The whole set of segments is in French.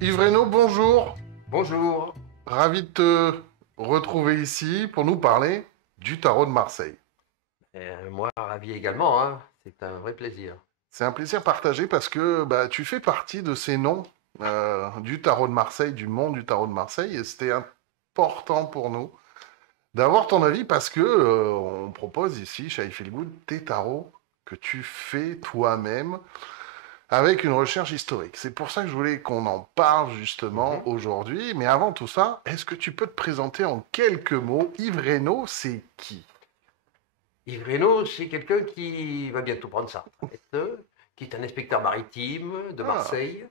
Yves Reynaud, bonjour. Bonjour. Ravi de te retrouver ici pour nous parler du tarot de Marseille. Moi, ravi également, hein. C'est un vrai plaisir. C'est un plaisir partagé parce que tu fais partie de ces noms du tarot de Marseille, du monde du tarot de Marseille, et c'était important pour nous d'avoir ton avis parce que on propose ici, chez I Feel Good, tes tarots que tu fais toi-même avec une recherche historique. C'est pour ça que je voulais qu'on en parle justement Mhm. aujourd'hui. Mais avant tout ça, est-ce que tu peux te présenter en quelques mots? Yves Reynaud, c'est qui? Yves Reynaud, c'est quelqu'un qui va bientôt prendre sa retraite, qui est un inspecteur maritime de Ah, Marseille,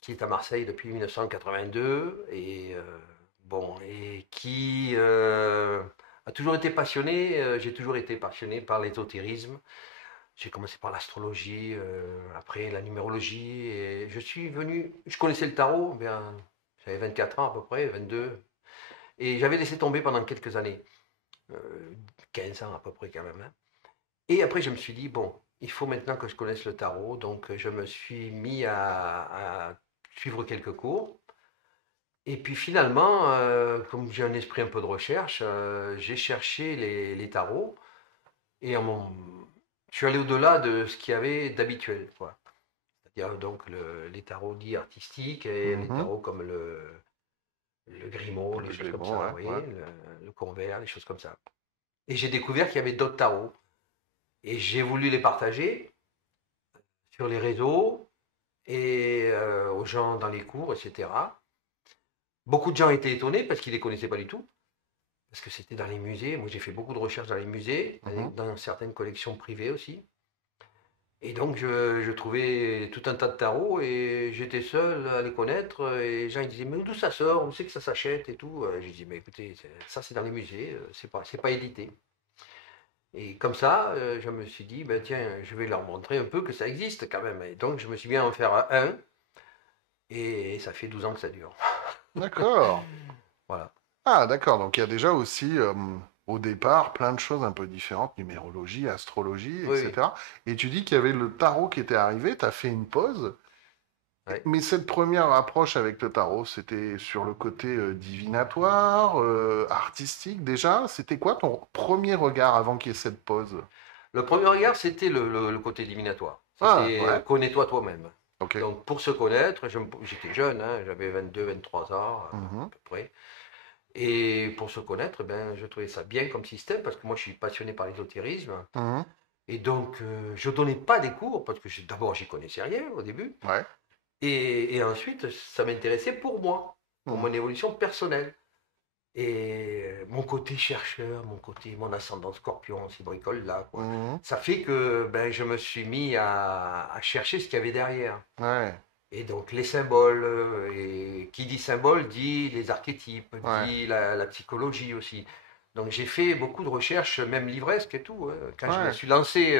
qui est à Marseille depuis 1982 et qui a toujours été passionné. J'ai toujours été passionné par l'ésotérisme. J'ai commencé par l'astrologie, après la numérologie, et je connaissais le tarot, bien, j'avais 24 ans à peu près, 22. Et j'avais laissé tomber pendant quelques années, 15 ans à peu près quand même, hein. Et après, je me suis dit, bon, il faut maintenant que je connaisse le tarot. Donc, je me suis mis à suivre quelques cours. Et puis finalement, comme j'ai un esprit un peu de recherche, j'ai cherché les tarots. Et je suis allé au-delà de ce qu'il y avait d'habituel, quoi. C'est-à-dire donc les tarots dits artistiques et les mhm. tarots comme le Grimaud, les Le choses comme Gréement, ça, ouais, vous ouais. voyez, le Convert, les choses comme ça. Et j'ai découvert qu'il y avait d'autres tarots. Et j'ai voulu les partager sur les réseaux et aux gens dans les cours, etc. Beaucoup de gens étaient étonnés parce qu'ils ne les connaissaient pas du tout, parce que c'était dans les musées. Moi, j'ai fait beaucoup de recherches dans les musées, Mhm. dans certaines collections privées aussi. Et donc, je trouvais tout un tas de tarots et j'étais seul à les connaître. Et les gens ils disaient, mais d'où ça sort? Où c'est que ça s'achète et tout. J'ai dit, mais écoutez, ça c'est dans les musées, c'est pas édité. Et comme ça, je me suis dit, ben tiens, je vais leur montrer un peu que ça existe quand même. Et donc, je me suis bien en faire un, et ça fait 12 ans que ça dure. D'accord. Voilà. Ah, d'accord. Donc il y a déjà aussi, au départ, plein de choses un peu différentes, numérologie, astrologie, Oui, oui. etc. Et tu dis qu'il y avait le tarot qui était arrivé, tu as fait une pause. Ouais. Mais cette première approche avec le tarot, c'était sur le côté divinatoire, artistique déjà. C'était quoi ton premier regard avant qu'il y ait cette pause? Le premier regard, c'était le côté éliminatoire. Ah, C'était ouais, connais-toi toi-même. ok. Donc, pour se connaître, j'étais jeune, hein, j'avais 22, 23 ans à Mhm, peu près. Et pour se connaître, ben, je trouvais ça bien comme système parce que moi, je suis passionné par l'ésotérisme. mhm, Et donc, je donnais pas des cours parce que d'abord, j'y connaissais rien au début. ouais. Et ensuite, ça m'intéressait pour moi, pour Mhm, mon évolution personnelle. Et mon côté chercheur, mon ascendant scorpion, ces bricoles-là, quoi. mhm, Ça fait que ben, je me suis mis à chercher ce qu'il y avait derrière. ouais, Et donc les symboles, et qui dit symbole dit les archétypes, ouais, dit la psychologie aussi. Donc j'ai fait beaucoup de recherches, même livresques et tout, hein, quand je me ouais, suis lancé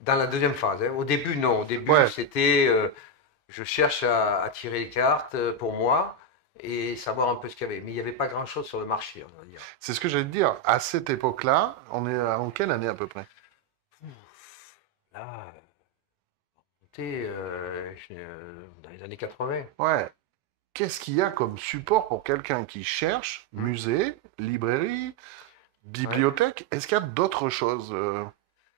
dans la deuxième phase, hein. Au début, non. Au début, ouais. c'était je cherche à tirer les cartes pour moi et savoir un peu ce qu'il y avait. Mais il n'y avait pas grand-chose sur le marché, on va dire. C'est ce que j'allais te dire. À cette époque-là, on est en quelle année à peu près? Ouf, là, c'était dans les années 80. Ouais. Qu'est-ce qu'il y a comme support pour quelqu'un qui cherche? Hmm. Musée, librairie, Ouais. bibliothèque? Est-ce qu'il y a d'autres choses?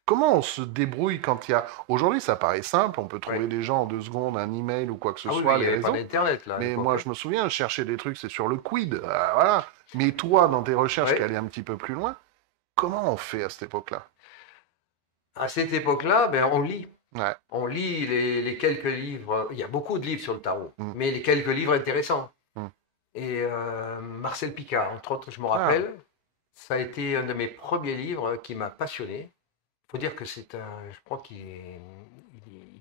Comment on se débrouille quand il y a... Aujourd'hui, ça paraît simple, on peut Ouais. trouver des gens en 2 secondes, un email ou quoi que ce Ah oui, oui, soit, il n'y les avait pas réseaux. d'internet là à Mais l'époque, moi, hein. je me souviens, chercher des trucs, c'est sur le quid. Voilà. Mais toi, dans tes recherches qui Ouais. allaient un petit peu plus loin, comment on fait à cette époque-là? À cette époque-là, ben, on lit. Ouais. On lit les quelques livres. Il y a beaucoup de livres sur le tarot, Mm, mais les quelques livres intéressants. mm. Et Marcel Picard, entre autres, je me Ah, rappelle, ça a été un de mes premiers livres qui m'a passionné. Il faut dire que je crois il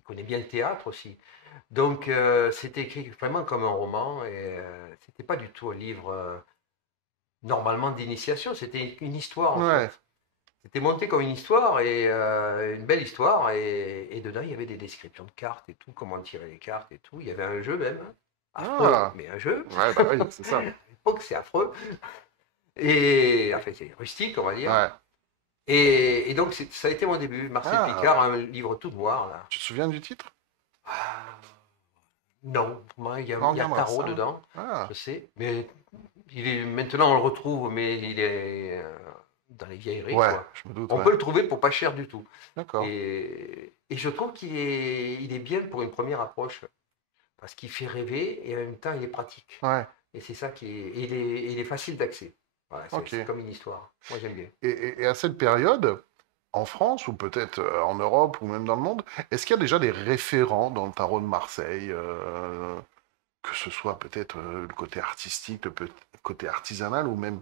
connaît bien le théâtre aussi. Donc c'était écrit vraiment comme un roman et c'était pas du tout un livre normalement d'initiation, c'était une histoire en ouais. fait. C'était monté comme une histoire et une belle histoire et dedans il y avait des descriptions de cartes et tout, comment tirer les cartes et tout. Il y avait un jeu même, hein. Affreux, Ah, mais un jeu. ouais, bah oui, c'est ça. À l'époque c'est affreux et enfin c'est rustique on va dire. Ouais. Et donc ça a été mon début. Marcel Ah, Picard, un livre tout noir là. tu te souviens du titre? Ah, Non, moi, On il y a regardera tarot ça. dedans, Ah, je sais. Mais maintenant, on le retrouve, mais il est dans les vieilleries, ouais, quoi. je me doute, On ouais. peut le trouver pour pas cher du tout. D'accord. Et je trouve il est bien pour une première approche, parce qu'il fait rêver et en même temps, il est pratique. Ouais, Et c'est ça il est facile d'accès. Voilà, c'est ok. comme une histoire. Moi, j'aime bien. Et à cette période, en France, ou peut-être en Europe, ou même dans le monde, est-ce qu'il y a déjà des référents dans le tarot de Marseille, que ce soit peut-être le côté artistique, côté artisanal, ou même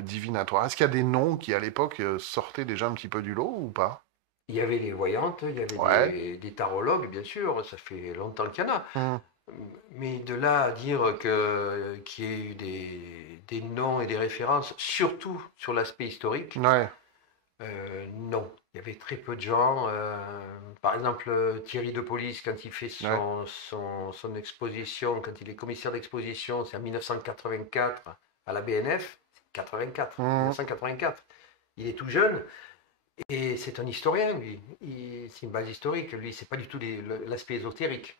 divinatoire? Est-ce qu'il y a des noms qui, à l'époque, sortaient déjà un petit peu du lot, ou pas? Il y avait les voyantes, il y avait Ouais. des tarologues, bien sûr, ça fait longtemps qu'il y en a. Hmm. Mais de là à dire qu'il y ait eu des noms et des références, surtout sur l'aspect historique, Ouais, non. Il y avait très peu de gens. Par exemple, Thierry de Police, quand il fait ouais. son exposition, quand il est commissaire d'exposition, c'est en 1984 à la BNF. 84, Hmm. 1984. Il est tout jeune et c'est un historien, lui. C'est une base historique. Lui, c'est pas du tout l'aspect ésotérique.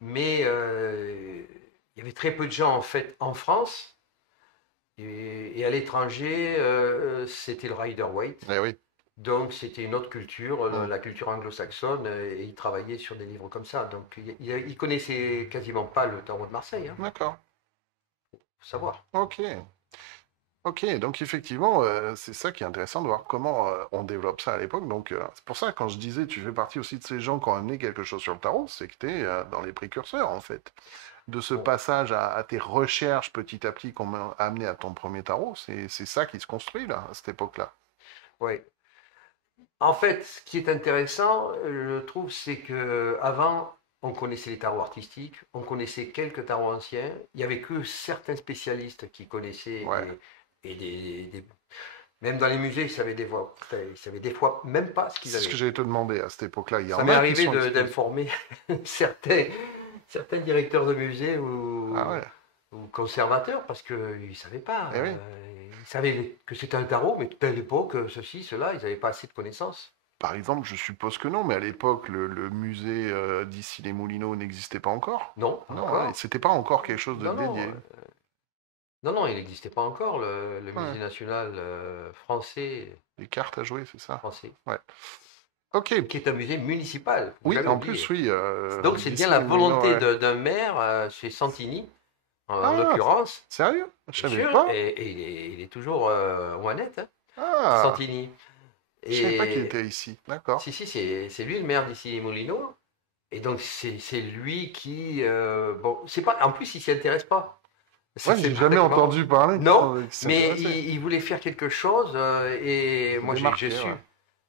Mais il y avait très peu de gens en fait en France et à l'étranger, c'était le Rider Waite. Eh oui. Donc c'était une autre culture, Hmm. la culture anglo-saxonne, et il travaillait sur des livres comme ça. Donc il connaissait quasiment pas le tarot de Marseille, hein, D'accord. faut savoir. Ok. Ok, donc effectivement, c'est ça qui est intéressant de voir comment on développe ça à l'époque. Donc c'est pour ça quand je disais tu fais partie aussi de ces gens qui ont amené quelque chose sur le tarot, c'est que tu es dans les précurseurs en fait. De ce Bon, passage à tes recherches petit à petit qu'on m'a amené à ton premier tarot, c'est ça qui se construit là, à cette époque-là. ouais. En fait, ce qui est intéressant, je trouve, c'est que avant, on connaissait les tarots artistiques, on connaissait quelques tarots anciens. Il y avait que certains spécialistes qui connaissaient Ouais. et même dans les musées, ils savaient des fois même pas ce qu'ils C'est ce que avaient. j'allais te demander à cette époque-là. Il y Ça en m'est a qui arrivé sont exposés. d'informer certains, certains directeurs de musées Ah ouais, ou conservateurs parce qu'ils ne savaient pas. eh oui. Ils savaient que c'était un tarot, mais à l'époque, ceci, cela, ils n'avaient pas assez de connaissances. Par exemple, je suppose que non, mais à l'époque, le musée d'ici les Moulineaux n'existait pas encore. Non, pas Non, hein, et encore. c'était pas encore quelque chose de Non, non, dédié. non, non, il n'existait pas encore le Ouais. musée national français, Les cartes à jouer, c'est ça? français, Ouais. Ok. qui est un musée municipal, faut Oui, jamais en plus, oublier. oui, Donc c'est bien d'ici la les Moulineaux, volonté ouais. d'un maire, chez Santini, en Ah, l'occurrence, sérieux? Je bien savais sûr, pas. et il est toujours aux manettes, hein, Ah, Santini. je savais pas qu'il Et était ici. D'accord. si, si, c'est lui le maire d'ici les Moulineaux. Et donc c'est lui qui... bon, c'est pas, en plus, il s'y intéresse pas. Ouais, C'est j'ai jamais très marrant. entendu parler Non, qui mais s'intéressait. il voulait faire quelque chose Il et s'est moi j'ai démarqué, ouais. su.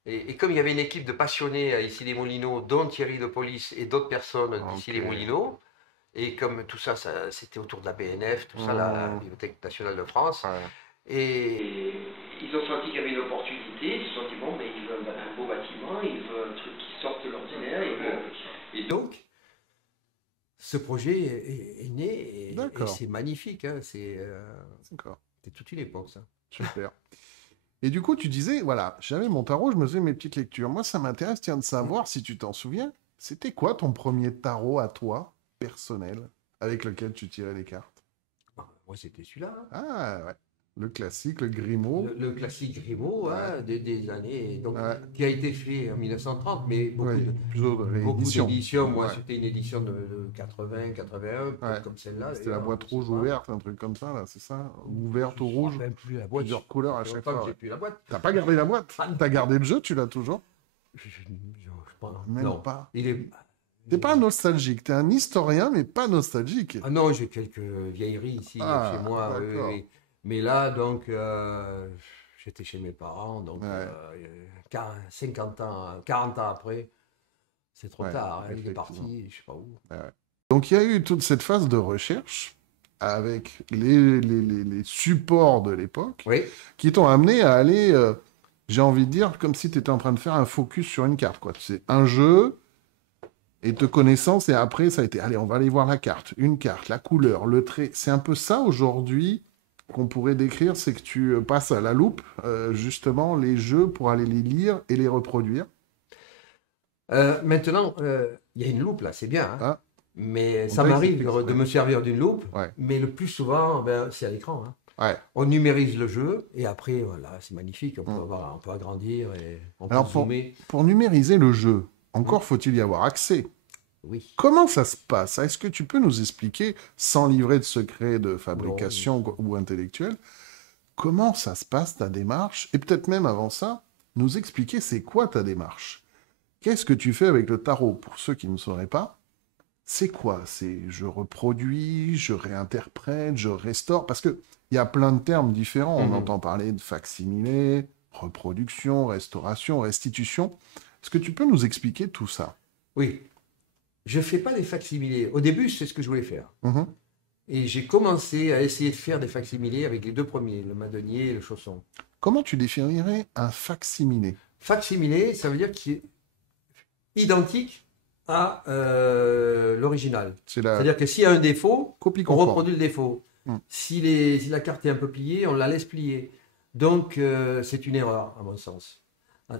Et comme il y avait une équipe de passionnés ici les Moulineaux, dont Thierry de Police et d'autres personnes d'ici Ok. les Moulineaux, et comme tout ça, c'était autour de la BNF, tout ça, la Hmm, Bibliothèque nationale de France, ouais. et ils ont senti qu'il y avait une opportunité, ils se sont dit bon, mais ils veulent un beau bâtiment, ils veulent un truc qui sorte de l'ordinaire, et donc ce projet est né et D'accord. c'est magnifique, hein, D'accord. c'est toute une époque ça. Super. Et du coup, tu disais, voilà, j'avais mon tarot, je me faisais mes petites lectures. Moi, ça m'intéresse, tiens, de savoir si tu t'en souviens. C'était quoi ton premier tarot à toi, personnel, avec lequel tu tirais les cartes? Ah, moi c'était celui-là, hein. Ah, ouais. Le classique, le Grimaud. Le classique Grimaud, Ouais. hein, des années, donc, Ouais. qui a été fait en 1930, mais Oui, plusieurs beaucoup rééditions. d'éditions. Moi, Ouais. c'était une édition de 80, 81, peut-être Ouais. comme celle-là. C'était la D'ailleurs, boîte je sais rouge pas. ouverte, un truc comme ça, là, c'est ça? Ouverte Je au me rouge, rappelle plus la boîte. plusieurs couleurs à Ça fait chaque longtemps fois. que Ouais. j'ai plus la boîte. T'as pas gardé la boîte? Ah, T'as gardé le jeu, tu l'as toujours? je pense- Même non, pas. il est. T'es pas nostalgique, t'es un historien, mais pas nostalgique. Ah non, j'ai quelques vieilleries ici chez Ah, moi, oui, oui, d'accord. oui. Mais là, donc, j'étais chez mes parents, donc Ouais, 50 ans, 40 ans après, c'est trop ouais, tard, hein, il est effectivement. parti, je sais pas où. Ouais, ouais. Donc il y a eu toute cette phase de recherche avec les supports de l'époque Oui, qui t'ont amené à aller, j'ai envie de dire, comme si tu étais en train de faire un focus sur une carte, quoi. C'est un jeu et te connaissance, et après ça a été, allez, on va aller voir la carte, une carte, la couleur, le trait. C'est un peu ça aujourd'hui qu'on pourrait décrire, c'est que tu passes à la loupe, justement, les jeux pour aller les lire et les reproduire. Maintenant, il y a une loupe là, c'est bien, hein. Hein. Mais On ça dirait que c'est m'arrive exprès. de me servir d'une loupe, Ouais, mais le plus souvent, ben, c'est à l'écran, hein. ouais. On numérise le jeu et après, voilà, c'est magnifique. Mm. On peut agrandir et on peut Alors, zoomer. pour numériser le jeu, Mm. encore faut-il y avoir accès. Oui. Comment ça se passe? Est-ce que tu peux nous expliquer, sans livrer de secrets de Non. fabrication ou intellectuel, comment ça se passe ta démarche? Et peut-être même avant ça, nous expliquer c'est quoi ta démarche? Qu'est-ce que tu fais avec le tarot? Pour ceux qui ne sauraient pas, c'est quoi? C'est je reproduis, je réinterprète, je restaure? Parce que il y a plein de termes différents. On Mhm. entend parler de facsimilé, reproduction, restauration, restitution. Est-ce que tu peux nous expliquer tout ça? Oui. Je fais pas des facsimilés. Au début, c'est ce que je voulais faire. Mhm. Et j'ai commencé à essayer de faire des facsimilés avec les deux premiers, le madonier et le chausson. Comment tu définirais un facsimilé? Facsimilé, ça veut dire qu'il est identique à l'original. C'est la C'est-à-dire que s'il y a un défaut, copie on conforme. reproduit le défaut. Mm. Si la carte est un peu pliée, on la laisse plier. Donc, c'est une erreur, à mon sens.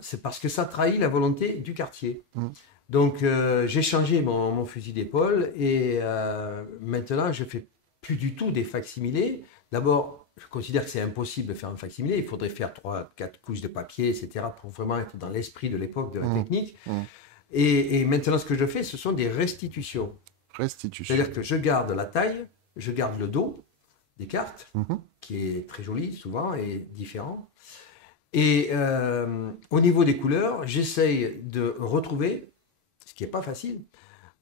C'est parce que ça trahit la volonté du quartier. Mm. Donc, j'ai changé mon fusil d'épaule et maintenant, je fais plus du tout des facsimilés. D'abord, je considère que c'est impossible de faire un facsimilé. Il faudrait faire 3, 4 couches de papier, etc., pour vraiment être dans l'esprit de l'époque de la Mm. technique. Mm. Et maintenant, ce que je fais, ce sont des restitutions. Restitution. C'est-à-dire que je garde la taille, je garde le dos des cartes, Mhm. qui est très joli souvent et différent. Et au niveau des couleurs, j'essaye de retrouver, ce qui n'est pas facile,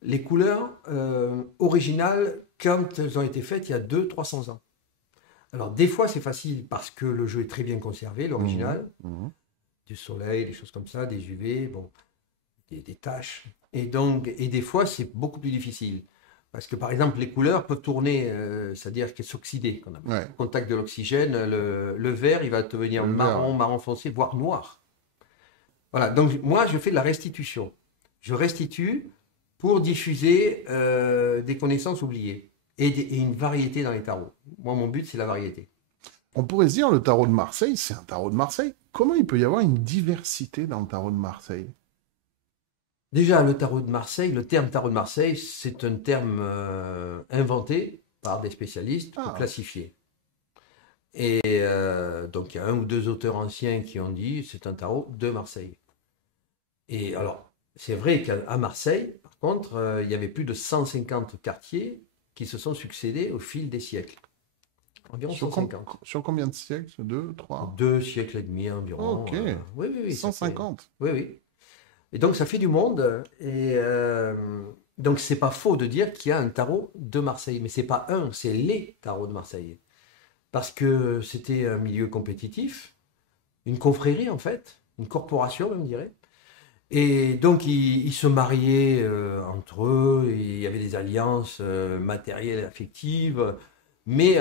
les couleurs originales quand elles ont été faites il y a 200-300 ans. Alors des fois c'est facile parce que le jeu est très bien conservé, l'original, Mhm. du soleil, des choses comme ça, des UV, bon, des taches. Et des fois c'est beaucoup plus difficile. Parce que par exemple les couleurs peuvent tourner, c'est-à-dire qu'elles s'oxyder. Ouais. Au contact de l'oxygène, le vert il va devenir Le vert, marron, ouais. marron foncé, voire noir. Voilà, donc moi je fais de la restitution. Je restitue pour diffuser des connaissances oubliées et une variété dans les tarots. Moi mon but c'est la variété. On pourrait se dire le tarot de Marseille, c'est un tarot de Marseille. Comment il peut y avoir une diversité dans le tarot de Marseille? Déjà le tarot de Marseille, le terme tarot de Marseille, c'est un terme inventé par des spécialistes pour Ah, classifier. Et donc il y a un ou deux auteurs anciens qui ont dit c'est un tarot de Marseille. Et alors c'est vrai qu'à Marseille, par contre, il y avait plus de 150 quartiers qui se sont succédés au fil des siècles. Environ sur, 150. sur combien de siècles? Deux, trois? 2 siècles et demi environ. Ok. Oui, oui, oui. Ça fait- 150. Oui, oui. Et donc ça fait du monde. Et donc c'est pas faux de dire qu'il y a un tarot de Marseille, mais c'est pas un, c'est les tarots de Marseille. Parce que c'était un milieu compétitif, une confrérie en fait, une corporation même, je dirais. Et donc ils se mariaient entre eux, et il y avait des alliances matérielles et affectives, mais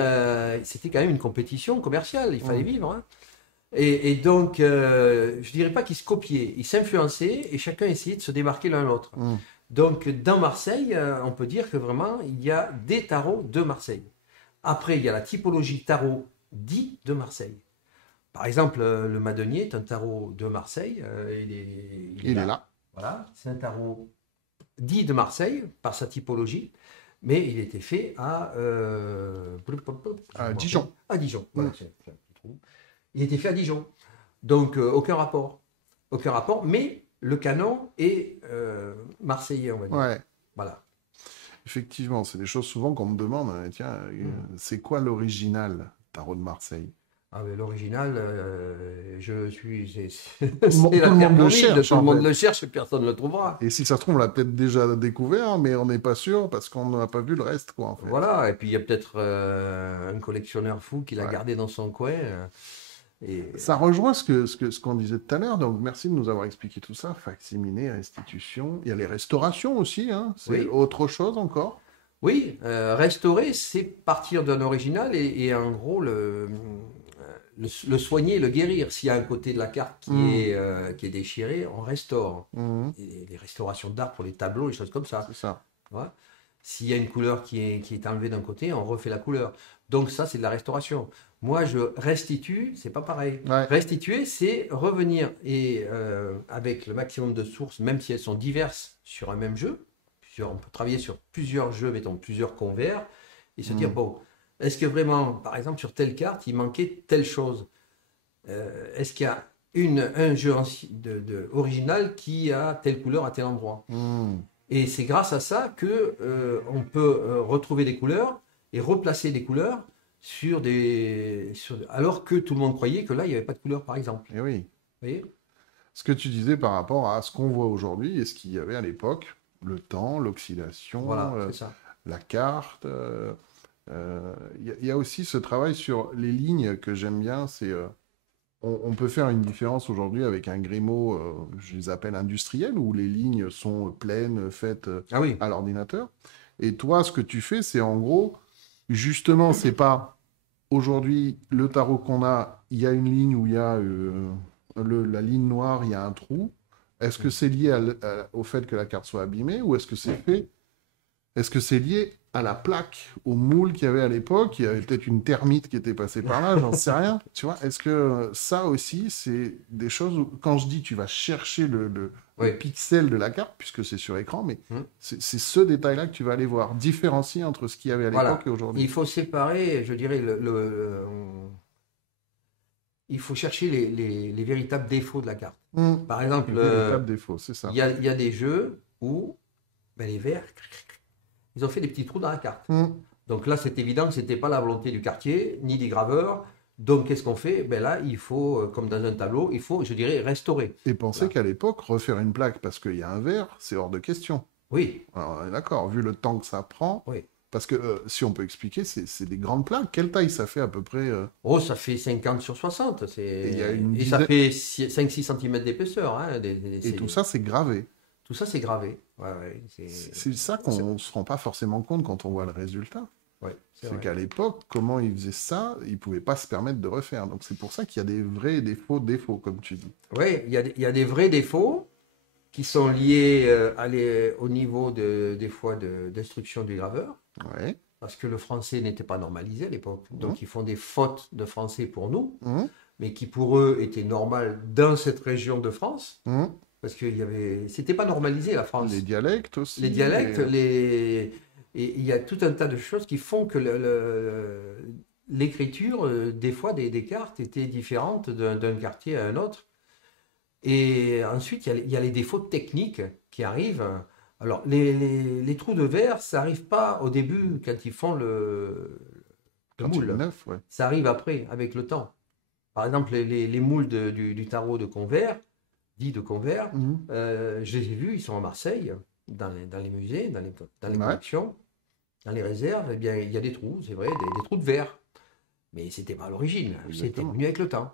c'était quand même une compétition commerciale, il fallait Mm. vivre, hein. Et donc, je dirais pas qu'ils se copiaient, ils s'influençaient et chacun essayait de se démarquer l'un l'autre. Mm. Donc, dans Marseille, on peut dire que vraiment, il y a des tarots de Marseille. Après, il y a la typologie tarot dit de Marseille. Par exemple, le Madonier est un tarot de Marseille. Il est là. Voilà, c'est un tarot dit de Marseille par sa typologie, mais il était fait À Dijon. À Dijon, Mm. voilà, c'est un petit trou. Il était fait à Dijon. Donc, aucun rapport. Aucun rapport, mais le canon est marseillais, on va dire. Ouais. Voilà. Effectivement, c'est des choses souvent qu'on me demande. Tiens, c'est quoi l'original tarot de Marseille? Ah, mais l'original, je suis. Tout le C'est monde- la tout le terre monde le brûlée, cherche, tout le en monde fait. le cherche et personne ne le trouvera. Et si ça se trouve, on l'a peut-être déjà découvert, mais on n'est pas sûr parce qu'on n'a pas vu le reste, quoi, en fait. Voilà, et puis il y a peut-être un collectionneur fou qui l'a Ouais. gardé dans son coin. Et Ça rejoint ce qu'on disait tout à l'heure, donc merci de nous avoir expliqué tout ça. Facsimilé, restitution. Il y a les restaurations aussi, hein. C'est Oui. autre chose encore. oui, restaurer, c'est partir d'un original et en gros le soigner, le guérir. S'il y a un côté de la carte qui est déchiré, on restaure. Mhm, Et les restaurations d'art pour les tableaux, les choses comme ça. c'est ça. Tu vois. S'il y a une couleur qui est enlevée d'un côté, on refait la couleur. Donc ça, c'est de la restauration. Moi, je restitue, c'est pas pareil. Ouais. Restituer, c'est revenir et avec le maximum de sources, même si elles sont diverses sur un même jeu, on peut travailler sur plusieurs jeux, mettons plusieurs convers, et se dire, Mm. bon, est-ce que vraiment, par exemple, sur telle carte, il manquait telle chose? Est-ce qu'il y a un jeu original qui a telle couleur à tel endroit? Mm. Et c'est grâce à ça que on peut retrouver des couleurs et replacer des couleurs alors que tout le monde croyait que là, il n'y avait pas de couleur, par exemple. Et oui. Vous voyez? Ce que tu disais par rapport à ce qu'on voit aujourd'hui et ce qu'il y avait à l'époque, le temps, l'oxydation, Voilà, c'est ça. la carte. Il y a aussi ce travail sur les lignes que j'aime bien. C'est on peut faire une différence aujourd'hui avec un Grimaud, je les appelle industriels, où les lignes sont pleines, faites Ah oui, à l'ordinateur. Et toi, ce que tu fais, c'est en gros, justement, c'est pas aujourd'hui le tarot qu'on a, il y a une ligne où il y a la ligne noire, il y a un trou. Est-ce que c'est lié au fait que la carte soit abîmée ou est-ce que c'est lié à la plaque, au moule qu'il y avait à l'époque? Il y avait peut-être une termite qui était passée par là, j'en sais rien. Tu vois, est-ce que ça aussi, c'est des choses où, quand je dis tu vas chercher le oui. pixel de la carte, puisque c'est sur écran, mais Hmm. c'est ce détail-là que tu vas aller voir, différencier entre ce qu'il y avait à l'époque Voilà. et aujourd'hui. Il faut séparer, je dirais, il faut chercher les véritables défauts de la carte. Par exemple, Le véritable défaut, c'est ça. il y a des jeux où ben, les verts, ils ont fait des petits trous dans la carte. Donc là, c'est évident que ce n'était pas la volonté du quartier, ni des graveurs. Donc, qu'est-ce qu'on fait? Ben là, il faut, comme dans un tableau, il faut, je dirais, restaurer. Et penser Voilà. qu'à l'époque, refaire une plaque parce qu'il y a un verre, c'est hors de question. Oui, Alors, on est d'accord, vu le temps que ça prend, oui. parce que si on peut expliquer, c'est des grandes plaques. Quelle taille ça fait à peu près Oh, ça fait 50 sur 60. Et il y a une Et ça dizaine- fait 5-6 cm d'épaisseur. Hein, Et tout ça, c'est gravé. Tout ça, c'est gravé. Ouais, ouais, C'est ça qu'on ne se rend pas forcément compte quand on voit le résultat. ouais, c'est C'est vrai. qu'à l'époque, comment ils faisaient ça, ils ne pouvaient pas se permettre de refaire. Donc c'est pour ça qu'il y a des vrais et des faux défauts, comme tu dis. Oui, il y a des vrais défauts qui sont liés au niveau des fois d'instruction du graveur, Ouais. parce que le français n'était pas normalisé à l'époque. Mhm. Donc ils font des fautes de français pour nous, Mhm. mais qui pour eux étaient normales dans cette région de France, Mhm. parce que c'était pas normalisé la France. Les dialectes aussi. Les dialectes, et il y a tout un tas de choses qui font que l'écriture, des fois, des cartes étaient différentes d'un quartier à un autre. Et ensuite, il y a les défauts techniques qui arrivent. Alors, les trous de verre, ça n'arrive pas au début quand ils font le Quand il est moule. neuf, ouais. Ça arrive après, avec le temps. Par exemple, les moules du tarot de Convert, dits de Convert, Mhm. je les ai vus, ils sont à Marseille, dans les musées, dans les Ouais. collections, dans les réserves. Eh bien, il y a des trous, c'est vrai, des trous de verre. Mais c'était pas à l'origine, c'était Exactement. venu avec le temps.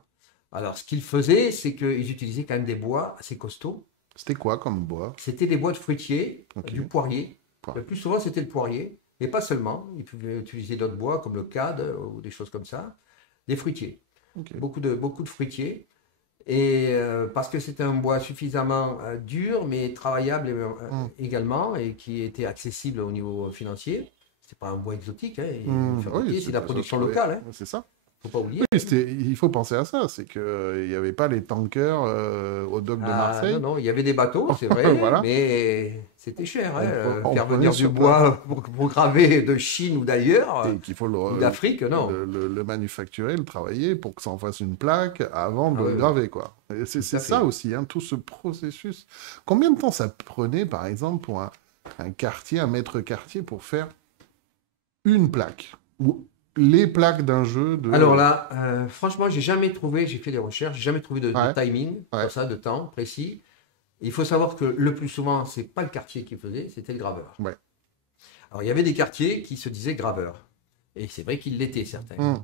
Alors, ce qu'ils faisaient, c'est qu'ils utilisaient quand même des bois assez costauds. C'était quoi comme bois? C'était des bois de fruitier, Ok. du poirier. Poirier. Le plus souvent, c'était le poirier, mais pas seulement. Ils pouvaient utiliser d'autres bois, comme le cad ou des choses comme ça. Des fruitiers. Ok. Beaucoup de fruitiers. Et parce que c'était un bois suffisamment dur, mais travaillable également, et qui était accessible au niveau financier. C'est pas un bois exotique, hein, Oui, c'est de la ça production se locale. trouvait. C'est ça. Faut pas oublier. Oui, il faut penser à ça. C'est qu'il n'y avait pas les tankers au dock de Marseille. Non, il y avait des bateaux, c'est vrai, Voilà. mais c'était cher. On Faire prenait venir du sur bois pour graver de Chine ou d'ailleurs, Et qu'il faut ou d'Afrique, non. le manufacturer, le travailler pour que ça en fasse une plaque avant de Ah le oui, graver, quoi. Et c'est Tout à ça fait. aussi, hein, tout ce processus. Combien de temps ça prenait, par exemple, pour un quartier, un maître quartier, pour faire une plaque ou les plaques d'un jeu de... Alors là, franchement, j'ai fait des recherches, j'ai jamais trouvé de Ouais. timing, Ouais. comme ça, de temps précis. Il faut savoir que le plus souvent, c'est pas le quartier qui faisait, c'était le graveur. Ouais. Alors il y avait des quartiers qui se disaient graveurs. Et c'est vrai qu'ils l'étaient, certains. Hum.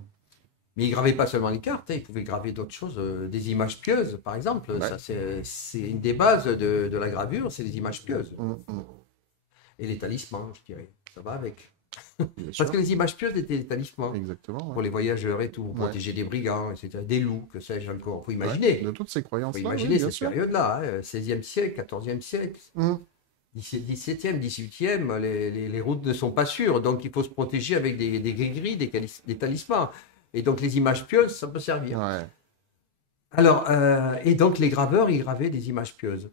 Mais ils gravaient pas seulement les cartes, hein, ils pouvaient graver d'autres choses, des images pieuses, par exemple. Ouais. Ça, c'est une des bases de la gravure, c'est les images pieuses. Et les talismans, je dirais. Ça va avec. Bien Parce sûr. que les images pieuses étaient des talismans. Exactement. Pour Ouais. les voyageurs et tout, pour Ouais. protéger des brigands, etc. Des loups, que sais-je encore. Faut Ouais, imaginer. de toutes ces Faut croyances-là, imaginer oui, bien cette sûr. période-là, hein, 16e siècle, 14e siècle, Hum. 17e, 18e, les routes ne sont pas sûres, donc il faut se protéger avec des gris-gris, des talismans. Et donc les images pieuses, ça peut servir. Ouais. Alors, et donc les graveurs, ils gravaient des images pieuses.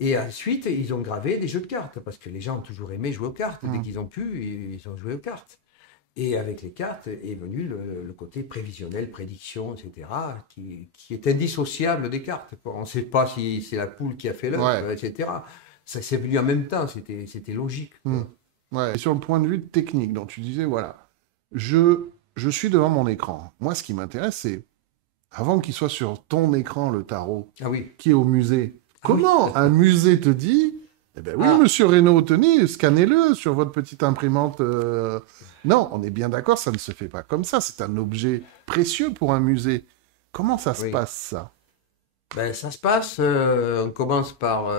Et ensuite, ils ont gravé des jeux de cartes, parce que les gens ont toujours aimé jouer aux cartes. Dès Mm. qu'ils ont pu, ils ont joué aux cartes. Et avec les cartes est venu le côté prévisionnel, prédiction, etc., qui est indissociable des cartes, quoi. On ne sait pas si c'est la poule qui a fait l'œuf, Ouais. etc. Ça s'est venu en même temps, c'était logique, Mm. quoi. Ouais. Et sur le point de vue technique, donc tu disais, voilà, je suis devant mon écran. Moi, ce qui m'intéresse, c'est, avant qu'il soit sur ton écran, le tarot, Ah oui. qui est au musée, Ah oui. comment un musée te dit, eh ben oui, Ah, monsieur Reynaud, tenez, scannez-le sur votre petite imprimante. Non, on est bien d'accord, ça ne se fait pas comme ça. C'est un objet précieux pour un musée. Comment ça se oui. passe, ça? Ben, ça se passe, on commence par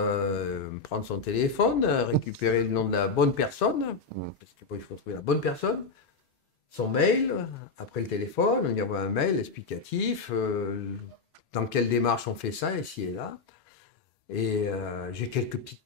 prendre son téléphone, récupérer le nom de la bonne personne, Mm. parce qu'il faut trouver la bonne personne, son mail, après le téléphone, on y envoie un mail explicatif, dans quelle démarche on fait ça, ici et là. Et j'ai quelques petites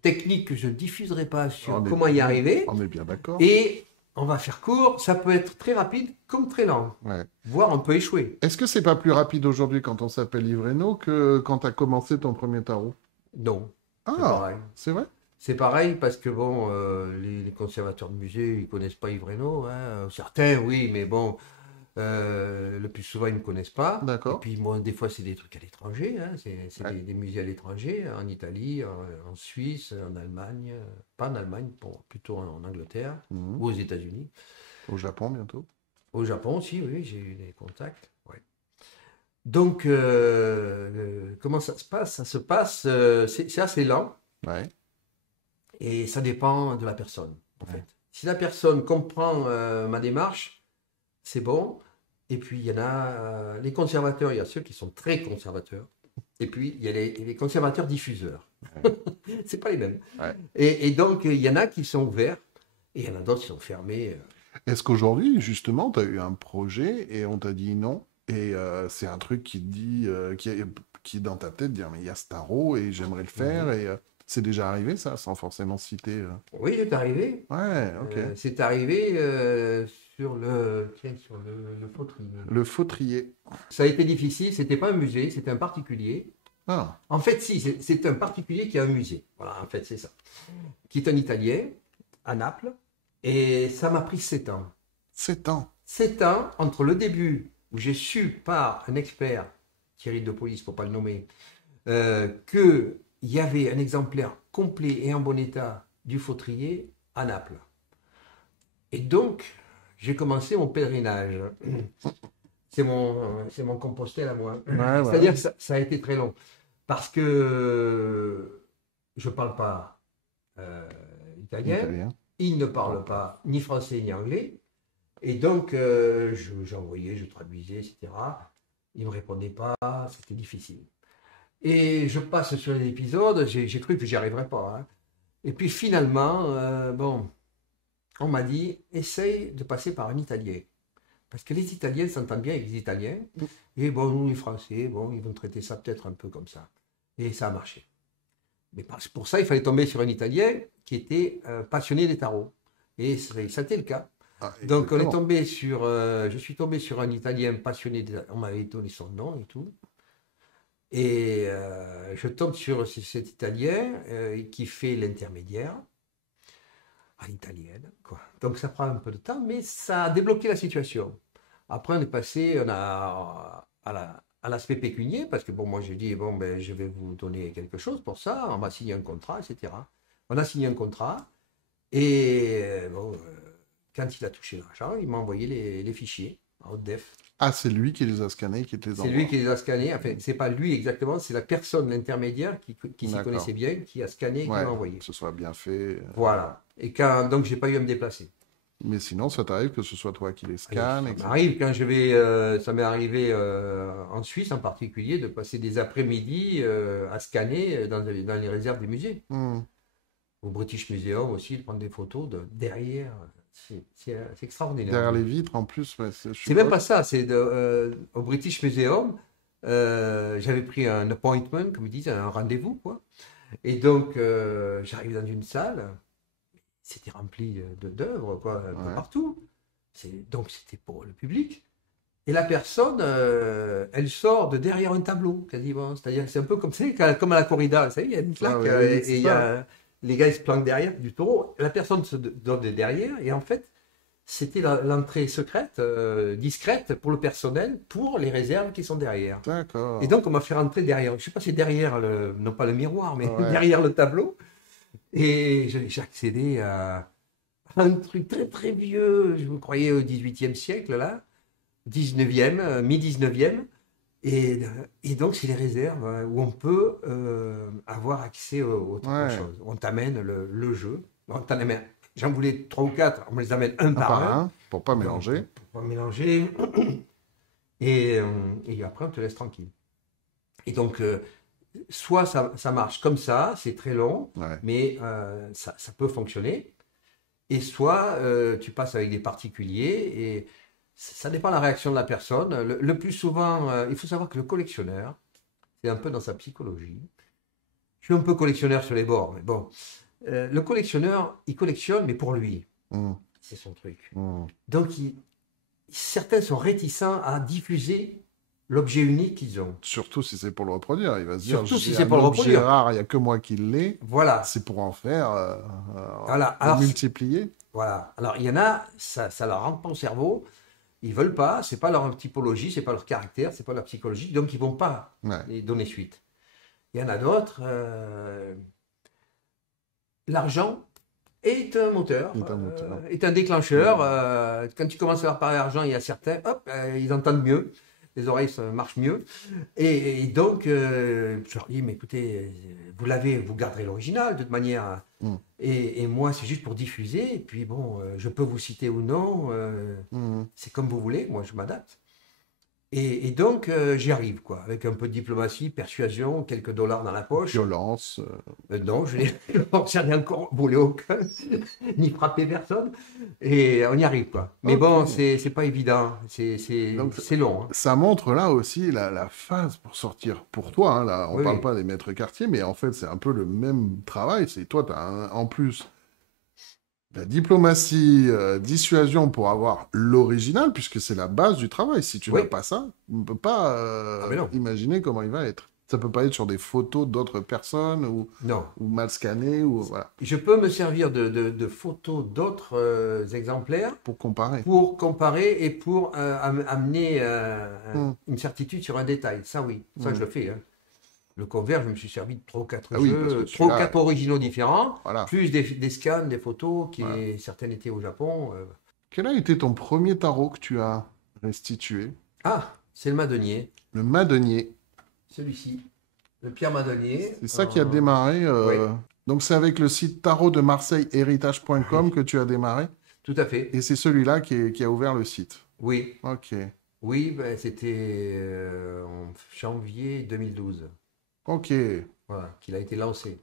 techniques que je ne diffuserai pas sur On est, comment y arriver. on est bien d'accord. Et on va faire court, ça peut être très rapide comme très lent, Ouais. voire on peut échouer. Est-ce que c'est pas plus rapide aujourd'hui quand on s'appelle Yves Reynaud que quand tu as commencé ton premier tarot? Non, c'est Ah, pareil. c'est vrai? C'est pareil parce que bon, les conservateurs de musées, ils connaissent pas Yves Reynaud, hein. Certains, oui, mais bon, le plus souvent, ils ne me connaissent pas. Et D'accord. puis, moi, des fois, c'est des trucs à l'étranger, hein. C'est Ouais. des musées à l'étranger, en Italie, en Suisse, en Allemagne, pas en Allemagne, bon, plutôt en Angleterre Mhm. ou aux États-Unis. Au Japon bientôt. Au Japon aussi, oui, j'ai eu des contacts. Ouais. Donc, comment ça se passe? Ça se passe, c'est assez lent. Ouais. Et ça dépend de la personne, en Ouais. fait. Si la personne comprend ma démarche, c'est bon. Et puis, il y en a les conservateurs, il y a ceux qui sont très conservateurs. Et puis, il y a les conservateurs diffuseurs. Ouais. C'est pas les mêmes. Ouais. Et donc, il y en a qui sont ouverts et il y en a d'autres qui sont fermés. Est-ce qu'aujourd'hui, justement, tu as eu un projet et on t'a dit non et c'est un truc qui te dit, qui est dans ta tête, dire mais il y a ce tarot et j'aimerais le faire Mhm. et c'est déjà arrivé ça, sans forcément citer. Oui, c'est arrivé. Ouais, ok. C'est arrivé sur tiens, sur le fautrier. Le fautrier. Ça a été difficile, c'était pas un musée, c'était un particulier. Ah, En fait, si, c'est un particulier qui a un musée. Voilà, en fait, c'est ça. Qui est un Italien, à Naples. Et ça m'a pris 7 ans. 7 ans. 7 ans entre le début où j'ai su par un expert, Thierry de Police, pour pas le nommer, qu'il y avait un exemplaire complet et en bon état du fautrier à Naples. Et donc, j'ai commencé mon pèlerinage. C'est mon Compostelle à moi. Ouais, ouais, C'est-à-dire ouais. que ça a été très long. Parce que je ne parle pas italien, Italien. il ne parle pas ni français ni anglais, et donc j'envoyais, je traduisais, etc. Il ne me répondait pas, c'était difficile. Et je passe sur les épisodes, j'ai cru que j'y arriverais pas, hein. Et puis finalement, bon, on m'a dit, essaye de passer par un Italien. Parce que les Italiens s'entendent bien avec les Italiens, et bon, nous les Français, bon, ils vont traiter ça peut-être un peu comme ça. Et ça a marché. Mais pour ça, il fallait tomber sur un Italien qui était passionné des tarots. Et c'était le cas. Ah, Donc, exactement. je suis tombé sur un Italien passionné des tarots. On m'avait donné son nom et tout. Et je tombe sur cet Italien qui fait l'intermédiaire à l'italienne, quoi. Donc, ça prend un peu de temps, mais ça a débloqué la situation. Après, on est passé à l'aspect pécunier, parce que bon, moi j'ai dit, bon, ben, je vais vous donner quelque chose pour ça, on va signer un contrat, etc. On a signé un contrat, et bon, quand il a touché l'argent, il m'a envoyé les fichiers en haute def. Ah, c'est lui qui les a scannés, qui te les C'est lui envoie. qui les a scannés, enfin, c'est pas lui exactement, c'est la personne, l'intermédiaire, qui s'y D'accord. connaissait bien, qui a scanné et qui Ouais, m'a envoyé. que ce soit bien fait. Voilà. Et donc, j'ai pas eu à me déplacer. Mais sinon, ça t'arrive que ce soit toi qui les scannes, Ça etc. m'arrive quand ça m'est arrivé en Suisse en particulier de passer des après-midi à scanner dans les réserves des musées. Hmm. Au British Museum aussi, de prendre des photos de derrière. C'est extraordinaire. Derrière les vitres, en plus, ouais, je C'est même suppose. pas ça, au British Museum, j'avais pris un appointment, comme ils disent, un rendez-vous, quoi. Et donc, j'arrive dans une salle, c'était rempli d'œuvres, quoi, un peu Ouais. partout. Donc, c'était pour le public. Et la personne, elle sort de derrière un tableau, quasiment. C'est-à-dire que c'est un peu comme, comme à la corrida. Vous savez, il y a une Ah plaque oui, oui, et c'est il y ça. a, les gars ils se planquent derrière du taureau. La personne se donne de derrière et en fait, c'était l'entrée secrète, discrète pour le personnel, pour les réserves qui sont derrière. Et D'accord. donc, on m'a fait rentrer derrière. Je ne sais pas si derrière, non pas le miroir, mais Ouais. derrière le tableau. Et j'ai accédé à un truc très très vieux. Je me croyais au 18e siècle, là. 19e, mi-19e. Et donc, c'est les réserves où on peut avoir accès aux Ouais. choses. On t'amène le jeu. On t'en amène. J'en voulais trois ou quatre. On me les amène un Un par par un. un, pour pas Donc, mélanger. pour pas mélanger. Et après, on te laisse tranquille. Et donc, soit ça marche comme ça, c'est très long, Ouais. mais ça peut fonctionner. Et soit tu passes avec des particuliers et ça dépend de la réaction de la personne. Le plus souvent, il faut savoir que le collectionneur, c'est un peu dans sa psychologie. Je suis un peu collectionneur sur les bords, mais bon. Le collectionneur, il collectionne, mais pour lui. Hmm, C'est son truc. hmm. Donc, certains sont réticents à diffuser l'objet unique qu'ils ont. Surtout si c'est pour le reproduire. Il va se dire, Surtout si j'ai c'est un pour le objet reproduire. rare, il n'y a que moi qui l'ai. Voilà. C'est pour en faire, Voilà. le Alors, multiplier. voilà. Alors, il y en a, ça leur rentre pas au cerveau. Ils veulent pas, c'est pas leur typologie, c'est pas leur caractère, c'est pas leur psychologie, donc ils vont pas Ouais. les donner suite. Il y en a d'autres, l'argent est un moteur, C'est un moteur. est un déclencheur. Hmm. Quand tu commences à leur parler d'argent, il y a certains, hop, ils entendent mieux, les oreilles marchent mieux. Et donc, je leur dis, mais écoutez, vous garderez l'original de toute manière. Hmm. Et moi, c'est juste pour diffuser. Et puis bon, je peux vous citer ou non, Hmm. c'est comme vous voulez, moi je m'adapte. Et donc, j'y arrive, quoi, avec un peu de diplomatie, persuasion, quelques dollars dans la poche. Violence. Non, j'en ai encore volé aucun, ni frappé personne. Et on y arrive, quoi. Mais Ok. bon, c'est pas évident, Donc, c'est long, hein. ça montre là aussi la phase pour sortir. Pour toi, hein, là, on Oui, parle oui. pas des maîtres quartiers, mais en fait, c'est un peu le même travail. C'est toi, tu as en plus la diplomatie, dissuasion pour avoir l'original, puisque c'est la base du travail. Si tu Oui. n'as pas ça, on ne peut pas Ah, mais non. imaginer comment il va être. Ça peut pas être sur des photos d'autres personnes Non. ou mal scannées, ou voilà, Je peux me servir de photos d'autres exemplaires pour comparer. pour comparer et pour amener Hmm, une certitude sur un détail. Ça, oui, ça, je hmm. le fais, hein. Le cover, je me suis servi de trois ou quatre Ah oui, parce que jeux, trois ou celui-là, quatre originaux différents, voilà, plus des scans, des photos, voilà. certaines étaient au Japon. Quel a été ton premier tarot que tu as restitué? Ah, c'est le Madonier, Le Madenier. celui-ci, le Pierre Madonier. C'est ça qui a démarré. Oui, Donc c'est avec le site tarot de Marseille héritage.com oui, que tu as démarré. tout à fait. Et c'est celui-là qui a ouvert le site. Oui, Ok. oui, ben, c'était en janvier 2012. Ok. Voilà, qu'il a été lancé.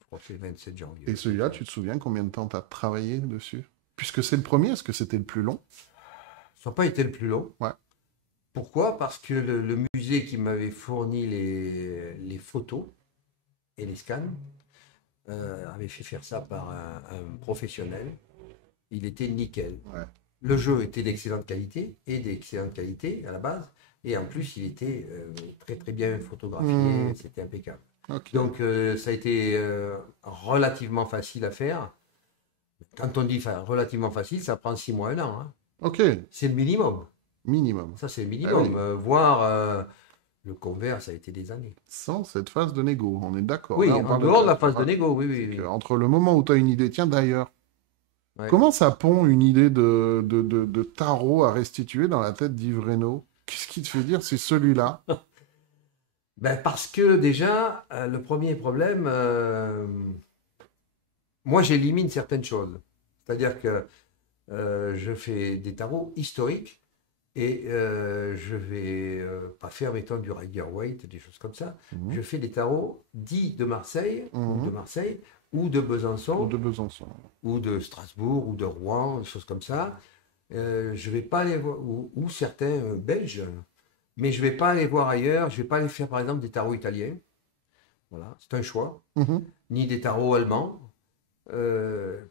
Je crois que c'est le 27 janvier. Et celui-là, tu te souviens combien de temps tu as travaillé dessus? Puisque c'est le premier, est-ce que c'était le plus long? Ça n'a pas été le plus long. Ouais. Pourquoi? Parce que le musée qui m'avait fourni les photos et les scans avait fait faire ça par un professionnel. Il était nickel. Ouais. Le jeu était d'excellente qualité et d'excellente qualité à la base. Et en plus, il était très très bien photographié. Hmm. C'était impeccable. Ok. Donc, ça a été relativement facile à faire. Quand on dit relativement facile, ça prend 6 mois, 1 an, hein. Ok. C'est le minimum. Minimum. Ça, c'est le Ah oui. minimum. Voir le convert, ça a été des années. Sans cette phase de négo, on est d'accord. Oui, Là, on en parle dehors de la de... phase de négo, oui, oui, C'est oui. entre le moment où tu as une idée, tiens d'ailleurs, Ouais. comment ça pond une idée de tarot à restituer dans la tête d'Yves Reynaud? Qu'est-ce qui te fait dire c'est celui-là? Ben, parce que déjà, le premier problème, moi j'élimine certaines choses. C'est-à-dire que je fais des tarots historiques et je vais pas faire, mettons, du Rider-Waite, des choses comme ça. Mhm. Je fais des tarots dits de Marseille, Mhm. ou de Besançon, Ou de Besançon. ou de Strasbourg, ou de Rouen, des choses comme ça. Je vais pas aller voir, ou certains belges, mais je vais pas aller voir ailleurs. Je vais pas aller faire, par exemple, des tarots italiens. Voilà, c'est un choix. Mhm. Ni des tarots allemands,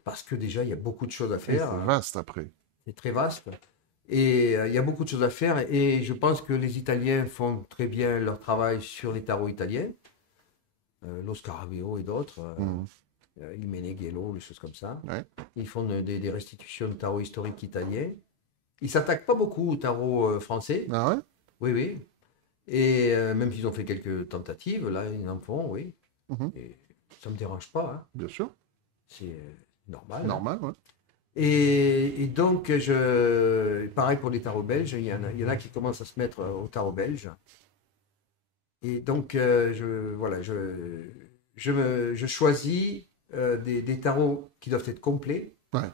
parce que déjà, il y a beaucoup de choses à Et c'est faire. vaste après. C'est très vaste. Et il y a beaucoup de choses à faire. Et je pense que les Italiens font très bien leur travail sur les tarots italiens. Lo Scarabeo et d'autres. Mhm. Il Meneghello, les choses comme ça. Ouais. Ils font des restitutions de tarot historiques italiens. Ils s'attaquent pas beaucoup au tarot français. Ah ouais? Oui, oui. Et même s'ils ont fait quelques tentatives, là, ils en font, oui. Mhm. Et ça me dérange pas, hein. Bien sûr. C'est normal, hein. Normal, ouais. Et donc, pareil pour les tarots belges, il y en a qui commencent à se mettre au tarot belge. Et donc, voilà, je choisis des tarots qui doivent être complets. Ouais.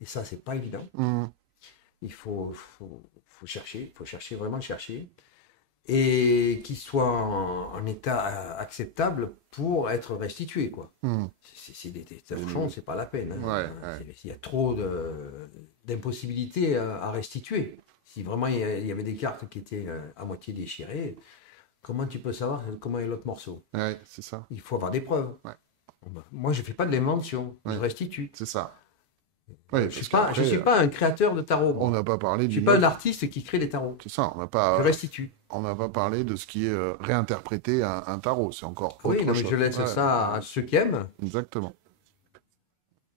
Et ça, c'est pas évident. Mhm. Il faut chercher, vraiment chercher. Et qui soient en état acceptable pour être restitués, quoi. Mhm. C'est des torchons, c'est pas la peine, hein. Ouais, ouais. Il y a trop d'impossibilités à restituer. Si vraiment il y avait des cartes qui étaient à moitié déchirées, comment tu peux savoir comment est l'autre morceau? Ouais, c'est ça. Il faut avoir des preuves. Ouais. Moi, je fais pas de l'invention, Ouais. je restitue. C'est ça. Ouais, Je parce suis pas, qu'après, je suis pas un créateur de tarot, on moi. n'a pas parlé Je du suis pas un neuf. artiste qui crée des tarots. C'est ça, Je restitue. on n'a pas parlé de ce qui est réinterprété un tarot. C'est encore Oui, autre non, mais chose. je laisse Ouais, ça à ceux qui aiment. exactement.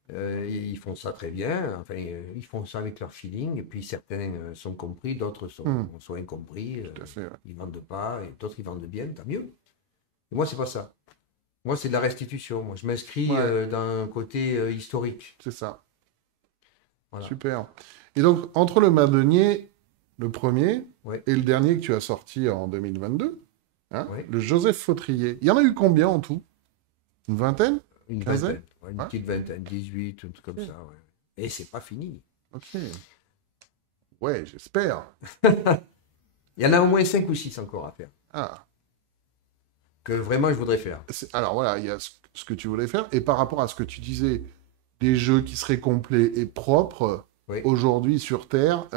Ils font ça très bien, enfin, ils font ça avec leur feeling, et puis certains sont compris, d'autres sont incompris, Tout à fait, ouais. ils vendent pas, et d'autres ils vendent bien, tant mieux. Et moi, c'est pas ça. Moi, c'est de la restitution. Moi, je m'inscris Ouais. dans un côté historique. C'est ça. Voilà. Super. Et donc, entre le Madenier, le premier, Ouais. et le dernier que tu as sorti en 2022, hein, Ouais. le Joseph Fautrier, il y en a eu combien en tout? Une vingtaine? Une Quinzaine? vingtaine, ouais, une Ouais. petite vingtaine, 18, un truc comme Ok. ça. Ouais. Et c'est pas fini. Ok. Ouais, j'espère. Il y en a au moins 5 ou 6 encore à faire, Ah. que vraiment je voudrais faire. Alors voilà, il y a ce que tu voulais faire. Et par rapport à ce que tu disais, des jeux qui seraient complets et propres, Oui. aujourd'hui sur Terre,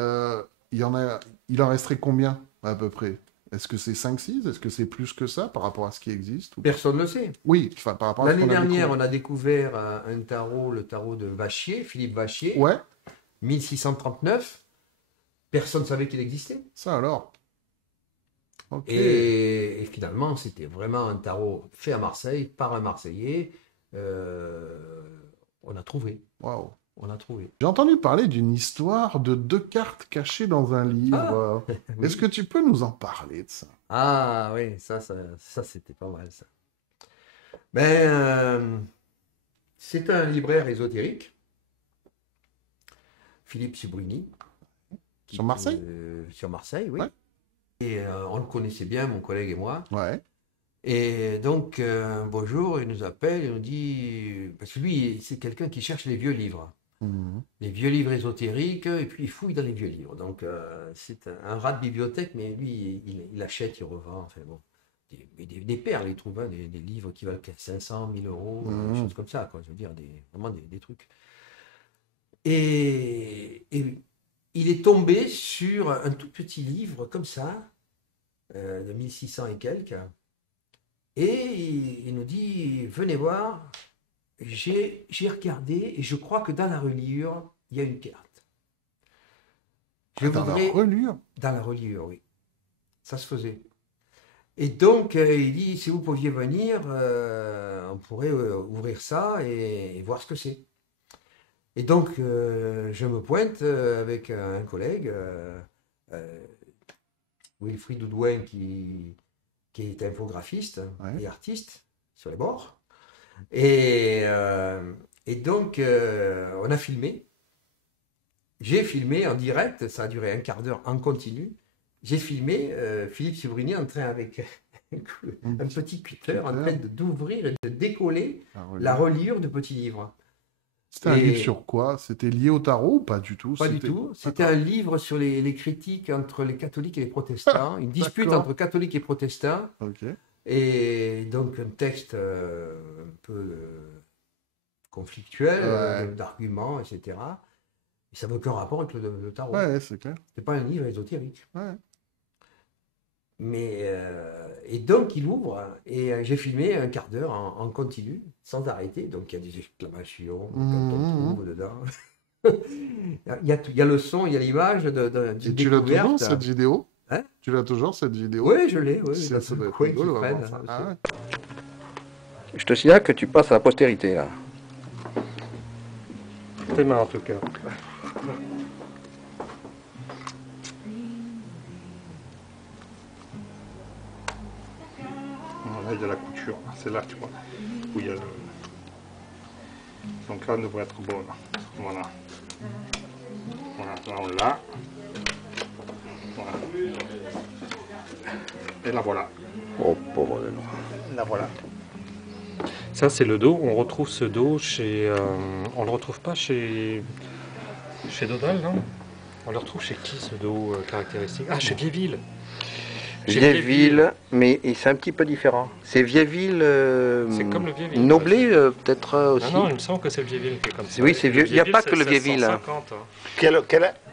il en resterait combien à peu près? Est-ce que c'est 5-6? Est-ce que c'est plus que ça par rapport à ce qui existe ou pas? Personne ne le sait. Oui, enfin par rapport à ce L'année qu'on a dernière, découvert. on a découvert un tarot, le tarot de Vachier, Philippe Vachier, Ouais, 1639. Personne ne savait qu'il existait. ça alors. Ok. Et finalement, c'était vraiment un tarot fait à Marseille, par un Marseillais. On a trouvé. Waouh. On a trouvé. J'ai entendu parler d'une histoire de 2 cartes cachées dans un livre. Oui. Est-ce que tu peux nous en parler de ça? Ah oui, ça c'était pas mal, ça. Ben, c'est un libraire ésotérique, Philippe Subrini. Sur Marseille? Sur Marseille, oui. Ouais. Et on le connaissait bien, mon collègue et moi. Ouais. Et donc, un beau jour, il nous appelle et nous dit... Parce que lui, c'est quelqu'un qui cherche les vieux livres. Mhm. Les vieux livres ésotériques, et puis il fouille dans les vieux livres. Donc, c'est un rat de bibliothèque, mais lui, il achète, il revend, enfin bon. Des perles, il trouve, hein, des livres qui valent 500, 1000 euros, des choses comme ça, quoi. Je veux dire, vraiment des trucs. Et il est tombé sur un tout petit livre comme ça, de 1600 et quelques. Et il nous dit, venez voir, j'ai regardé et je crois que dans la reliure, il y a une carte. Je Dans la voudrais... reliure? Dans la reliure, oui. Ça se faisait. Et donc, il dit, si vous pouviez venir, on pourrait ouvrir ça et voir ce que c'est. Et donc, je me pointe avec un collègue, Wilfried Oudouin, qui est infographiste Ouais. et artiste sur les bords. Et donc, on a filmé. J'ai filmé en direct, ça a duré un quart d'heure en continu. J'ai filmé Philippe Subrini en train avec un petit cutter en train d'ouvrir et de décoller la reliure de petits livres. C'était un livre sur quoi? C'était lié au tarot ou pas du tout? Pas du tout. C'était un livre sur les critiques entre les catholiques et les protestants, une dispute entre catholiques et protestants. Ok. Et donc un texte un peu conflictuel, d'arguments, etc. Et ça n'a aucun rapport avec le tarot. Ouais, c'est clair. C'est pas un livre ésotérique. Ouais. Mais et donc il ouvre et j'ai filmé un quart d'heure en continu, sans arrêter. Donc il y a des exclamations quand on trouve dedans. Il y a le son, il y a l'image Et d'une tu l'as toujours, découverte. cette vidéo? Hein? Tu l'as toujours, cette vidéo? Oui, je l'ai, oui. Ça doit être Oui, qui rigolo, traîne, vraiment. aussi. Ah ouais. Je te signale que tu passes à la postérité là. Tes mains en tout cas. Là, il y a la couture. C'est là, tu vois, où il y a le... Donc là, elle devrait être bonne. Voilà. Voilà, là, on l'a. Voilà. Et la voilà. Oh pauvre de nous. La voilà. Ça, c'est le dos. On retrouve ce dos chez... on le retrouve pas chez Dodal, non? On le retrouve chez qui, ce dos caractéristique? Ah, chez Vieville. Chez Vieilleville, mais c'est un petit peu différent. C'est Vieilleville. C'est comme le Vieilleville. Noblé peut-être aussi. Non, non, il me semble que c'est le Vieville qui est comme ça. Oui, c'est vieux. Il n'y a pas que le Vieilleville. Vieilleville. 1650. Quel...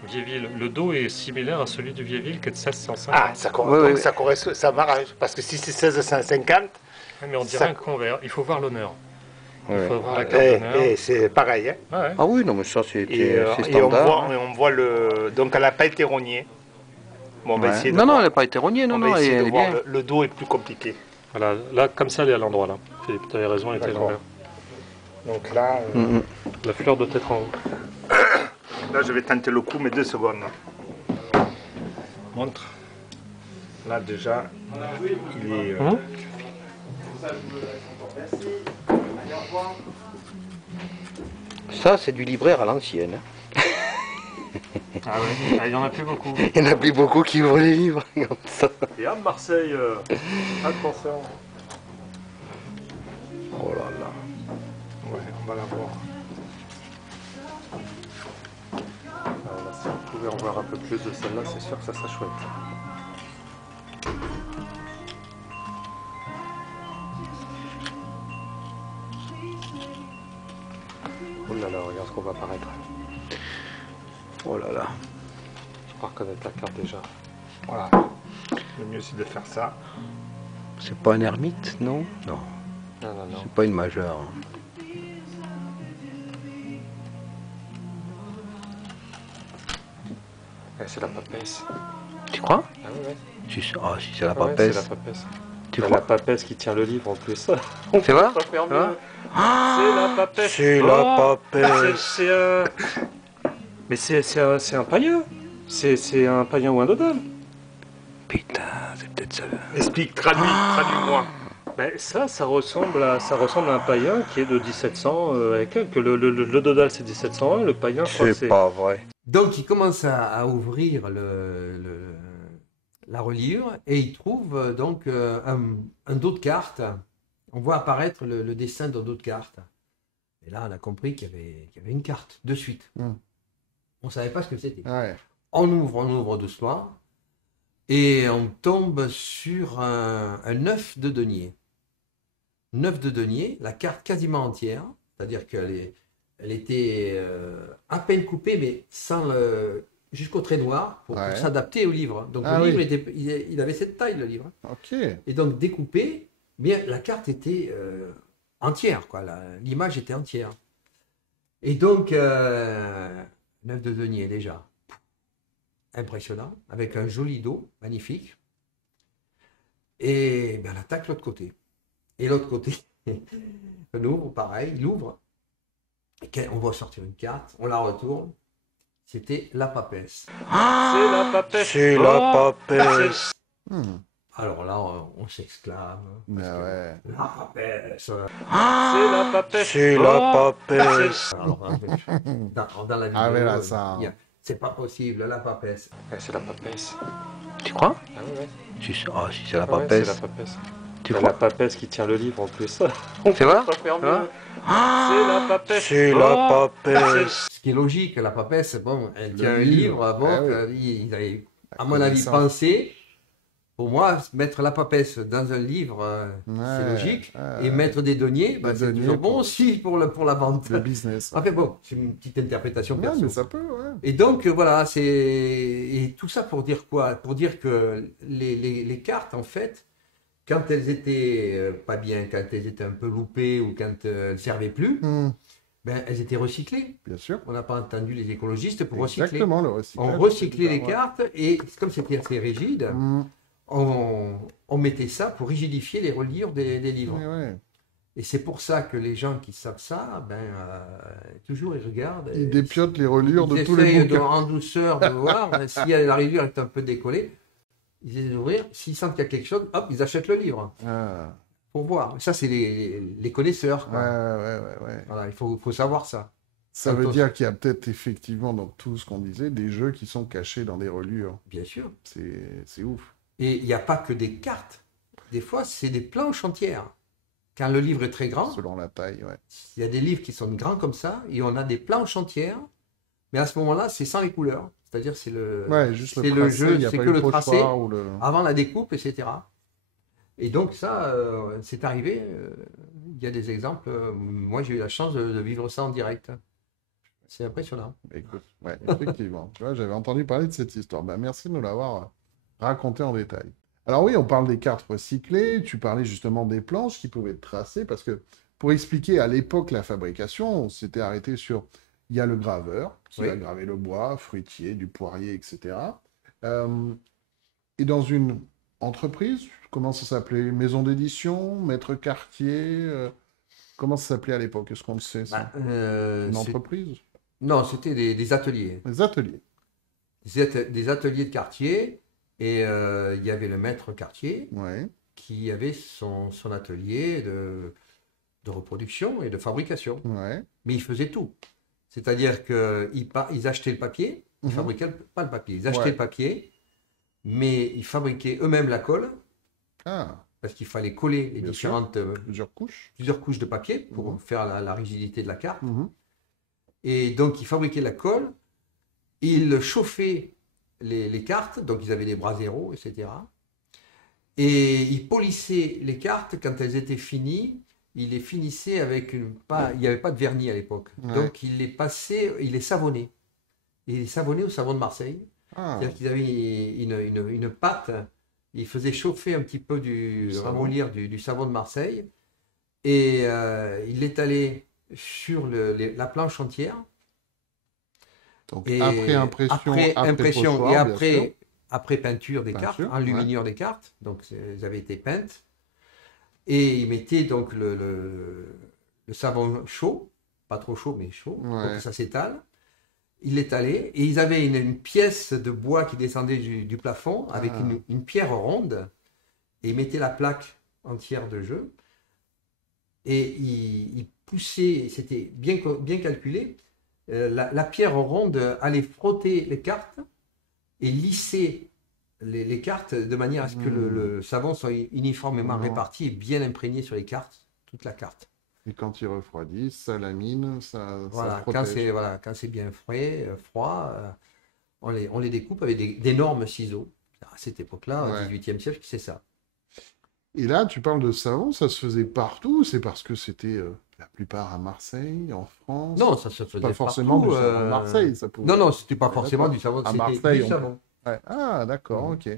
Vieilleville. Le dos est similaire à celui du Vieilleville qui est de 1650. Ah, ça, Ouais, donc ouais. ça correspond, ça m'arrange. Parce que si c'est 1650, Ouais, mais on dirait un convert. Il faut voir l'honneur. Il Ouais. faut voir la carte d'honneur. et c'est pareil. Hein. Ouais, ouais. Ah oui, non, mais ça c'est Et standard. on voit le. Donc elle n'a pas été rognée. Bon, on va Ouais. essayer de Non, non, voir. elle n'a pas été rognée, non, On non, va essayer elle de est voir. bien. Le dos est plus compliqué. Voilà, là, comme ça, elle est à l'endroit là. Philippe, tu avais raison, elle était à D'accord. l'envers. Donc là, Mhm. La fleur doit être en haut. là, je vais tenter le coup, mais 2 secondes. Montre. Là, déjà, il est. Hum Ça, c'est du libraire à l'ancienne. Ah ouais, il n'y en a plus beaucoup. Il n'y en a plus beaucoup qui ouvrent les livres comme ça. Et à Marseille, attention. Oh là là. Ouais, on va la voir. Alors là, si on pouvait en voir un peu plus de celle-là, c'est sûr que ça serait chouette. Oh là là, regarde ce qu'on va apparaître. Oh là là. Je crois reconnaître la carte déjà. Voilà. Le mieux, c'est de faire ça. C'est pas un ermite, non? Non. Non, non, non. C'est pas une majeure. C'est la papesse. Tu crois? Ah ouais, ouais. Si, ah, si c'est la Ah ouais, papesse. c'est la papesse. Tu C'est crois? la papesse qui tient le livre en plus. C'est vrai? On peut faire mieux. Hein? C'est la papesse. C'est la Oh, papesse. C'est un... Mais c'est un païen. C'est un païen ou un dodal. Putain, c'est peut-être ça. Explique, traduis-moi. Ben, ça ressemble à un païen qui est de 1700 avec quelques. Le dodal c'est 1701, le païen je crois que C'est pas vrai. Donc, il commence à ouvrir la reliure et il trouve donc un dos de carte. On voit apparaître le dessin d'un dos de carte. Et là, on a compris qu'il y avait une carte de suite. Mm. On ne savait pas ce que c'était. Ouais. On ouvre doucement et on tombe sur un œuf de denier. Un œuf de denier, la carte quasiment entière, c'est-à-dire elle était à peine coupée, mais sans jusqu'au trait noir pour Ouais. s'adapter au livre. Donc Ah le livre, oui. il avait cette taille, le livre. Ok. Et donc découpé, bien la carte était entière, quoi. L'image était entière. Et donc, un œuf de denier déjà impressionnant, avec un joli dos, magnifique. Et ben, on attaque l'autre côté. Et l'autre côté, on ouvre, pareil, il ouvre. Et on voit sortir une carte, on la retourne. C'était la papesse. C'est la papesse. C'est la papesse. Hmm. Alors là, on s'exclame. Mais ouais. La papesse. C'est la papesse. C'est la papesse. Alors, dans la vidéo, Ah, mais là, ça- c'est pas possible, la papesse. Ouais, c'est la papesse. Tu crois? Ah ouais, ouais. Si, ah, si c'est la Ouais, c'est la papesse. papesse. Tu C'est crois? la papesse qui tient le livre en plus. C'est vrai? On peut faire mieux. Hein? C'est la papesse. C'est la papesse. Ce qui est logique, la papesse, bon, elle tient Le un livre, livre, bon, ah oui. il avait, à mon avis, connaissance. pensé, pour moi, mettre la papesse dans un livre, c'est Ouais, logique, ouais. et mettre des deniers, Des c'est deniers toujours bon pour- aussi pour la vente. Le business. Enfin bon, c'est une petite interprétation Ouais, perso. mais ça peut, ouais. Et donc, voilà, et tout ça pour dire quoi? Pour dire que les cartes, en fait, quand elles étaient pas bien, quand elles étaient un peu loupées ou quand elles ne servaient plus, Hmm. Ben, elles étaient recyclées. Bien sûr. On n'a pas entendu les écologistes pour recycler. Exactement, le recyclage. On recyclait les Ouais. cartes et comme c'était assez rigide, Mm. on mettait ça pour rigidifier les reliures des livres. Ouais, ouais. Et c'est pour ça que les gens qui savent ça, ben, toujours ils regardent. Ils et dépiotent les reliures ils de tous les essayent bouquins. en douceur de voir si la reliure est un peu décollée. Ils essaient d'ouvrir. S'ils sentent qu'il y a quelque chose, hop, ils achètent le livre Ah. pour voir. Ça, c'est les connaisseurs, Ouais, quoi. ouais. Voilà, il faut savoir ça. Ça Quand veut on- dire qu'il y a peut-être effectivement dans tout ce qu'on disait des jeux qui sont cachés dans des reliures. Bien sûr. C'est ouf. Et il n'y a pas que des cartes. Des fois, c'est des planches entières. Quand le livre est très grand, Selon la taille, ouais. il y a des livres qui sont grands comme ça, et on a des planches entières, mais à ce moment-là, c'est sans les couleurs. C'est-à-dire, c'est le, Ouais, juste c'est le le tracé, jeu, il n'y a c'est pas que eu le le tracé, pochoir ou le... avant la découpe, etc. Et donc ça, c'est arrivé. Il y a des exemples. Moi, j'ai eu la chance de vivre ça en direct. C'est impressionnant. Écoute, ouais, effectivement. Tu vois, j'avais entendu parler de cette histoire. Ben, merci de nous l'avoir raconté en détail. Alors oui, on parle des cartes recyclées. Tu parlais justement des planches qui pouvaient être tracées parce que pour expliquer à l'époque la fabrication, on s'était arrêté sur... Il y a le graveur qui Oui. va graver le bois, fruitier, du poirier, etc. Et dans une entreprise, comment ça s'appelait? Maison d'édition, maître quartier, comment ça s'appelait à l'époque? Est-ce qu'on le sait, ça? Une entreprise? Non, c'était des ateliers. Des ateliers. Des ateliers de quartier. Et il y avait le maître quartier Ouais. qui avait son atelier de reproduction et de fabrication. Ouais. Mais ils faisaient tout. C'est-à-dire qu'ils achetaient le papier, ils Mhm. fabriquaient pas le papier. Ils achetaient Ouais. le papier, mais ils fabriquaient eux-mêmes la colle, Ah, parce qu'il fallait coller les Bien différentes, plusieurs couches. couches de papier pour Mhm. faire la rigidité de la carte. Mhm. Et donc, ils fabriquaient la colle, ils chauffaient les cartes, donc ils avaient des bras zéro, etc. Et ils polissaient les cartes quand elles étaient finies. Ils les finissaient avec il n'y avait pas de vernis à l'époque. Ouais. Donc, ils les passaient, ils les savonnaient. Et ils les savonnaient au savon de Marseille. Ah, C'est-à-dire qu'ils avaient une pâte, ils faisaient chauffer un petit peu Savon. ramollir du savon de Marseille. Et ils l'étalaient sur la planche entière. donc Et après impression, après impression pochoir, et bien sûr. après peinture des Peinture, cartes, enluminure des cartes, donc elles avaient été peintes. Et ils mettaient donc le savon chaud, pas trop chaud mais chaud, pour Ouais. que ça s'étale. Ils l'étalaient et ils avaient une pièce de bois qui descendait du plafond avec Ah. une pierre ronde et ils mettaient la plaque entière de jeu et ils poussaient, c'était bien calculé. La pierre ronde allait frotter les cartes et lisser les cartes de manière à ce que le savon soit uniformément Mhm. réparti et bien imprégné sur les cartes, toute la carte. Et quand il refroidit, ça lamine, ça Voilà, protège. quand c'est bien froid, on les découpe avec d'énormes ciseaux. À cette époque-là, Ouais. au XVIIIe siècle, c'est ça. Et là, tu parles de savon, ça se faisait partout, c'est parce que c'était la plupart à Marseille, en France. Non, ça se faisait pas forcément partout, du savon de Marseille, ça pouvait. Non, non, c'était pas Ouais, forcément d'accord. du savon, À c'était Marseille, du on- savon. Ouais. Ah, d'accord, Mhm. ok.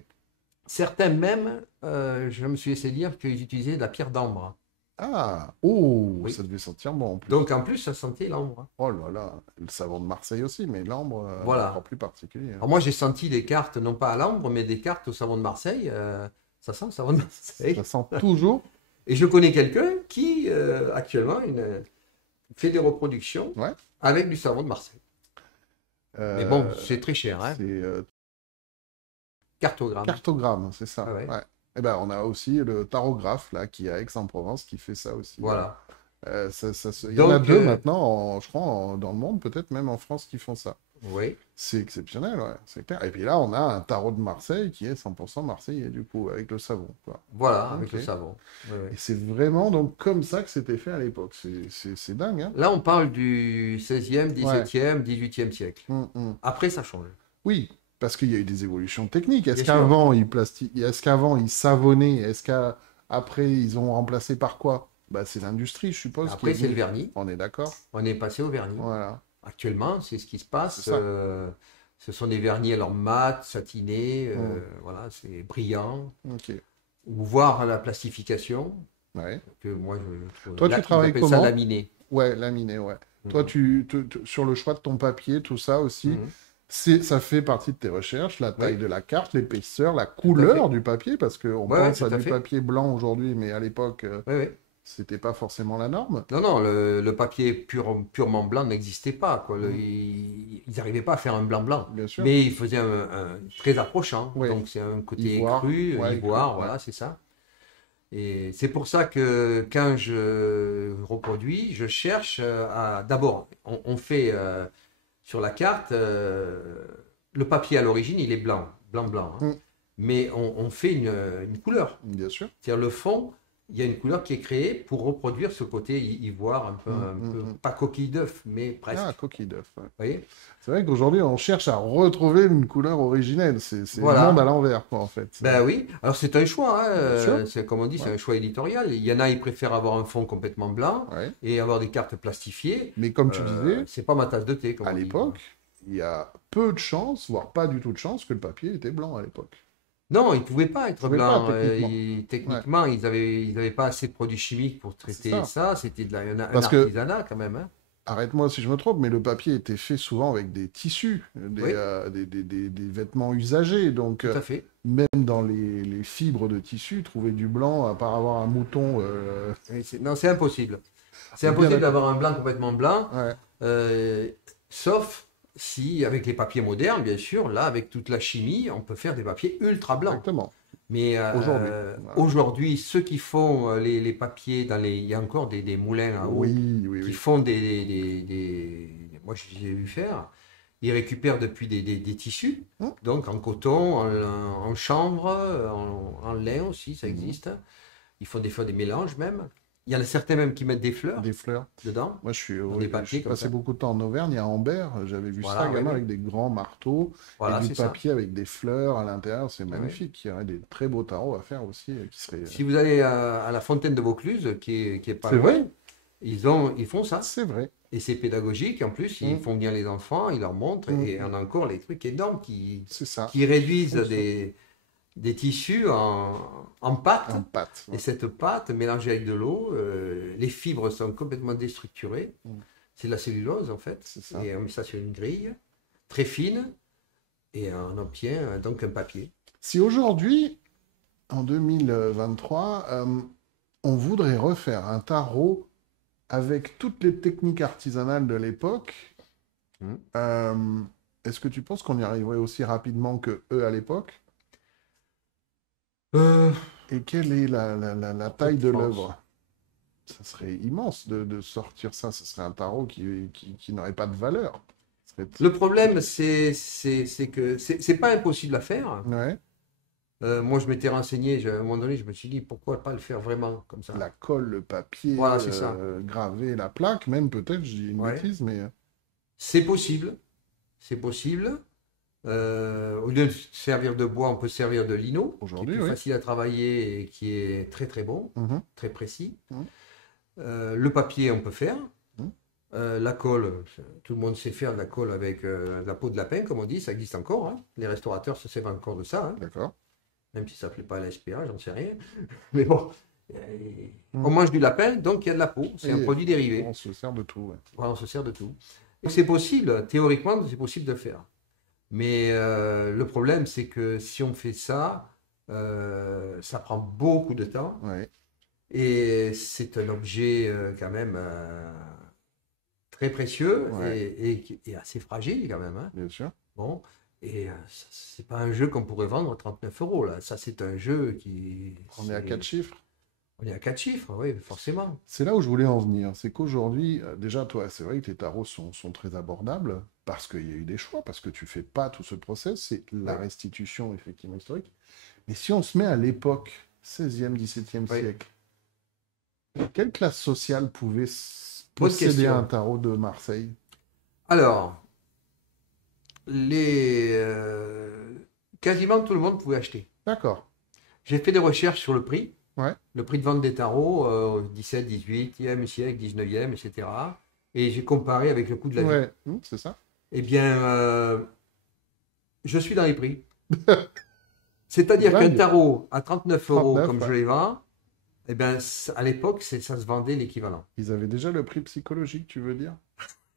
Certains même, je me suis laissé dire qu'ils utilisaient de la pierre d'ambre. Ah, oh, Oui. ça devait sentir bon en plus. Donc en plus, ça sentait l'ambre. Oh là là, le savon de Marseille aussi, mais l'ambre, Voilà. encore plus particulier. Alors moi, j'ai senti des cartes, non pas à l'ambre, mais des cartes au savon de Marseille. Ça sent le savon de Marseille. Ça sent toujours. Et je connais quelqu'un qui, actuellement, fait des reproductions Ouais. avec du savon de Marseille. Mais bon, c'est très cher, hein. C'est Cartogramme. cartogramme, c'est ça. Ah ouais. Ouais. Et ben, on a aussi le tarographe là, qui est à Aix-en-Provence, qui fait ça aussi. Voilà. Il y en a Donc, deux maintenant, je crois, dans le monde, peut-être même en France, qui font ça. Oui. C'est exceptionnel, ouais, c'est clair. Et puis là, on a un tarot de Marseille qui est 100% marseillais, du coup, avec le savon, quoi. Voilà, avec Ok. le savon. Oui, oui. Et c'est vraiment donc comme ça que c'était fait à l'époque. C'est dingue, hein. Là, on parle du 16e, 17e, 18e siècle. Après, ça change. Oui, parce qu'il y a eu des évolutions techniques. Est-ce Bien sûr. qu'avant, ils savonnaient? Est-ce qu'après, ils ont remplacé par quoi? Bah, c'est l'industrie, je suppose. Après, qui est c'est le venue. vernis. On est d'accord? On est passé au vernis. Voilà. Actuellement, c'est ce qui se passe. C'est ça. Ce sont des vernis alors mat, satinés, voilà, c'est brillant. Ok. Ou voir la plastification, Ouais. que moi je trouve. Toi, tu ils travailles appellent comment? ça laminé. Ouais, laminé, ouais. Toi, sur le choix de ton papier, tout ça aussi, Mhm. ça fait partie de tes recherches, la taille Oui. de la carte, l'épaisseur, la couleur du papier, parce qu'on Ouais, ouais, pense tout à à du fait. papier blanc aujourd'hui, mais à l'époque, Oui, oui. c'était pas forcément la norme. Non, non, le papier purement blanc n'existait pas, quoi. Mhm. Ils n'arrivaient pas à faire un blanc-blanc. Bien sûr. Mais ils faisaient très approchant. Oui. Donc c'est un côté Ivoire, cru, ouais, ivoire, cru, ouais. voilà, c'est ça. Et c'est pour ça que quand je reproduis, je cherche à... D'abord, on fait sur la carte, le papier à l'origine, il est blanc, blanc, hein. Mm. Mais on fait une couleur. Bien sûr. C'est-à-dire le fond, il y a une couleur qui est créée pour reproduire ce côté ivoire, un peu pas coquille d'œuf, mais presque. Ah, coquille d'œuf. Ouais. Vous voyez? C'est vrai qu'aujourd'hui, on cherche à retrouver une couleur originelle. C'est Voilà. le monde à l'envers, quoi, en fait. Ben oui, alors c'est un choix, hein, Bien sûr. c'est comme on dit, c'est Ouais. un choix éditorial. Il y en a, ils préfèrent avoir un fond complètement blanc Ouais. et avoir des cartes plastifiées. Mais comme tu disais, C'est pas ma tasse de thé, comme à on dit. l'époque, il y a peu de chances, voire pas du tout de chance, que le papier était blanc à l'époque. Non, ils ne pouvaient pas être Ils pouvaient pas, blancs. Techniquement, ils avaient pas assez de produits chimiques pour traiter ça. ça. C'était un Parce que- artisanat quand même, hein. Arrête-moi si je me trompe, mais le papier était fait souvent avec des tissus, Oui. des vêtements usagés. Donc, Tout à fait. même dans les fibres de tissu, trouver du blanc, à part avoir un mouton. Non, c'est impossible. C'est Bien impossible d'accord. d'avoir un blanc complètement blanc, Ouais. sauf si, avec les papiers modernes, bien sûr, là, avec toute la chimie, on peut faire des papiers ultra blancs. Exactement. Mais Aujourd'hui. Voilà. aujourd'hui, ceux qui font les papiers il y a encore des moulins à eau Oui, oui, qui oui. font moi je les ai vu faire, ils récupèrent depuis des tissus, Hum. donc en coton, en chanvre, en lin aussi, ça existe. Ils font des fois des mélanges même. Il y en a certains même qui mettent des fleurs Des fleurs. dedans. Moi, je Dans des papiers suis comme passé ça. beaucoup de temps en Auvergne, à Ambert. J'avais vu Voilà, ça, oui, gamin, oui. avec des grands marteaux Voilà, et du c'est ça. papier avec des fleurs à l'intérieur. C'est magnifique. Il y aurait des très beaux tarots à faire aussi, qui seraient. Si vous allez à la fontaine de Vaucluse, qui est pas C'est loin, vrai. ils font ça. C'est vrai. Et c'est pédagogique, en plus, ils Mm. font bien les enfants, ils leur montrent, Mm. et on a encore les trucs énormes C'est ça. qui réduisent Ils font ça. des tissus en pâte. En pâte. Et cette pâte, mélangée avec de l'eau, les fibres sont complètement déstructurées. Mm. C'est de la cellulose, en fait. C'est ça. Et on met ça sur une grille, très fine, et on obtient donc un papier. Si aujourd'hui, en 2023, on voudrait refaire un tarot avec toutes les techniques artisanales de l'époque, est-ce que tu penses qu'on y arriverait aussi rapidement que eux à l'époque? Et quelle est la taille de pense. l'œuvre? Ça serait immense de sortir ça. Ce serait un tarot qui n'aurait pas de valeur. Ça serait- Le problème, c'est que c'est pas impossible à faire. Ouais. Moi, je m'étais renseigné, à un moment donné, je me suis dit, pourquoi pas le faire vraiment comme ça? La colle, le papier, Voilà, c'est ça. graver la plaque, même peut-être, je dis une Ouais. bêtise, mais... C'est possible. C'est possible. Au lieu de servir de bois, on peut servir de lino, qui est Aujourd'hui, plus oui. facile à travailler et qui est très très bon, Mhm. très précis. Mhm. Le papier, on peut faire. Mhm. La colle, tout le monde sait faire de la colle avec de la peau de lapin, comme on dit, ça existe encore, hein. Les restaurateurs se servent encore de ça, hein. D'accord. Même si ça ne plaît pas à la SPA, j'en sais rien. Mais bon, Mhm. on mange du lapin, donc il y a de la peau, c'est un Et produit dérivé. On se sert de tout, ouais. Voilà, on se sert de tout. Et c'est possible, théoriquement, c'est possible de le faire. Mais le problème, c'est que si on fait ça, ça prend beaucoup de temps. Ouais. Et c'est un objet quand même très précieux Ouais. et assez fragile quand même, hein. Bien sûr. Bon, et c'est pas un jeu qu'on pourrait vendre à 39 € là. Ça, c'est un jeu qui. On est à 4 chiffres. On est à 4 chiffres, oui, forcément. C'est là où je voulais en venir. C'est qu'aujourd'hui, déjà, toi, c'est vrai que tes tarots sont très abordables parce qu'il y a eu des choix, parce que tu fais pas tout ce process. C'est la Ouais. restitution, effectivement, historique. Mais si on se met à l'époque, 16e, 17e Oui. siècle, quelle classe sociale pouvait Bonne posséder question. un tarot de Marseille? Alors, quasiment tout le monde pouvait acheter. D'accord. J'ai fait des recherches sur le prix. Ouais. Le prix de vente des tarots au 17, 18e siècle, 19e, etc. Et j'ai comparé avec le coût de la vie. Ouais, c'est ça. Eh bien, je suis dans les prix. C'est-à-dire qu'un Dingue. tarot à 39 € 39, comme je ouais. les vends, eh ben, à l'époque, ça se vendait l'équivalent. Ils avaient déjà le prix psychologique, tu veux dire?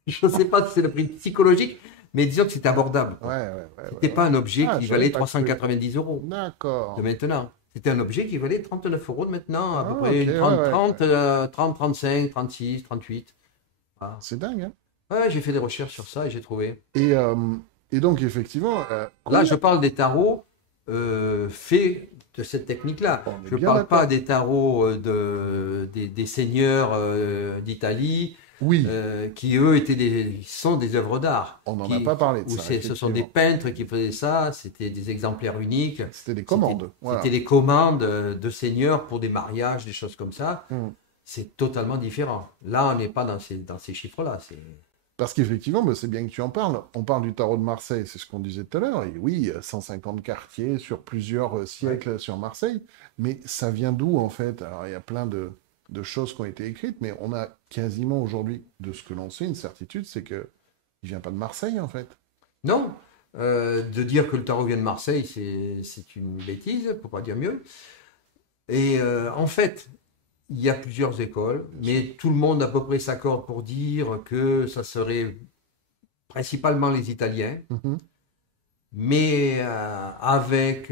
Je ne sais pas si c'est le prix psychologique, mais disons que c'était abordable. Ouais, ouais, ouais. C'était ouais. pas un objet Ah, qui je valait savais pas que 390 euros D'accord. de maintenant. C'était un objet qui valait 39 euros de maintenant, à peu Ah, près ok, une ouais, 30, ouais. 30, 35, 36, 38. Voilà. C'est dingue, hein? Ouais, j'ai fait des recherches sur ça et j'ai trouvé. Et, euh, et donc, effectivement, Là, combien- je parle des tarots faits de cette technique-là. On est Je ne bien parle d'accord. pas des tarots des seigneurs d'Italie, Oui, qui eux sont des œuvres d'art. on n'en Qui- a pas parlé de où ça. ce sont des effectivement. peintres qui faisaient ça, c'était des exemplaires uniques. C'était des commandes. C'était Voilà. c'était des commandes de seigneurs pour des mariages, des choses comme ça. Mm. C'est totalement différent. Là, on n'est pas dans ces chiffres-là. Parce qu'effectivement, bah, c'est bien que tu en parles. On parle du tarot de Marseille, c'est ce qu'on disait tout à l'heure. Et oui, 150 quartiers sur plusieurs siècles sur Marseille. Mais ça vient d'où, en fait? Alors, il y a plein de choses qui ont été écrites, mais on a quasiment aujourd'hui, de ce que l'on sait, une certitude, c'est que il vient pas de Marseille, en fait. Non, de dire que le tarot vient de Marseille, c'est une bêtise, pour pas dire mieux. Et en fait, il y a plusieurs écoles, mais tout le monde à peu près s'accorde pour dire que ça serait principalement les Italiens, Mhm. mais avec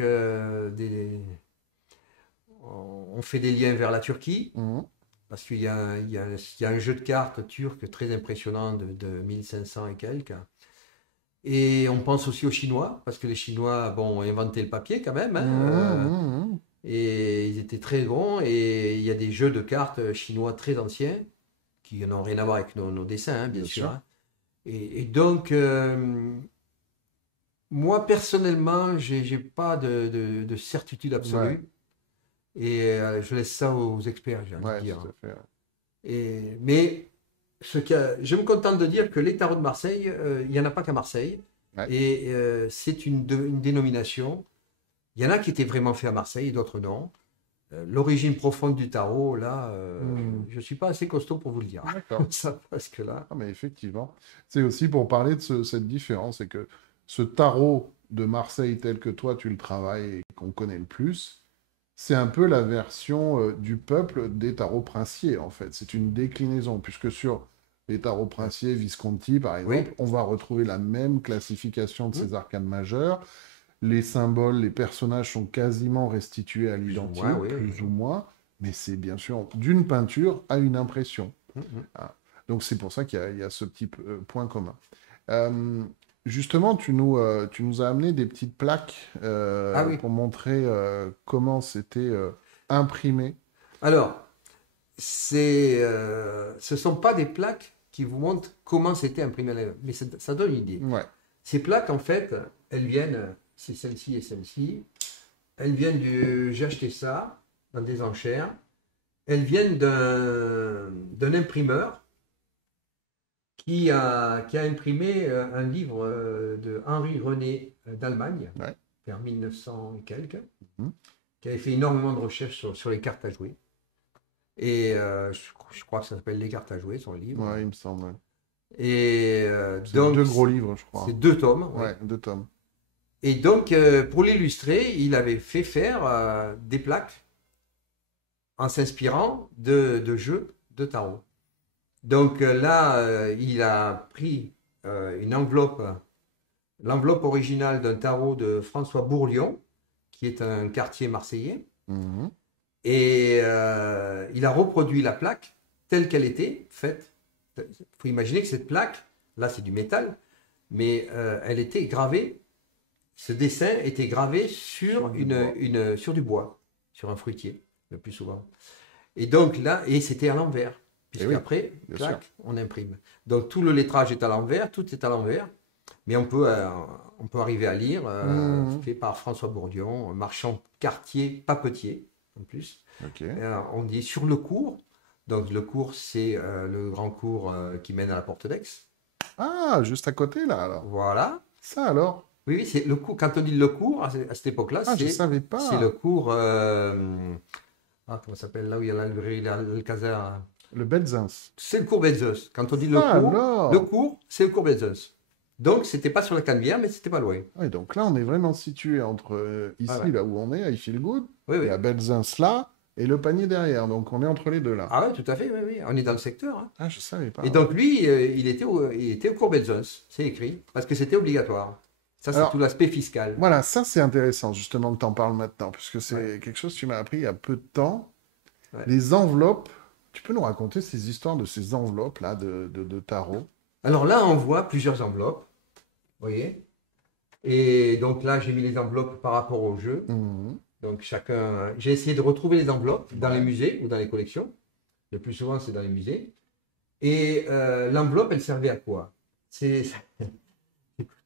on fait des liens vers la Turquie, Mhm. parce qu'il y a un jeu de cartes turc très impressionnant de 1500 et quelques. Et on pense aussi aux Chinois, parce que les Chinois, bon, ont inventé le papier quand même, hein, Mhm. Mhm. et ils étaient très bons. Et il y a des jeux de cartes chinois très anciens, qui n'ont rien à voir avec nos dessins, hein, bien Bien sûr. sûr. Hein. Et donc, moi, personnellement, j'ai pas de certitude absolue. Et je laisse ça aux experts, j'ai envie de Ouais, dire. tout à fait. Ouais. Mais je me contente de dire que les tarots de Marseille, il n'y en a pas qu'à Marseille. Ouais. Et c'est une dénomination. Il y en a qui étaient vraiment faits à Marseille et d'autres non. L'origine profonde du tarot, là, je ne suis pas assez costaud pour vous le dire. D'accord. Ça, parce que là. Ah, mais effectivement, c'est aussi pour parler de cette différence, c'est que ce tarot de Marseille tel que toi tu le travailles et qu'on connaît le plus, c'est un peu la version du peuple des tarots princiers, en fait. C'est une déclinaison, puisque sur les tarots princiers, Visconti, par exemple, Oui. on va retrouver la même classification de Mm. ces arcanes majeures. Les symboles, les personnages sont quasiment restitués à l'identique, moins, oui, plus oui. ou moins, mais c'est bien sûr d'une peinture à une impression. Mhm. Ah. Donc c'est pour ça qu'il y a ce petit point commun. Justement, tu nous as amené des petites plaques Ah oui. pour montrer comment c'était imprimé. Alors, ce ne sont pas des plaques qui vous montrent comment c'était imprimé à la main, mais ça donne une idée. Ouais. Ces plaques, en fait, elles viennent, c'est celle-ci et celle-ci, elles viennent j'ai acheté ça dans des enchères, elles viennent d'un imprimeur qui a imprimé un livre de Henri René d'Allemagne, Ouais. vers 1900 et quelques, Mhm. qui avait fait énormément de recherches sur les cartes à jouer. Et je crois que ça s'appelle Les cartes à jouer, son livre. Ouais, il me semble. Et C'est donc, deux gros livres, je crois. c'est 2 tomes. ouais. Ouais, 2 tomes. Et donc, pour l'illustrer, il avait fait faire des plaques en s'inspirant de jeux de tarot. Donc là, il a pris l'enveloppe originale d'un tarot de François Bourlion, qui est un quartier marseillais, Mhm. et il a reproduit la plaque telle qu'elle était faite. Il faut imaginer que cette plaque, là c'est du métal, mais elle était gravée, ce dessin était gravé sur du bois, sur un fruitier, le plus souvent. Et donc là, et c'était à l'envers, puisqu'après, bien clac, on imprime. Donc tout le lettrage est à l'envers, tout est à l'envers, mais on peut arriver à lire, fait par François Bourdion, marchand quartier papetier, en plus. Ok. On dit sur le cours. Donc le cours, c'est le grand cours qui mène à la porte d'Aix. Ah, juste à côté, là, alors. Voilà. Ça, alors? Oui, c'est le cours. Quand on dit le cours, à cette époque-là, Ah, je savais pas. c'est le cours. Comment ça s'appelle? Là où il y a la librairie, l'Alcazar. Le Belzins. C'est le cours Belzeus. Quand on dit le Ah, cours, alors. le cours, c'est le cours Belzeus. Donc, c'était pas sur la Canebière, mais c'était pas loin. Ouais, donc là, on est vraiment situé entre ici, Ah ouais. là où on est, à I Feel Good, Oui, oui. et à Belzins, là, et le panier derrière. Donc on est entre les deux là. Ah oui, tout à fait, oui, oui. On est dans le secteur, hein. Ah, je savais pas. Et donc lui, il était au cours Belzons, c'est écrit, parce que c'était obligatoire. Ça, c'est Alors, tout l'aspect fiscal. Voilà, ça c'est intéressant justement que tu en parles maintenant, puisque c'est Ouais. quelque chose que tu m'as appris il y a peu de temps. Ouais. Les enveloppes, tu peux nous raconter ces histoires de ces enveloppes là de tarot? Alors là, on voit plusieurs enveloppes, vous voyez. Et donc là, j'ai mis les enveloppes par rapport au jeu. Mhm. Donc chacun, j'ai essayé de retrouver les enveloppes dans les musées ou dans les collections. Le plus souvent, c'est dans les musées. Et l'enveloppe, elle servait à quoi? C'est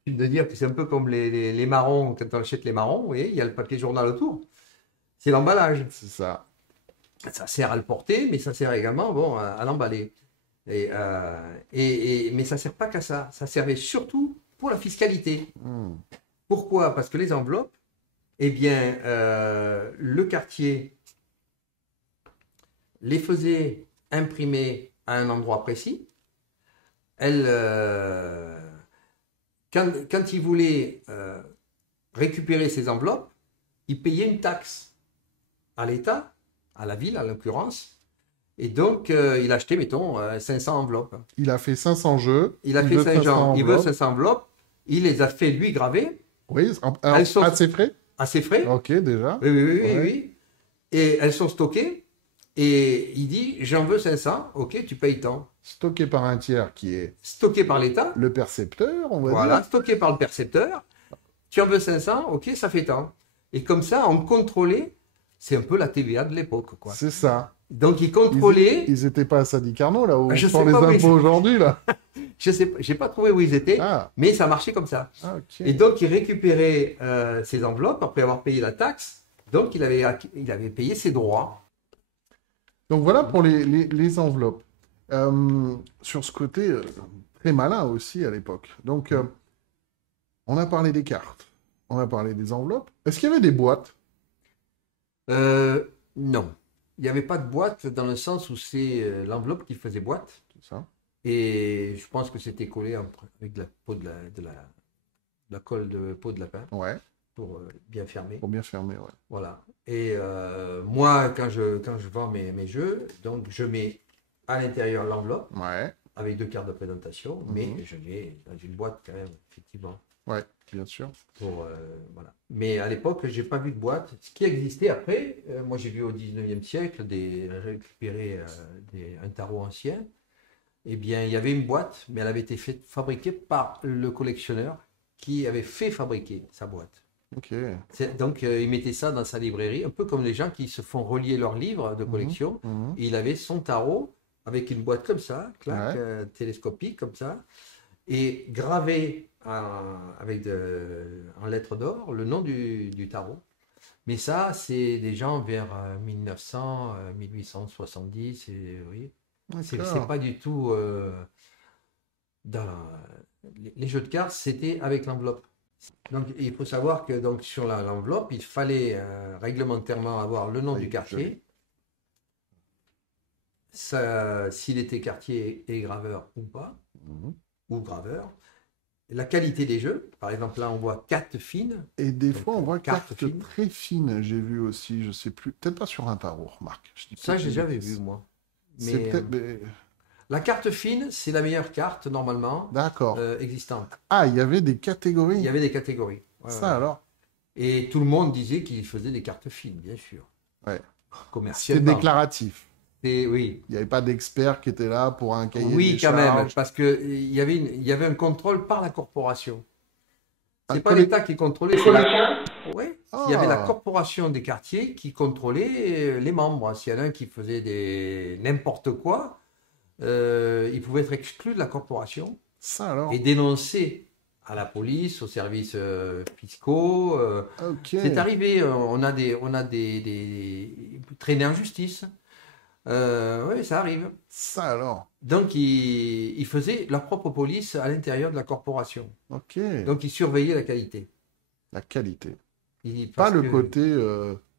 coutume de dire que c'est un peu comme les marrons, quand on achète les marrons, vous voyez, il y a le papier journal autour. C'est l'emballage. C'est ça. Ça sert à le porter, mais ça sert également bon, à l'emballer. Mais ça ne sert pas qu'à ça. Ça servait surtout pour la fiscalité. Mhm. Pourquoi? Parce que les enveloppes, eh bien, le quartier les faisait imprimer à un endroit précis. Quand il voulait récupérer ces enveloppes, il payait une taxe à l'État, à la ville en l'occurrence. Et donc, il achetait, mettons, 500 enveloppes. Il a fait 500 jeux. Il a fait veut 500, il veut enveloppes. 500 enveloppes. Il les a fait, lui, graver Oui, Elles sont- à ses frais? à ses frais. Ok, déjà. Oui, oui, oui, Ouais. oui. Et elles sont stockées. Et il dit, j'en veux 500, ok, tu payes tant. Stocké par un tiers qui est Stocké par l'État, le percepteur, on va voilà, dire. stocké par le percepteur. Tu en veux 500, ok, ça fait tant. Et comme ça, on contrôlait, c'est un peu la TVA de l'époque, quoi. C'est ça. Donc, ils contrôlaient, Ils étaient pas à Sadi Carnot, là, où Je on sais sent les pas où ils impôts sont. aujourd'hui, là. je sais, j'ai pas trouvé où ils étaient, Ah, mais ça marchait comme ça. ok. Et donc, il récupérait ses enveloppes après avoir payé la taxe. Donc, il avait payé ses droits. Donc voilà pour les enveloppes. Sur ce côté très malin aussi à l'époque. Donc, on a parlé des cartes, on a parlé des enveloppes. Est-ce qu'il y avait des boîtes? Non. Il n'y avait pas de boîte dans le sens où c'est l'enveloppe qui faisait boîte. C'est ça. Et je pense que c'était collé avec de la peau de la colle de peau de lapin Ouais, pour bien fermer. pour bien fermer, ouais. Voilà. Et moi, quand je vends mes jeux, donc je mets à l'intérieur l'enveloppe Ouais, avec 2 cartes de présentation, mais Mhm. je mets dans une boîte quand même, effectivement. ouais, bien sûr. Voilà. Mais à l'époque, j'ai pas vu de boîte. Ce qui existait après, moi j'ai vu au 19e siècle récupérer un tarot ancien. Eh bien, il y avait une boîte, mais elle avait été fabriquée par le collectionneur qui avait fait fabriquer sa boîte. Ok. Donc, il mettait ça dans sa librairie, un peu comme les gens qui se font relier leurs livres de collection. Mhm. Et il avait son tarot avec une boîte comme ça, clac, Ouais. télescopique comme ça, et gravé en lettres d'or le nom du tarot. Mais ça, c'est des gens vers 1900, 1870, et, vous voyez, c'est D'accord. pas du tout les jeux de cartes, c'était avec l'enveloppe. Donc, il faut savoir que donc, sur l'enveloppe, il fallait réglementairement avoir le nom Oui, du quartier, s'il était quartier et graveur ou pas, Mhm. ou graveur. La qualité des jeux, par exemple, là, on voit cartes fines. Et des Donc, fois, on voit carte cartes fine. très fines, j'ai vu aussi, je sais plus, peut-être pas sur un tarot, remarque. Je dis Ça, peut-être j'ai une jamais bêtise. vu, moi. C'est Mais peut-être. mais- la carte fine, c'est la meilleure carte, normalement, D'accord. existante. Ah, il y avait des Il catégories. y avait des catégories. Ouais, Ça ouais. alors. Et tout le monde disait qu'il faisait des cartes fines, bien sûr. Ouais. C'était Commercialement. déclaratif. Oui, Il n'y avait pas d'expert qui était là pour un cahier oui, des quand même, charges. parce qu'il y avait un contrôle par la corporation. Un C'est pas collect- l'État qui contrôlait. Oui, il y avait la Ah. corporation des quartiers qui contrôlait les membres. S'il y en a un qui faisait n'importe quoi, il pouvait être exclu de la corporation Ça alors. et dénoncé à la police, aux services fiscaux. Ok. C'est arrivé, on a des traînés en justice. Oui, ça arrive. Ça alors. Donc, ils faisaient leur propre police à l'intérieur de la corporation. Ok. Donc, ils surveillaient la qualité. La qualité. Pas Parce le que côté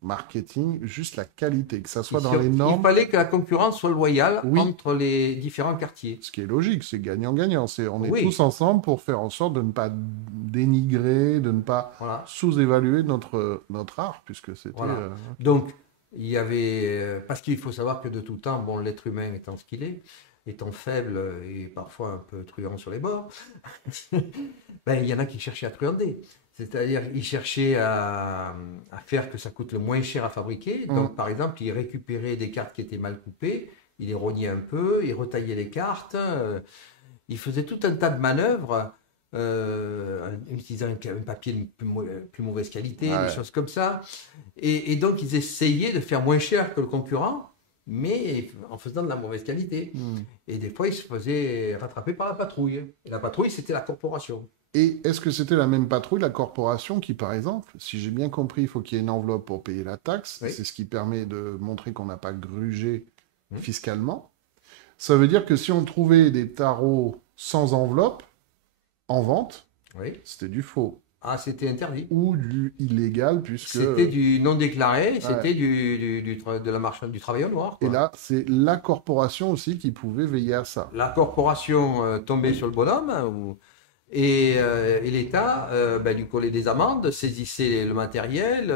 marketing, juste la qualité, que ça soit dans les il normes. fallait que la concurrence soit loyale Oui. entre les différents quartiers. Ce qui est logique, c'est gagnant-gagnant. On est Oui. tous ensemble pour faire en sorte de ne pas dénigrer, de ne pas Voilà. sous-évaluer notre art, puisque c'était. Voilà. Donc, Il y avait, parce qu'il faut savoir que de tout temps, bon, l'être humain étant ce qu'il est, étant faible et parfois un peu truand sur les bords, ben, il y en a qui cherchaient à truander. C'est-à-dire, ils cherchaient à faire que ça coûte le moins cher à fabriquer. Donc, par exemple, ils récupéraient des cartes qui étaient mal coupées, ils les rognaient un peu, ils retaillaient les cartes, ils faisaient tout un tas de manœuvres. Utilisant un papier de plus mauvaise qualité, Ouais. des choses comme ça. Et donc, ils essayaient de faire moins cher que le concurrent, mais en faisant de la mauvaise qualité. Et des fois, ils se faisaient rattraper par la patrouille. Et la patrouille, c'était la corporation. Et est-ce que c'était la même patrouille, la corporation, qui, par exemple, si j'ai bien compris, il faut qu'il y ait une enveloppe pour payer la taxe. Oui. C'est ce qui permet de montrer qu'on n'a pas grugé fiscalement. Ça veut dire que si on trouvait des tarots sans enveloppe en vente, Oui. c'était du faux Ah, c'était interdit. ou du illégal, puisque... C'était du non déclaré, c'était du travail au noir, quoi. Et là, c'est la corporation aussi qui pouvait veiller à ça. La corporation tombait sur le bonhomme et l'État lui collait des amendes, saisissait le matériel.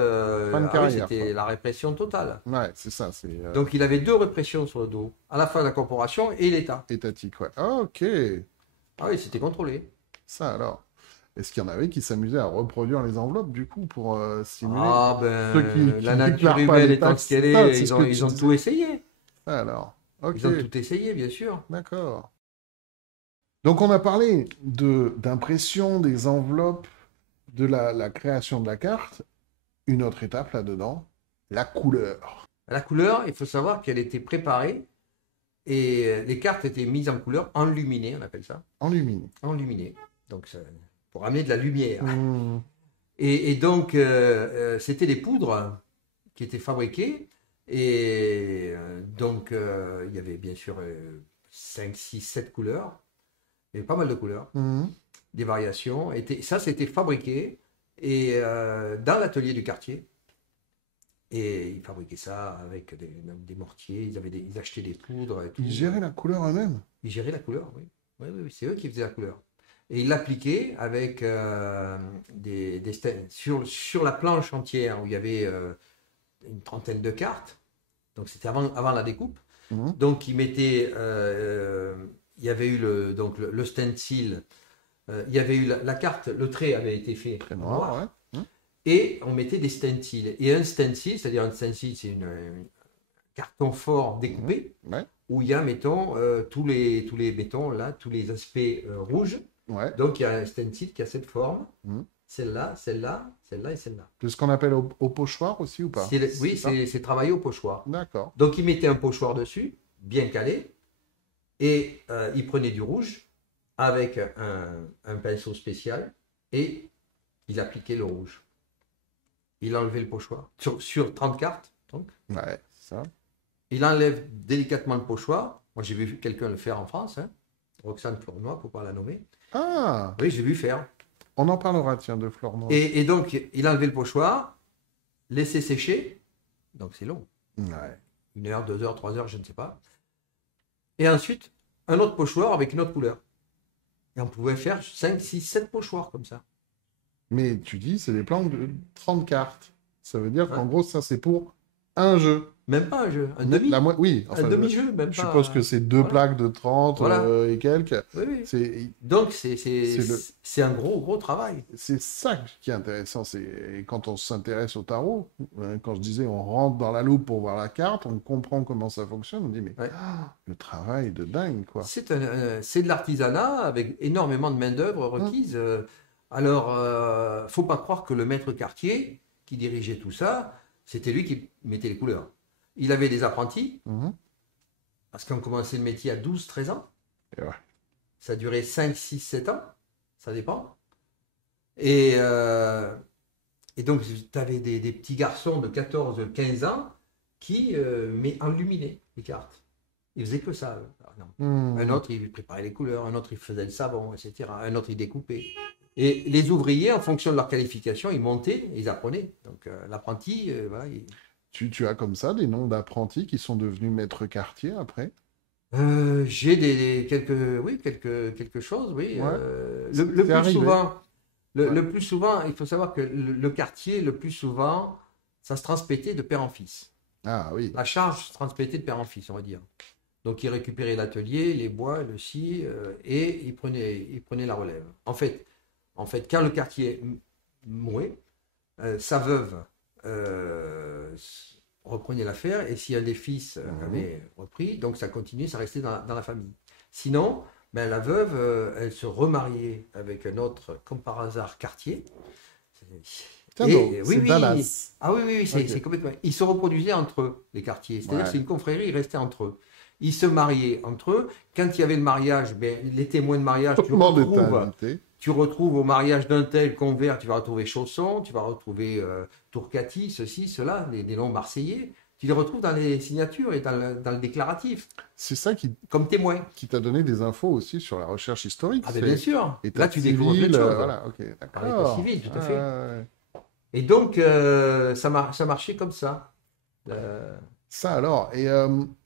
Fin de carrière, C'était quoi. la répression totale. Ouais, c'est ça, c'est Donc il avait deux répressions sur le dos, à la fois la corporation et l'État. étatique, ouais. Ah, ok, Ah oui, c'était contrôlé. ça alors. Est-ce qu'il y en avait qui s'amusaient à reproduire les enveloppes, du coup, pour simuler Ah ben, ceux qui la déclarent nature pas humaine les étant taxes, ce qu'elle c'est ça, est, c'est ce que ils tu ont disais. tout essayé. Ça alors, ok, Ils ont tout essayé, bien sûr. d'accord. Donc on a parlé d'impression des enveloppes, de la création de la carte. Une autre étape là-dedans, la couleur. La couleur, il faut savoir qu'elle était préparée et les cartes étaient mises en couleur enluminées, on appelle ça, Enluminé. enluminées. Donc pour amener de la lumière. Mmh. Et donc c'était des poudres qui étaient fabriquées et donc il y avait bien sûr 5, 6, 7 couleurs. Il y avait pas mal de couleurs, Mmh. des variations. Ça, c'était fabriqué et dans l'atelier du quartier. Et ils fabriquaient ça avec des mortiers, ils achetaient des poudres et tout. Ils géraient la couleur eux-mêmes. Ils géraient la couleur, oui. Oui, oui, oui, c'est eux qui faisaient la couleur. Et ils l'appliquaient avec sur la planche entière où il y avait une trentaine de cartes. Donc c'était avant la découpe. Mmh. Donc ils mettaient, il y avait eu le stencil, il y avait eu la carte, le trait avait été fait Très en noir, ouais. et on mettait des stencils. Et un stencil, c'est-à-dire un stencil, c'est un carton fort découpé, Ouais. où il y a, mettons, tous les aspects rouges. Ouais. Donc il y a un stencil qui a cette forme, Mhm. celle-là, celle-là, celle-là et celle-là. C'est ce qu'on appelle au pochoir aussi ou pas? Oui, ça c'est travaillé au pochoir. D'accord. Donc il mettait un pochoir dessus, bien calé, et il prenait du rouge avec un pinceau spécial et il appliquait le rouge. Il enlevait le pochoir sur 30 cartes, donc. Ouais, ça. Il enlève délicatement le pochoir. Moi, j'ai vu quelqu'un le faire en France, hein. Roxane Flournoy, pour ne pas la nommer. Ah, Oui, j'ai vu faire. on en parlera, tiens, de Florent. Et donc, il enlevait le pochoir, laissait sécher. Donc, c'est long. Ouais. 1 heure, 2 heures, 3 heures, je ne sais pas. Et ensuite, un autre pochoir avec une autre couleur. Et on pouvait faire 5, 6, 7 pochoirs comme ça. Mais tu dis, c'est des plans de 30 cartes. Ça veut dire qu'en Ouais. gros, ça, c'est pour un jeu. Même pas un jeu, un demi. Oui, enfin, un demi-jeu, même je pas. suppose que c'est deux Voilà. plaques de 30 Voilà. et quelques. Oui, oui. C'est Donc, C'est c'est un gros travail. ça qui est intéressant. C'est quand on s'intéresse au tarot, quand je disais on rentre dans la loupe pour voir la carte, on comprend comment ça fonctionne, on dit mais Ouais. le travail de dingue, quoi. C'est de l'artisanat avec énormément de main-d'œuvre requise. Alors, faut pas croire que le maître quartier qui dirigeait tout ça, c'était lui qui mettait les couleurs. Il avait des apprentis, Mhm. parce qu'on commençait le métier à 12, 13 ans. Et ouais. Ça durait 5, 6, 7 ans, ça dépend. Et donc, tu avais des petits garçons de 14, 15 ans qui enluminaient les cartes. Ils faisaient que ça, par exemple. Mhm. Un autre, il préparait les couleurs, un autre, il faisait le savon, etc. Un autre, il découpait. Et les ouvriers, en fonction de leur qualification, ils montaient, ils apprenaient. Donc l'apprenti, voilà, Tu as comme ça des noms d'apprentis qui sont devenus maîtres quartiers après? j'ai quelque chose, oui. Ouais. Le C'est plus arrivé. souvent, Ouais. le plus souvent, il faut savoir que le quartier, le plus souvent, ça se transmettait de père en fils. Ah oui. La charge se transmettait de père en fils, on va dire. Donc il récupérait l'atelier, les bois, le scie, et il prenait la relève. En fait, quand le quartier mourait, sa veuve reprenait l'affaire, et si un des fils avait repris, donc ça continuait, ça restait dans la famille. Sinon, ben, la veuve, elle se remariait avec un autre, comme par hasard, quartier. Tiens Et, donc, oui, c'est oui. Dallas. Ah oui, oui, Ok. c'est complètement. Ils se reproduisaient entre eux, les quartiers. C'est-à-dire Ouais. que c'est une confrérie, ils restaient entre eux. Ils se mariaient entre eux. Quand il y avait le mariage, ben, les témoins de mariage, Tout le monde était invité. tu retrouves au mariage d'un tel convert, tu vas retrouver Chausson, tu vas retrouver Tourcati, ceci, cela, les noms marseillais. Tu les retrouves dans les signatures et dans le déclaratif, C'est ça comme témoins. qui t'a donné des infos aussi sur la recherche historique. Ah ben bien sûr. État Là, tu découvres plein de civil, choses. voilà, ok, Par l'état d'accord. civil, tout à fait. Ouais. Et donc, ça marchait comme ça. Ça alors, et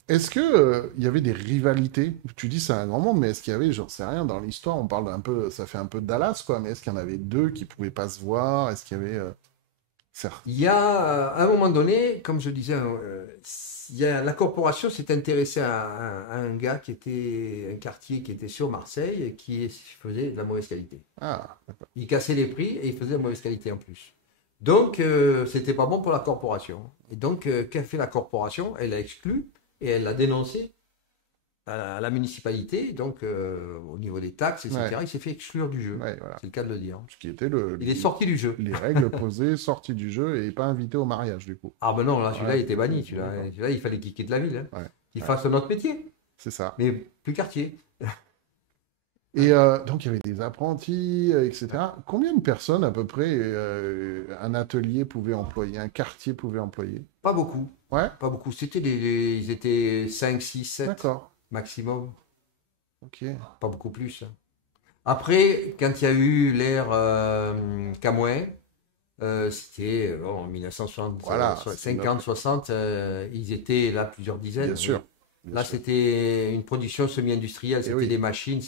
est-ce que il y avait des rivalités? Tu dis c'est un grand monde, mais est-ce qu'il y avait, j'en sais rien, dans l'histoire, on parle un peu, ça fait un peu de Dallas, quoi, mais est-ce qu'il y en avait deux qui pouvaient pas se voir? Est-ce qu'il y avait certes. Il y a, à un moment donné, comme je disais, la corporation s'est intéressée à un gars qui était un quartier qui était sur Marseille et qui faisait de la mauvaise qualité. Ah, d'accord. Il cassait les prix et il faisait de la mauvaise qualité en plus. Donc, c'était pas bon pour la corporation. Et donc, qu'a fait la corporation? Elle l'a exclu et elle l'a dénoncé à la municipalité. Donc, au niveau des taxes, etc., Ouais. il s'est fait exclure du jeu. Ouais, voilà. C'est le cas de le dire. Ce qui était Il est sorti du jeu. les règles posées, sorti du jeu et pas invité au mariage, du coup. Ah ben non, là, celui-là, Ouais. il était banni. D'accord. Celui-là, il fallait qu'il quitte la ville. Hein. Ouais. Qu'il Ouais. fasse un autre métier, C'est ça. mais plus quartier. Et donc, il y avait des apprentis, etc. Combien de personnes, à peu près, un atelier pouvait employer, un quartier pouvait employer? Pas beaucoup. Ouais, Pas beaucoup. C'était ils étaient 5, 6, 7 d'accord. maximum. Ok. Pas beaucoup plus. Après, quand il y a eu l'ère Camouin, c'était en 1960, Voilà, c'est 50, 60, ils étaient là plusieurs dizaines. Bien sûr. Oui. Bien Là, sûr. c'était une production semi-industrielle, c'était oui. des machines,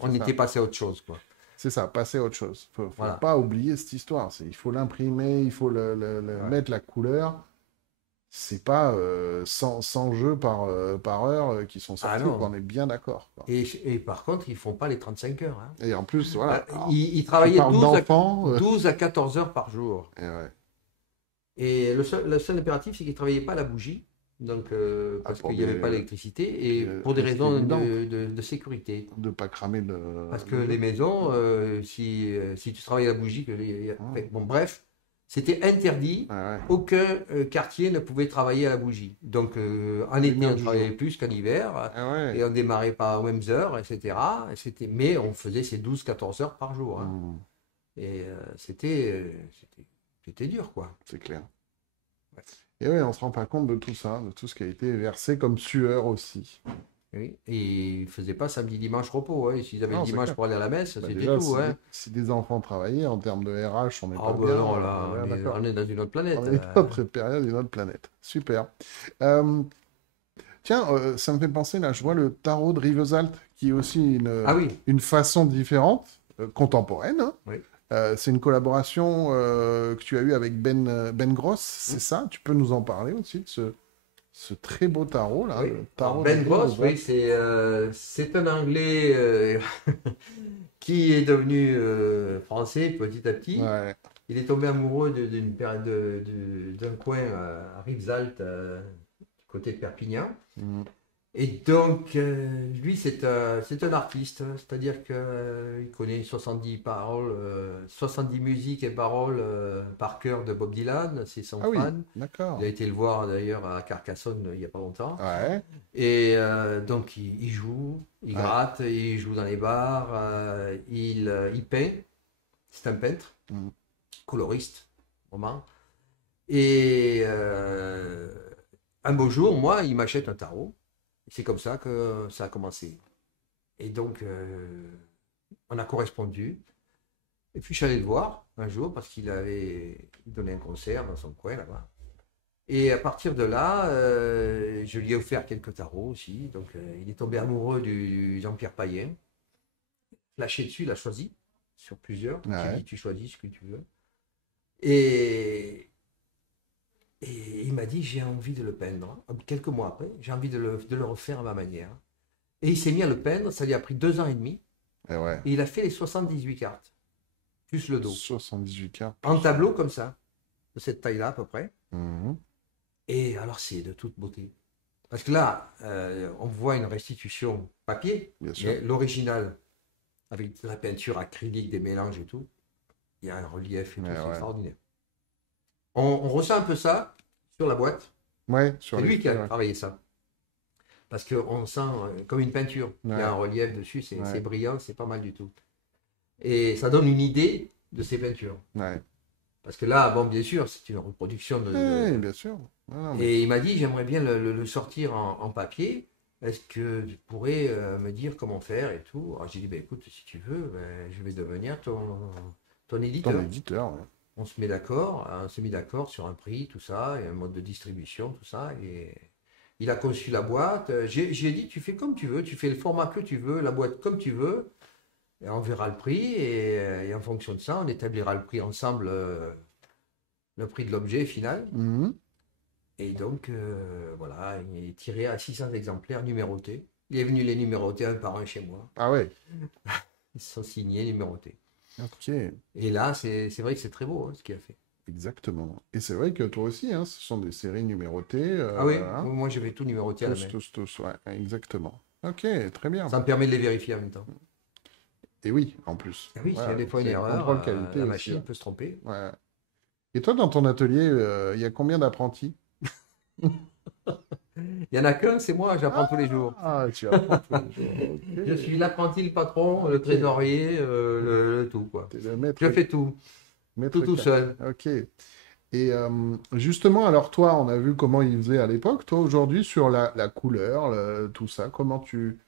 on ça. était passé à autre chose, quoi. C'est ça, passer à autre chose. Faut Voilà. pas oublier cette histoire. Il faut l'imprimer, il faut mettre la couleur. C'est pas 100 jeux par heure qui sont sortis, non. on est bien d'accord, quoi. Et par contre, ils font pas les 35 heures. Hein. Et en plus, voilà. Alors, Ils tu travaillaient parles d'enfants, 12 à 14 heures par jour. et ouais. Et le seul impératif, c'est qu'ils ne travaillaient pas à la bougie, donc, parce pour qu'il n'y avait des- pas d'électricité, et des- pour des rester raisons dedans. de sécurité. De pas cramer le. Parce que le- les maisons, si tu travailles à la bougie, bon, bref, c'était interdit. Ouais, ouais. Aucun quartier ne pouvait travailler à la bougie. Donc, en été, Lumière on du travaillait jour. plus qu'en hiver. Ah ouais. Et on démarrait pas aux mêmes heures, etc. Mais on faisait ces 12-14 heures par jour. Hein. Mmh, Et c'était dur, quoi. c'est clair. Ouais. Et ouais, on se rend pas compte de tout ça, de tout ce qui a été versé comme sueur aussi. Oui. Et ils ne faisaient pas samedi, dimanche repos. Hein. S'ils avaient Non, le c'est dimanche clair. pour aller à la messe, Bah, c'était déjà, tout. si, Hein. si des enfants travaillaient, en termes de RH, on n'est Ah pas ben bien. non, là, Ouais, d'accord. on est dans une autre planète. On est une autre période, une autre planète. Super. Euh, Tiens, ça me fait penser, là, je vois le tarot de Rivesaltes, qui est aussi Ah oui, une façon différente, contemporaine. Hein. Oui. C'est une collaboration que tu as eue avec Ben Gross, c'est ça? Tu peux nous en parler aussi de ce très beau tarot, là, oui. le tarot Ben de Gross, oui, Rivesaltes. c'est un Anglais qui est devenu français petit à petit. Ouais. Il est tombé amoureux d'une période d'un coin à Rivesaltes, côté de Perpignan. Mm. Et donc, lui, c'est un artiste, c'est-à-dire qu'il connaît 70 paroles, 70 musiques et paroles par cœur de Bob Dylan, c'est son Ah oui, fan. d'accord. Il a été le voir d'ailleurs à Carcassonne il n'y a pas longtemps. Ouais. Et donc, il joue, il Ouais. gratte, il joue dans les bars, il peint. C'est un peintre, Mm. coloriste, vraiment. Et un beau jour, moi, il m'achète un tarot. C'est comme ça que ça a commencé. Et donc, on a correspondu. Et puis, je suis allé le voir un jour parce qu'il avait donné un concert dans son coin là-bas. Et à partir de là, je lui ai offert quelques tarots aussi. Donc, il est tombé amoureux du Jean-Pierre Payen. Lâché dessus, il a choisi sur plusieurs. Ouais. Tu choisis ce que tu veux. Et m'a dit, j'ai envie de le peindre. Quelques mois après, j'ai envie de le refaire à ma manière. Et il s'est mis à le peindre, ça lui a pris 2 ans et demi. Et ouais. Et il a fait les 78 cartes, plus le dos. 78 cartes. En tableau comme ça, de cette taille-là à peu près. Mhm. Et alors c'est de toute beauté. Parce que là, on voit une restitution papier, Bien sûr. mais l'original, avec de la peinture acrylique, des mélanges et tout, il y a un relief et tout, Ouais, c'est ouais. extraordinaire. On ressent un peu ça sur la boîte. Ouais, sur C'est les lui qui a faits, ouais. travaillé ça. Parce qu'on sent comme une peinture. Il y Ouais. a un relief dessus, c'est Ouais. brillant, c'est pas mal du tout. Et ça donne une idée de ces peintures. Ouais. Parce que là, bon, bien sûr, c'est une reproduction de... Ouais, bien sûr. Non, mais- Et il m'a dit, j'aimerais bien le sortir en papier. Est-ce que tu pourrais me dire comment faire et tout? Alors j'ai dit, ben, écoute, si tu veux, ben, je vais devenir ton éditeur. Ton éditeur, ouais. On se met d'accord, on s'est mis d'accord sur un prix, tout ça, et un mode de distribution, tout ça. Et il a conçu la boîte. J'ai dit, tu fais comme tu veux, tu fais le format que tu veux, la boîte comme tu veux. Et on verra le prix, et en fonction de ça, on établira le prix ensemble, le prix de l'objet final. Mhm. Et donc, voilà, il est tiré à 600 exemplaires numérotés. Il est venu les numéroter un par un chez moi. Ah ouais. Ils sont signés, numérotés. Ok. Et là, c'est vrai que c'est très beau, hein, ce qu'il a fait. Exactement. Et c'est vrai que toi aussi, hein, ce sont des séries numérotées. Ah oui, hein. moi je vais tout numéroter à la main. Tous, ouais, exactement. Ok, très bien. Ça me permet de les vérifier en même temps. Et oui, en plus. Ah oui, s'il y a Voilà, des fois une c'est erreur, contrôle qualité la aussi, machine hein. peut se tromper. Ouais. Et toi, dans ton atelier, il y a combien d'apprentis? Il n'y en a qu'un, c'est moi, j'apprends tous les jours. Ah, tu apprends tous les jours. Ok. Je suis l'apprenti, le patron, le trésorier, le tout, quoi. T'es le maître, Je fais tout, maître tout K. seul. Ok. Et justement, alors toi, on a vu comment il faisait à l'époque. Toi, aujourd'hui, sur la couleur, tout ça, comment tu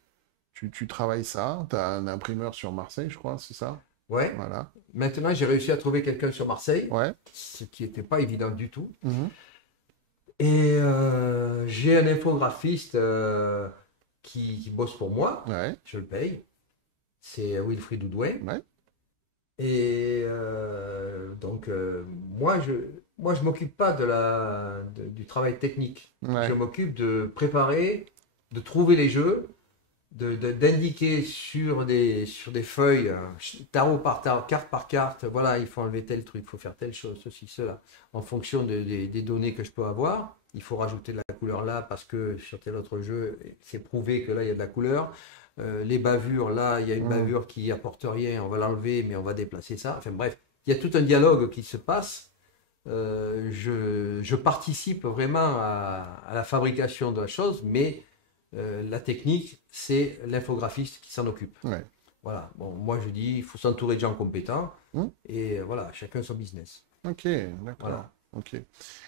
travailles ça? Tu as un imprimeur sur Marseille, je crois, c'est ça? Ouais. Voilà. Maintenant, j'ai réussi à trouver quelqu'un sur Marseille, Ouais. ce qui n'était pas évident du tout. Mhm. Et j'ai un infographiste qui bosse pour moi, Ouais. je le paye. C'est Wilfried Oudouin. Ouais. Et donc, moi, je m'occupe pas du travail technique. Ouais. Je m'occupe de préparer, de trouver les jeux, d'indiquer sur des feuilles, tarot par tarot, carte par carte, voilà, il faut enlever tel truc, il faut faire telle chose, ceci, cela, en fonction des données que je peux avoir. Il faut rajouter de la couleur là parce que sur tel autre jeu, c'est prouvé que là, il y a de la couleur. Les bavures, là, il y a une bavure qui apporte rien, on va l'enlever, mais on va déplacer ça. Enfin bref, il y a tout un dialogue qui se passe. Je participe vraiment à la fabrication de la chose, mais la technique, c'est l'infographiste qui s'en occupe. Ouais. Voilà. Bon, moi, je dis, il faut s'entourer de gens compétents, Mmh. et voilà, chacun son business. Ok, d'accord. Voilà. Ok.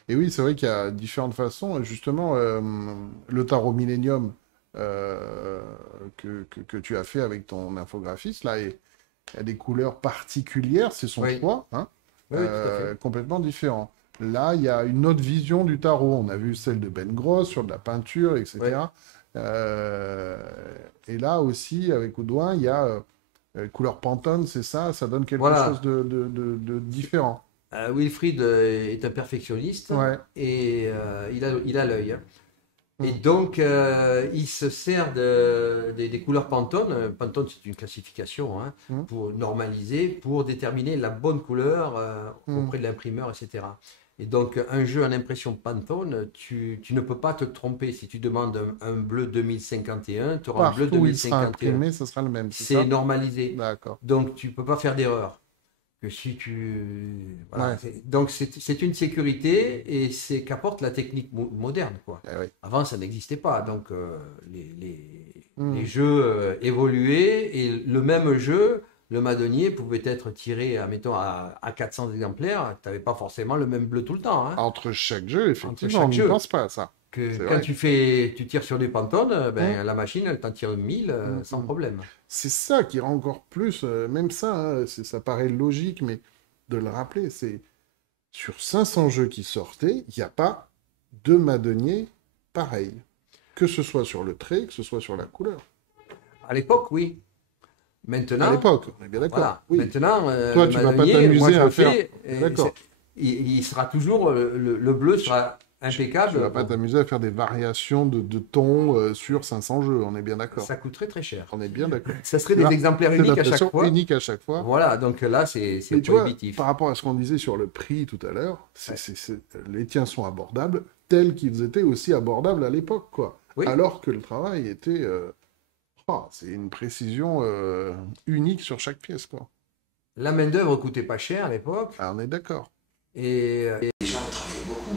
Et oui, c'est vrai qu'il y a différentes façons. Justement, le tarot Millennium que tu as fait avec ton infographiste, là, il y a des couleurs particulières, c'est son Oui. choix, hein, Oui, oui, tout à fait. complètement différent. Là, il y a une autre vision du tarot. On a vu celle de Ben Gross sur de la peinture, etc. Et là aussi, avec Oudouin, il y a couleur Pantone, c'est ça, ça donne quelque Voilà. chose de différent. Wilfried est un perfectionniste, Ouais. et il a l'œil, hein. Et Mm. donc, il se sert des couleurs Pantone. Pantone, c'est une classification, hein, Mm. pour normaliser, pour déterminer la bonne couleur Mm. auprès de l'imprimeur, etc. Et donc, un jeu en impression Pantone, tu ne peux pas te tromper. Si tu demandes un bleu 2051, tu auras un bleu Partout où il sera 2051. imprimé, ce sera le même, c'est C'est ça? normalisé. D'accord. Donc, tu ne peux pas faire d'erreur. Que si tu... Voilà. Ouais. Donc, c'est une sécurité, et c'est qu'apporte la technique moderne, quoi. Eh oui. Avant, ça n'existait pas. Donc, Mm. les jeux évoluaient, et le même jeu, le madonnier, pouvait être tiré, admettons, à 400 exemplaires. Tu n'avais pas forcément le même bleu tout le temps, hein. Entre chaque jeu, effectivement, chaque on n'y jeu. pense pas à ça. Que c'est quand vrai. tu tires sur des Pantone, ben, la machine, elle t'en tire 1000 sans Mm. problème. C'est ça qui rend encore plus, même ça, hein, ça paraît logique, mais de le rappeler, c'est sur 500 jeux qui sortaient, il n'y a pas de madonnier pareil. Que ce soit sur le trait, que ce soit sur la couleur. À l'époque, oui. Maintenant, À l'époque, on est bien d'accord. voilà. Oui. Maintenant, Toi, le tu vas pas madonnier, t'amuser moi, je à le faire- fais, D'accord. il sera toujours, le bleu sera impeccable. Tu vas pas bon, t'amuser à faire des variations de tons sur 500 jeux, on est bien d'accord. ça coûterait très cher. On est bien d'accord. Ça serait Tu vois, des exemplaires c'est uniques à l'adaptation chaque fois. unique à chaque fois. Voilà, donc là, c'est Mais tu vois, prohibitif. par rapport à ce qu'on disait sur le prix tout à l'heure, les tiens sont abordables tels qu'ils étaient aussi abordables à l'époque, quoi. Oui. Alors que le travail était... c'est une précision unique sur chaque pièce, quoi. La main-d'œuvre coûtait pas cher à l'époque. Ah, on est d'accord. Et les gens travaillaient beaucoup,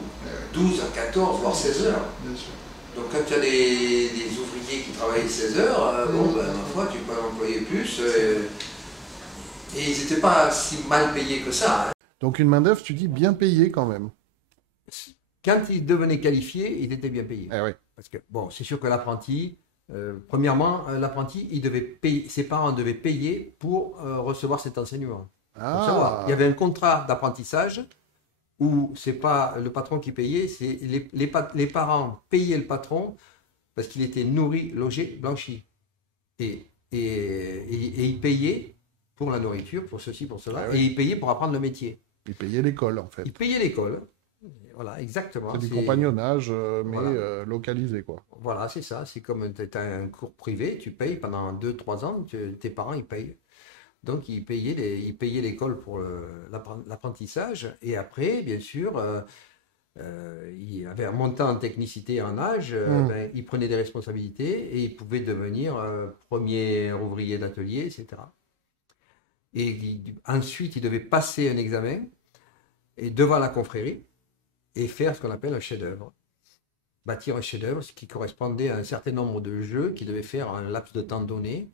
12 à 14, voire 16 heures. Bien sûr. Donc quand tu as des ouvriers qui travaillent 16 heures, bon, ben, ma foi, tu peux en employer plus. Et ils n'étaient pas si mal payés que ça. Hein. Donc une main-d'œuvre, tu dis bien payée quand même. Quand ils devenaient qualifiés, ils étaient bien payés. Eh oui. Parce que, bon, c'est sûr que l'apprenti, premièrement, l'apprenti, il devait payer, ses parents devaient payer pour recevoir cet enseignement. Faut savoir. Il y avait un contrat d'apprentissage où c'est pas le patron qui payait, c'est les parents payaient le patron parce qu'il était nourri, logé, blanchi. Et il payait pour la nourriture, pour ceci, pour cela, Ah oui. et il payait pour apprendre le métier. Ils payaient l'école, en fait. Il payait l'école. Voilà, exactement. C'est du compagnonnage, mais Voilà. localisé, quoi. Voilà, c'est ça. C'est comme tu as un cours privé, tu payes pendant 2-3 ans, tes parents, ils payent. Donc, ils payaient l'école pour l'apprentissage. Et après, bien sûr, il y avait un montant en technicité et en âge. Ben, ils prenaient des responsabilités et ils pouvaient devenir premier ouvrier d'atelier, etc. Et ensuite, ils devaient passer un examen et devant la confrérie et faire ce qu'on appelle un chef-d'œuvre. Bâtir un chef-d'œuvre, ce qui correspondait à un certain nombre de jeux qu'il devait faire en un laps de temps donné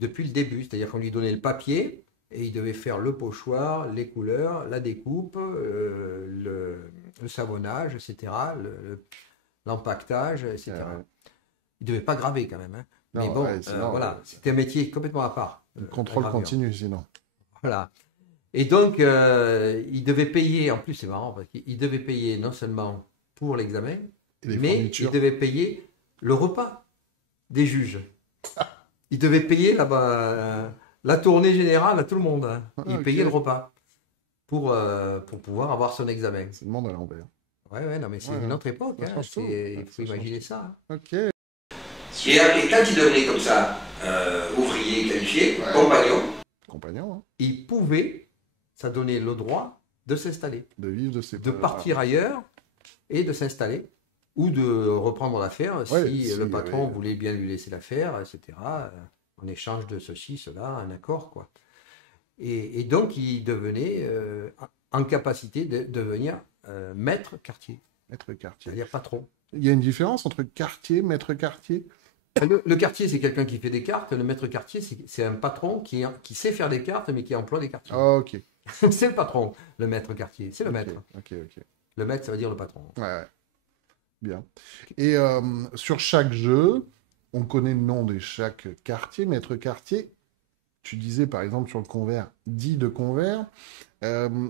depuis le début. C'est-à-dire qu'on lui donnait le papier et il devait faire le pochoir, les couleurs, la découpe, le savonnage, etc., l'empaquetage, etc. Ouais. Il ne devait pas graver quand même. Hein. Non, mais bon, ouais, sinon, voilà, c'était un métier complètement à part. Le contrôle la gravure. continue, sinon. Voilà. Et donc, il devait payer, en plus c'est marrant, parce qu'il devait payer non seulement pour l'examen, Et les mais fournitures. il devait payer le repas des juges. Il devait payer la tournée générale à tout le monde. Hein. Il ok. payait le repas pour pouvoir avoir son examen. C'est le monde à l'envers. Ouais, non, mais c'est Ouais, une autre époque. ça Hein. change tout. Il Ça faut change imaginer tout. ça. hein. Ok. Et après, quand il devenait comme ça, ouvrier qualifié, Ouais. compagnon, Compagnon, hein, il pouvait, ça donnait le droit de s'installer. de vivre de ses De partir ailleurs et de s'installer ou de reprendre l'affaire Ouais, si si, le patron oui. voulait bien lui laisser l'affaire, etc. En échange de ceci, cela, un accord, quoi. Et donc, il devenait en capacité de devenir maître quartier, Maître quartier. c'est-à-dire patron. Il y a une différence entre quartier, maître quartier. Le quartier, c'est quelqu'un qui fait des cartes. Le maître quartier, c'est un patron qui sait faire des cartes, mais qui emploie des quartiers. Ah, ok. C'est le patron, le maître quartier. C'est le Ok, maître. Ok. Le maître, ça veut dire le patron. Ouais. Bien. Et sur chaque jeu, on connaît le nom de chaque quartier, maître quartier. Tu disais par exemple sur le convert, dit de convert.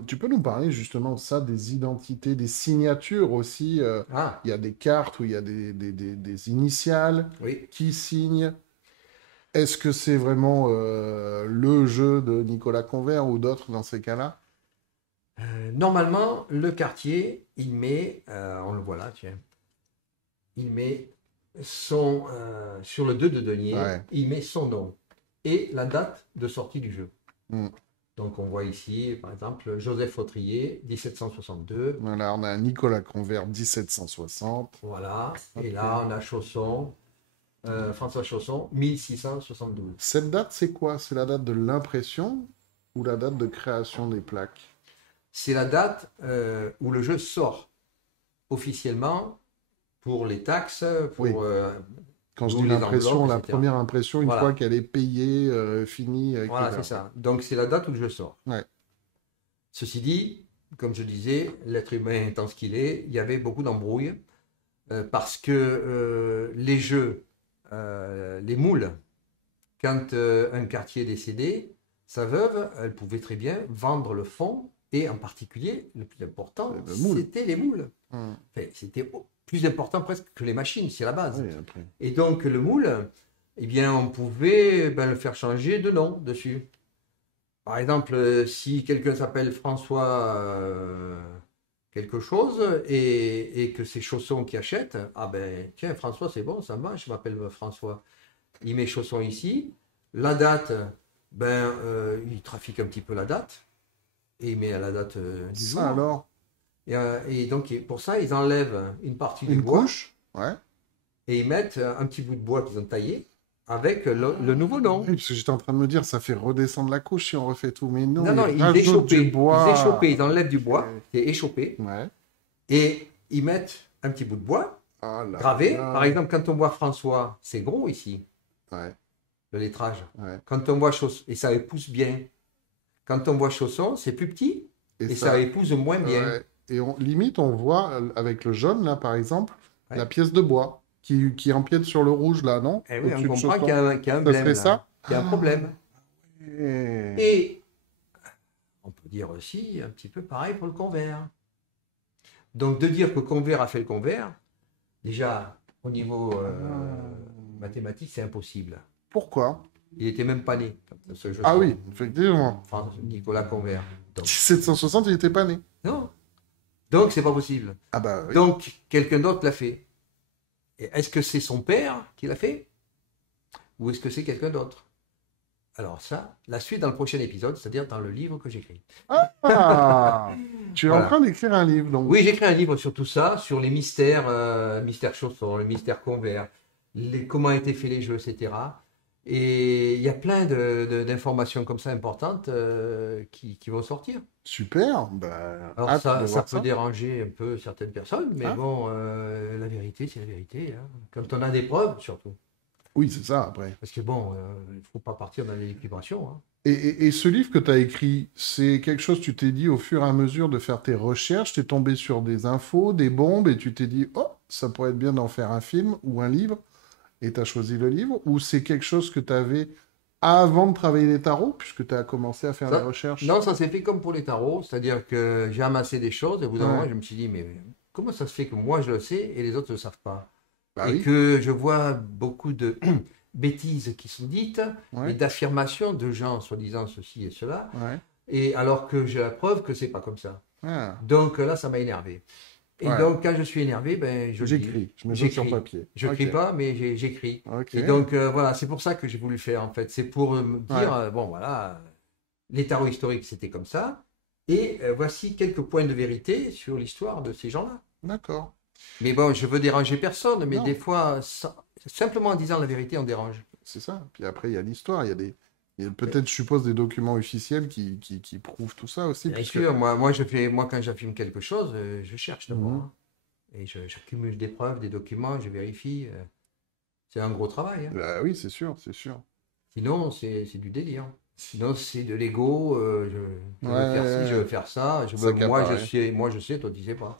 Tu peux nous parler justement de ça, des identités, des signatures aussi. Ah, Il y a des cartes où il y a des initiales. oui. Qui signe? Est-ce que c'est vraiment le jeu de Nicolas Convert ou d'autres dans ces cas-là? Normalement, le quartier, il met, on le voit là, tiens, il met son, sur le 2 de denier, Ouais. il met son nom et la date de sortie du jeu. Mm. Donc on voit ici, par exemple, Joseph Autrier, 1762, Voilà, on a un Nicolas Convert 1760. voilà, Ok. et là on a Chausson, François Chausson, 1672. Cette date, c'est quoi? C'est la date de l'impression ou la date de création des plaques? C'est la date où le jeu sort officiellement pour les taxes, pour Oui. Quand je D'où dis les l'impression, enveloppes, la etc. première impression, une Voilà. fois qu'elle est payée, finie, etc. Voilà, c'est ça. Donc, c'est la date où le jeu sort. Ouais. Ceci dit, comme je disais, l'être humain étant ce qu'il est, il y avait beaucoup d'embrouilles parce que les jeux, les moules, quand un quartier décédait, sa veuve, elle pouvait très bien vendre le fonds et en particulier, le plus important, Le moule. c'était les moules. Hum. Enfin, c'était plus important presque que les machines, c'est la base. Oui, après. Et donc le moule, eh bien, on pouvait le faire changer de nom dessus. Par exemple, si quelqu'un s'appelle François quelque chose et que c'est Chausson qui achète, ah ben tiens François c'est bon, ça me va, je m'appelle François. Il met Chausson ici, la date, il trafique un petit peu la date et il met à la date du jour. Ça alors? Et donc pour ça ils enlèvent une partie du Une bois couche? Ouais. et ils mettent un petit bout de bois qu'ils ont taillé avec le nouveau nom. Oui, parce que j'étais en train de me dire, ça fait redescendre la couche si on refait tout. Mais non, Non, ils ils rajoutent échauffent, du bois. ils enlèvent du bois qui est échauffé Ouais. et ils mettent un petit bout de bois Ah là gravé. là. Par exemple, quand on voit François, c'est gros ici, Ouais, le lettrage. ouais. Quand on voit Chausson, et ça épouse bien. Quand on voit Chausson, c'est plus petit et ça épouse moins bien. ouais. Et limite, on voit avec le jaune, là, par exemple, Ouais. la pièce de bois qui empiète sur le rouge, là, non? Et oui, on Au-dessus de comprend Chausson. qu'il y a un Ça blême, serait là, ça? qu'il y a un problème. Et... Et on peut dire aussi un petit peu pareil pour le convert. Donc de dire que Convert a fait le convert, déjà au niveau mathématique, c'est impossible. Pourquoi? Il n'était même pas né. Ce jeu Ah oui, effectivement. Nicolas Convert. Donc, 1760, il n'était pas né. non. Donc c'est pas possible. Ah bah oui. Donc quelqu'un d'autre l'a fait. Et est-ce que c'est son père qui l'a fait? Ou est-ce que c'est quelqu'un d'autre? Alors ça, la suite dans le prochain épisode, c'est-à-dire dans le livre que j'écris. Ah, tu es en Voilà. train d'écrire un livre, donc. Oui, j'écris un livre sur tout ça, sur les mystères, mystère Chausson, le mystère Convert, comment ont été faits les jeux, etc. Et il y a plein d'informations comme ça importantes qui vont sortir. Super. Bah, Alors hâte ça de voir peut déranger un peu certaines personnes, mais Ah. bon, la vérité, c'est la vérité. Hein. Quand on a des preuves, surtout. Oui, c'est ça, après. Parce que bon, il ne faut pas partir dans l'équilibration. Hein. Et ce livre que tu as écrit, c'est quelque chose, tu t'es dit au fur et à mesure de faire tes recherches, tu es tombé sur des infos, des bombes, et tu t'es dit, oh, ça pourrait être bien d'en faire un film ou un livre, et tu as choisi le livre, ou c'est quelque chose que tu avais avant de travailler les tarots, puisque tu as commencé à faire Ça- des recherches? Non, ça s'est fait comme pour les tarots, c'est-à-dire que j'ai amassé des choses, et au bout d'un Ouais. moment, je me suis dit, mais comment ça se fait que moi je le sais et les autres ne le savent pas? Bah Et oui. que je vois beaucoup de bêtises qui sont dites, Ouais. et d'affirmations de gens soi-disant ceci et cela, Ouais. et alors que j'ai la preuve que c'est pas comme ça. Ah, Donc là, ça m'a énervé. Et Ouais. donc, quand je suis énervé, ben, je le dis. j'écris, je mets ça sur J'écris. papier. Je Ok. crie pas, mais j'écris. Ok. Et donc, voilà, c'est pour ça que j'ai voulu le faire, en fait. C'est pour me dire, Ouais. bon, voilà, les tarots historiques, c'était comme ça. Et voici quelques points de vérité sur l'histoire de ces gens-là. D'accord. Mais bon, je veux déranger personne, mais Non. des fois, simplement en disant la vérité, on dérange. C'est ça. Puis après, il y a l'histoire, il y a peut-être, je suppose, des documents officiels qui prouvent tout ça aussi. Bien puisque- sûr, moi, quand j'affirme quelque chose, je cherche d'abord. Mhm. Hein. Et j'accumule des preuves, des documents, je vérifie. C'est un gros travail. Hein. Bah oui, c'est sûr, c'est sûr. Sinon, c'est du délire. Sinon, c'est de l'ego. Je veux faire ci, je veux faire ça. Moi, je sais, toi, tu sais pas.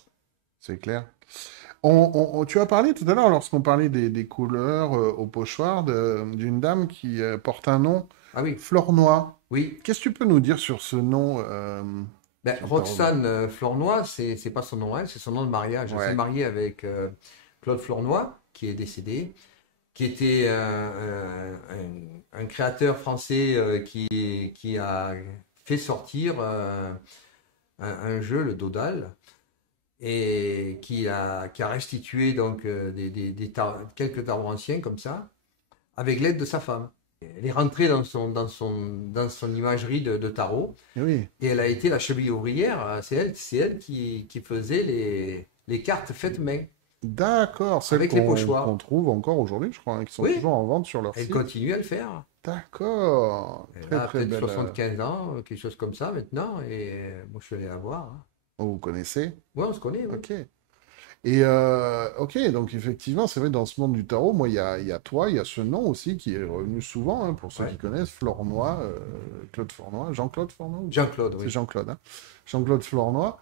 C'est clair. Tu as parlé tout à l'heure, lorsqu'on parlait des couleurs au pochoir, d'une dame qui porte un nom, Ah oui, Flornois. oui. Qu'est-ce que tu peux nous dire sur ce nom Ben, Roxane Flornois, c'est pas son nom, à elle, c'est son nom de mariage. Elle Ouais. s'est mariée avec Claude Flornois, qui est décédé, qui était un créateur français qui a fait sortir un jeu, le Dodal, et qui a restitué donc quelques tarots anciens comme ça, avec l'aide de sa femme. Elle est rentrée dans son imagerie de tarot. Oui, Et elle a été la cheville ouvrière, c'est elle qui faisait les cartes faites main. d'accord. Celles Avec les pochoirs. qu'on trouve encore aujourd'hui, je crois, hein, qui sont Oui. toujours en vente sur leur Elle site. continue à le faire. D'accord. Elle Très, a très peut-être belle. 75 ans, quelque chose comme ça maintenant, et moi je suis allé la voir. Hein. Oh, vous connaissez? Ouais, on se connaît. Oui. Ok. Et ok, donc effectivement, c'est vrai, dans ce monde du tarot, moi, il y a toi, il y a ce nom aussi qui est revenu souvent, hein, pour ceux Ouais. qui connaissent, Flornois, Claude Flornois, Jean-Claude Flornois? Jean-Claude, C'est oui. Jean-Claude, hein. Jean-Claude Flornois,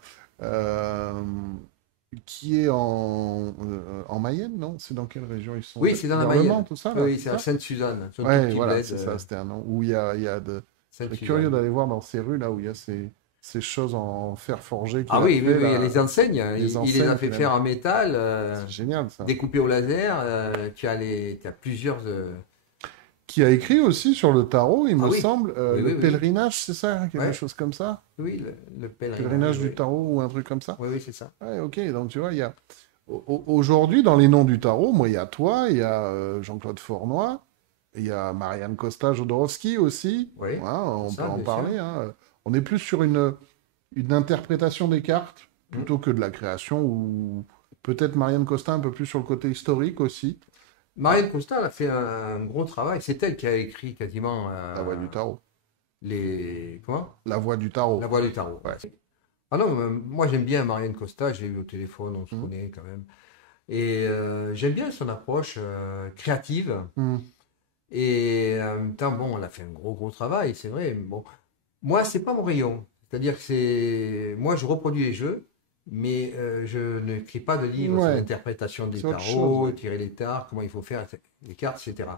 qui est en Mayenne, non? C'est dans quelle région ils sont? Oui, c'est dans la Vers Le Mayenne. Mans, tout ça, là, Oui, c'est c'est ça? à Sainte-Suzanne. C'est un tout Ouais, petit voilà, bled, c'est ça, c'était un nom. Où il y a de... Je serais Sainte-Suzanne. curieux d'aller voir dans ces rues, là, où il y a ces choses en fer forgé. qu'il Ah a oui, fait, oui, oui, là. il y a les enseignes. les Il les a enseignes fait qu'il faire a- en métal, C'est génial, ça. découpé au laser. Tu as plusieurs qui a écrit aussi sur le tarot, il me oui. semble, Oui, le oui. pèlerinage, c'est ça? Quelque Ouais. chose comme ça? Oui, le Pèlerinage du oui. tarot ou un truc comme ça? Oui, oui, c'est ça. Ouais, ok, donc tu vois, il y a... Aujourd'hui, dans les noms du tarot, moi, il y a toi, il y a Jean-Claude Fournoy, il y a Marianne Costa-Jodorowsky aussi. Oui, Voilà, on ça, peut en bien parler. sûr. Hein. On est plus sur une interprétation des cartes Mm. plutôt que de la création, ou peut-être Marianne Costa un peu plus sur le côté historique aussi. Marianne Costa elle a fait un gros travail. C'est elle qui a écrit quasiment La voix du tarot. Comment? La voix du La tarot. voix du tarot. Ouais. Ah non, moi j'aime bien Marianne Costa, je l'ai eu au téléphone, on se Mm. connaît quand même. Et j'aime bien son approche créative. Mm. Et en même temps, bon, on a fait un gros travail, c'est vrai. Mais bon, moi, c'est pas mon rayon. C'est-à-dire que moi, je reproduis les jeux, mais je n'écris pas de livres sur Ouais, l'interprétation des c'est autre chose, tarots, ouais. tirer les cartes, comment il faut faire les cartes, etc.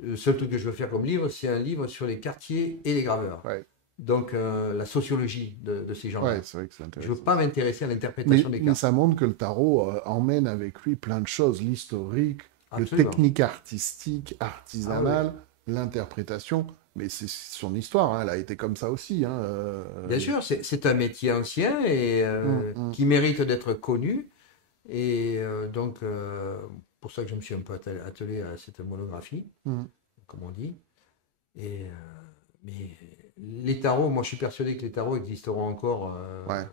Le seul truc que je veux faire comme livre, c'est un livre sur les quartiers et les graveurs. Ouais. Donc, la sociologie de ces gens-là. Ouais, c'est vrai que c'est Je ne intéressant. veux pas m'intéresser à l'interprétation des Mais cartes. ça montre que le tarot emmène avec lui plein de choses, l'historique, le Absolument. technique artistique, Ah artisanale, l'interprétation. Mais c'est son histoire, hein, elle a été comme ça aussi. Hein, Bien sûr, c'est un métier ancien et qui mérite d'être connu. Et donc, pour ça que je me suis un peu attelé à cette monographie, comme on dit. Et, mais les tarots, moi je suis persuadé que les tarots existeront encore Ouais.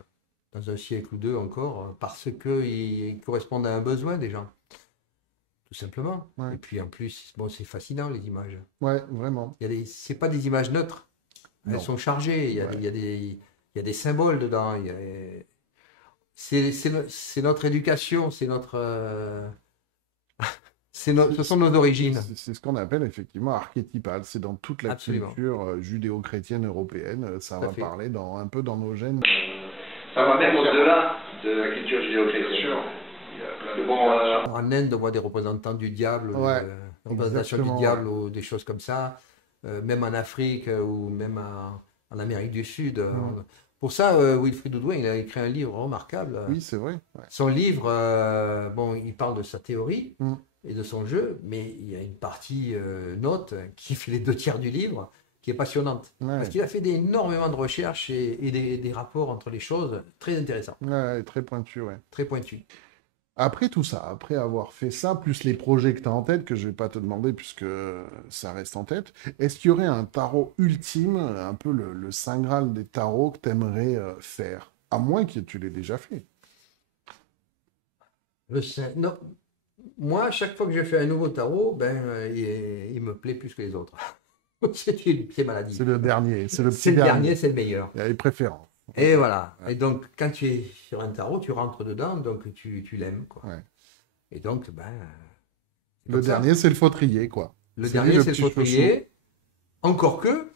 dans un siècle ou deux encore, parce qu'ils correspondent à un besoin des gens, tout simplement. Ouais. Et puis en plus, bon, c'est fascinant les images. Ouais, vraiment. C'est pas des images neutres, elles Non. sont chargées, Ouais. il y a des symboles dedans. C'est notre éducation, c'est notre, ce sont nos origines. C'est ce qu'on appelle effectivement archétypal. C'est dans toute la Absolument. culture judéo-chrétienne européenne. Ça Tout à va fait. parler un peu dans nos gènes. Ça va même au-delà de la culture judéo-chrétienne. En Inde, on voit des représentants du diable, Ouais, des représentations du exactement, diable ou des choses comme ça. Même en Afrique ou même en Amérique du Sud. Pour ça, Wilfrid Oudouin, il a écrit un livre remarquable. Oui, c'est vrai. Ouais. Son livre, bon, il parle de sa théorie Mm. et de son jeu, mais il y a une partie note qui fait les 2 tiers du livre, qui est passionnante. Ouais. Parce qu'il a fait énormément de recherches et des rapports entre les choses très intéressants, Ouais, très pointu, ouais. très pointus. Après tout ça, après avoir fait ça, plus les projets que tu as en tête, que je vais pas te demander puisque ça reste en tête, est-ce qu'il y aurait un tarot ultime, un peu le saint graal des tarots que tu aimerais faire? À moins que tu l'aies déjà fait. Non. Moi, chaque fois que je fais un nouveau tarot, ben, il me plaît plus que les autres. C'est maladie. C'est le dernier, c'est le petit C'est le dernier. dernier, c'est le meilleur. Il y a les préférences. Et voilà. Et donc, quand tu es sur un tarot, tu rentres dedans, donc tu l'aimes, quoi. Ouais. Et donc, ben, c'est Le comme ça. dernier, c'est le fautrier, quoi. Le C'est dernier, lui, le c'est le petit chouchou. fautrier. Encore que,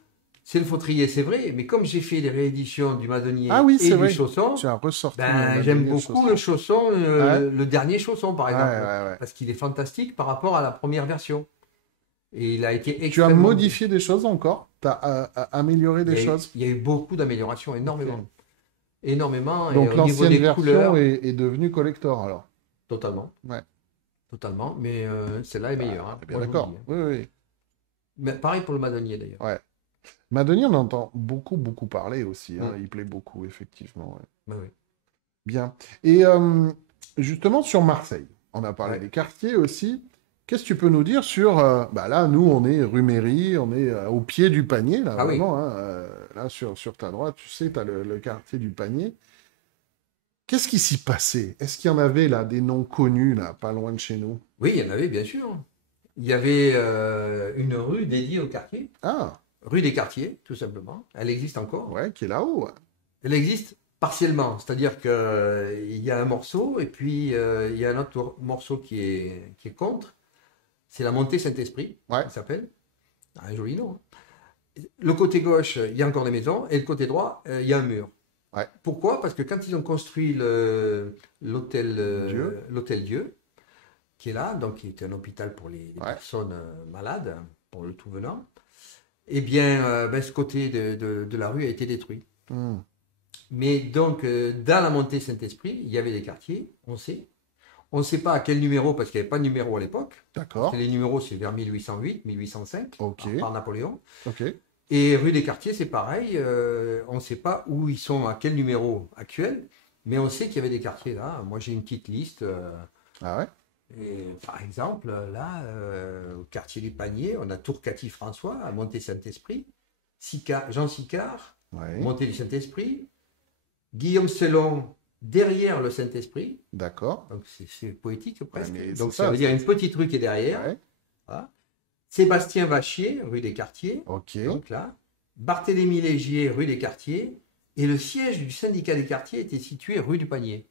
c'est le fautrier, c'est vrai, mais comme j'ai fait les rééditions du Madonier Ah oui, et c'est du vrai. Chausson, Tu as ressorti ben, le j'aime dernier beaucoup le Chausson, Ouais. le dernier Chausson, par Ouais, exemple, ouais. parce qu'il est fantastique par rapport à la première version. Et il a été Tu as extrêmement... modifié des choses encore? Tu as amélioré des choses? Il y a eu beaucoup d'améliorations, énormément. Ok. Énormément. Donc et au niveau l'ancienne des version couleurs, est devenue collector, alors? totalement. Ouais. Totalement, mais celle-là est meilleure. Hein, Bien moi, je vous le d'accord. dis, hein. Oui, oui. Mais pareil pour le Madonier, d'ailleurs. Ouais. Madonier, on entend beaucoup parler aussi. Hein. Mm. Il plaît beaucoup, effectivement. Ouais. Ben oui. Bien. Et justement, sur Marseille, on a parlé Ouais. des quartiers aussi. Qu'est-ce que tu peux nous dire sur... bah là, nous, on est rue Mairie, on est au pied du panier, là, Ah oui. vraiment. Hein, là, sur ta droite, tu sais, tu as le quartier du panier. Qu'est-ce qui s'y passait? Est-ce qu'il y en avait, là, des noms connus, là, pas loin de chez nous? Oui, il y en avait, bien sûr. Il y avait une rue dédiée au quartier, Ah, rue des quartiers, tout simplement. Elle existe encore. ouais, qui est là-haut. Ouais. Elle existe partiellement, c'est-à-dire qu'il y a un morceau et puis il y a un autre morceau qui est contre. C'est la montée Saint-Esprit, Ouais. ça s'appelle. Un joli nom. Hein. Le côté gauche, il y a encore des maisons, et le côté droit, il y a un mur. Ouais. Pourquoi? Parce que quand ils ont construit l'hôtel Dieu, qui est là, donc qui était un hôpital pour les Ouais. personnes malades, pour le tout venant, eh bien, ben, ce côté de la rue a été détruit. Hmm. Mais donc, dans la montée Saint-Esprit, il y avait des quartiers, on sait. On ne sait pas à quel numéro, parce qu'il n'y avait pas de numéro à l'époque. D'accord. Les numéros, c'est vers 1808, 1805, Ok. par Napoléon. Ok. Et rue des Quartiers, c'est pareil. On ne sait pas où ils sont, à quel numéro actuel, mais on sait qu'il y avait des quartiers là. Moi, j'ai une petite liste. Ah ouais? Et, par exemple, là, au quartier du Panier, on a Tourcati-François, à Montée-Saint-Esprit, Jean Sicard, Ouais. Montée du Saint-Esprit, Guillaume Selon, derrière le Saint-Esprit. D'accord. Donc, c'est poétique presque. mais Donc, c'est ça ça, veut dire une petite rue qui est derrière. Ouais. Voilà. Sébastien Vachier, rue des Quartiers. Ok. Donc là, Barthélemy Légier, rue des Quartiers, et le siège du syndicat des quartiers était situé rue du Panier.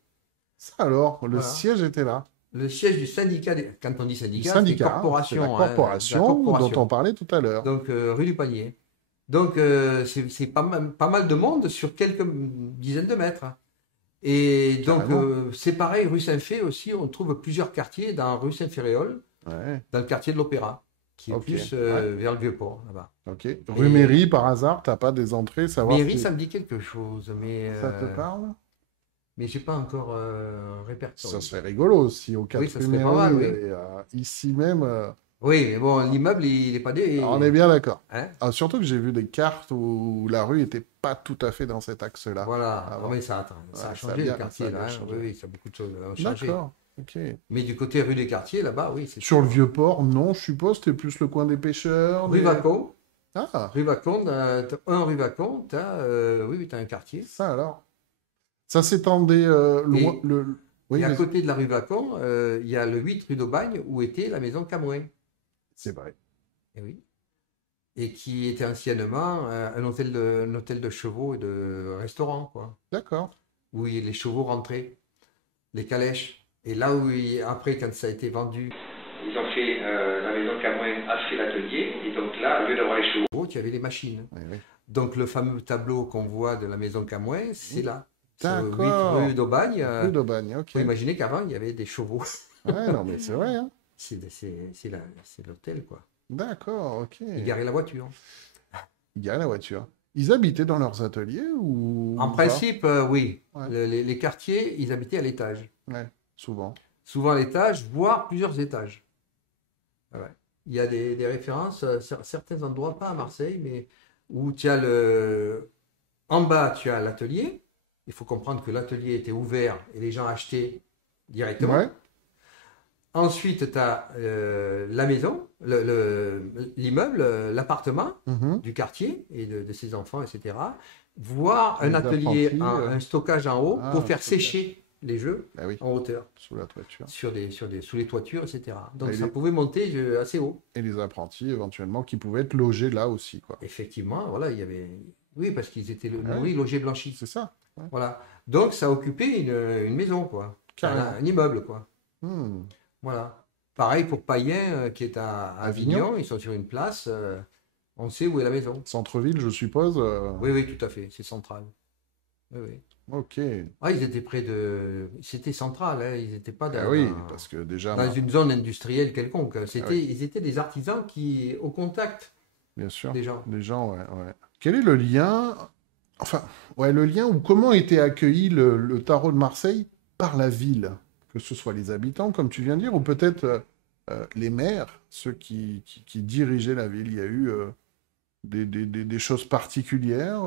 Ça alors, le Voilà. siège était là. Le siège du syndicat, quand on dit syndicat, c'est Syndicat, corporation. c'est la corporation dont on parlait tout à l'heure. Donc rue du Panier. Donc c'est pas mal de monde sur quelques dizaines de mètres. Et donc c'est pareil, rue Saint-Fé aussi, on trouve plusieurs quartiers dans rue Saint-Féréol, Ouais. dans le quartier de l'Opéra, qui est Ok, plus ouais. vers le Vieux-Port, là-bas. Ok. Rue Mairie, par hasard, t'as pas des entrées, savoir Mairie, si ça me dit quelque chose, mais ça te parle? mais j'ai pas encore un répertoire. Ça serait rigolo aussi, au 4 Oui, ça rue serait pas Mairie, mal, oui. et, ici même. Oui, mais bon, l'immeuble, il n'est pas des. On est bien d'accord. Hein? Ah, surtout que j'ai vu des cartes où la rue était pas tout à fait dans cet axe-là. Voilà. Ah Ah, bon. mais ça, attends, ça Ouais, a ça a changé bien- le quartier, ça a là. bien Hein. changé. Oui, oui, ça a beaucoup de choses ont changé. D'accord. Ok. Mais du côté rue des Quartiers, là-bas, oui, c'est Sur le Vieux-Port, non, je suppose, c'était plus le coin des pêcheurs. Rue des- Vacon. Ah, Rue Vacon, un rue Vacon, oui, tu as un quartier. ça alors. Ça s'étendait loin. Et- Oui, Et à mais- côté de la rue Vacon, il y a le 8 rue d'Aubagne, où était la maison Camouin. c'est vrai. Et oui. Et qui était anciennement un hôtel de chevaux et de restaurant, quoi. D'accord. Où les chevaux rentraient, les calèches. Et là où, après, quand ça a été vendu, Ils ont fait, la maison Camoin a fait l'atelier, et donc là, au lieu d'avoir les chevaux, tu avais les machines. Oui, oui. Donc le fameux tableau qu'on voit de la maison Camouin, c'est là. Sur le 8 D'accord. rue d'Aubagne. Rue d'Aubagne, ok. Faut imaginer qu'avant, il y avait des chevaux. Ouais, non, mais c'est vrai. Hein. C'est l'hôtel, quoi. D'accord, ok. Ils garaient la voiture. Il y a la voiture. Ils habitaient dans leurs ateliers ou En pas? principe, oui. Ouais. Les quartiers, ils habitaient à l'étage. Ouais, souvent. Souvent à l'étage, voire plusieurs étages. Ouais. Il y a des références, certains endroits, pas à Marseille, mais où tu as en bas, tu as l'atelier. Il faut comprendre que l'atelier était ouvert et les gens achetaient directement. Ouais. Ensuite, tu as la maison, l'immeuble, l'appartement Mhm. du quartier et de ses enfants, etc. Voire un Les atelier, apprentis, un stockage en haut Ah, pour faire stockage. sécher les jeux Bah oui, en hauteur, sous la toiture. sous les toitures, etc. Donc Et ça les- pouvait monter assez haut. Et les apprentis, éventuellement, qui pouvaient être logés là aussi, quoi. Effectivement, voilà, il y avait. Oui, parce qu'ils étaient Ouais. nourris, logés, blanchis. C'est ça. Voilà. Donc ça occupait une maison, quoi. Carrément. Un immeuble, quoi. Hmm. Voilà. Pareil pour Payen, qui est à Avignon. Avignon, ils sont sur une place, on sait où est la maison. Centre-ville, je suppose. Oui, oui, tout à fait, c'est central. Oui, oui. Ok. Ah, ils étaient près de. C'était central, hein, ils n'étaient pas Ah dans, oui, parce que déjà, dans une zone industrielle quelconque. Ah oui. Ils étaient des artisans qui, au contact bien sûr, des gens. les gens, ouais, ouais. Quel est le lien, enfin, ouais, le lien ou comment était accueilli le tarot de Marseille par la ville, que ce soit les habitants, comme tu viens de dire, ou peut-être les maires, ceux qui dirigeaient la ville. Il y a eu des choses particulières.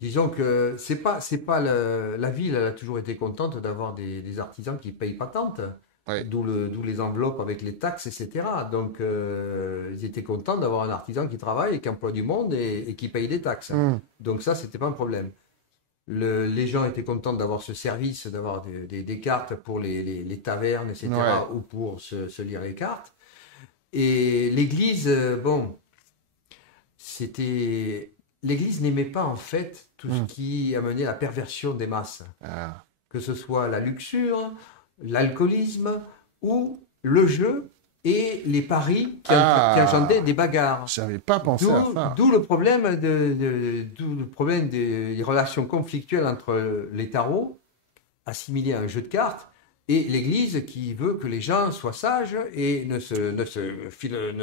Disons que c'est pas la ville, elle a toujours été contente d'avoir des artisans qui payent patente. Ouais. D'où les enveloppes avec les taxes, etc. Donc, ils étaient contents d'avoir un artisan qui travaille et qui emploie du monde et qui paye des taxes. Hmm. Donc ça, c'était pas un problème. Les gens étaient contents d'avoir ce service, d'avoir des cartes pour les tavernes, etc. Ouais. ou pour se lire les cartes. Et l'église, bon, c'était... L'église n'aimait pas, en fait, tout ce qui amenait à la perversion des masses. Ah. Que ce soit la luxure, l'alcoolisme ou le jeu et les paris qui engendraient des bagarres. J'avais pas pensé à ça. D'où le problème des relations conflictuelles entre les tarots, assimilés à un jeu de cartes, et l'Église qui veut que les gens soient sages et ne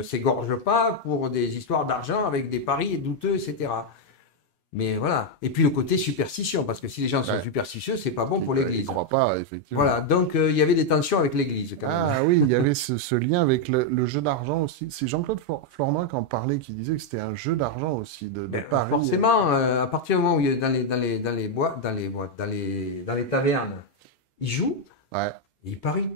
s'égorgent pas pour des histoires d'argent avec des paris douteux, etc. Mais voilà. Et puis le côté superstition, parce que si les gens sont Ouais. superstitieux, c'est pas bon pour Ils l'Église. croient pas, effectivement. Voilà. Donc il y avait des tensions avec l'Église quand même. Ah oui, il y avait ce lien avec le jeu d'argent aussi. C'est Jean-Claude Flornoy qui en parlait, qui disait que c'était un jeu d'argent aussi, de Ben, paris. forcément, à partir du moment où il y a dans les tavernes, ils jouent Ouais. et ils parient.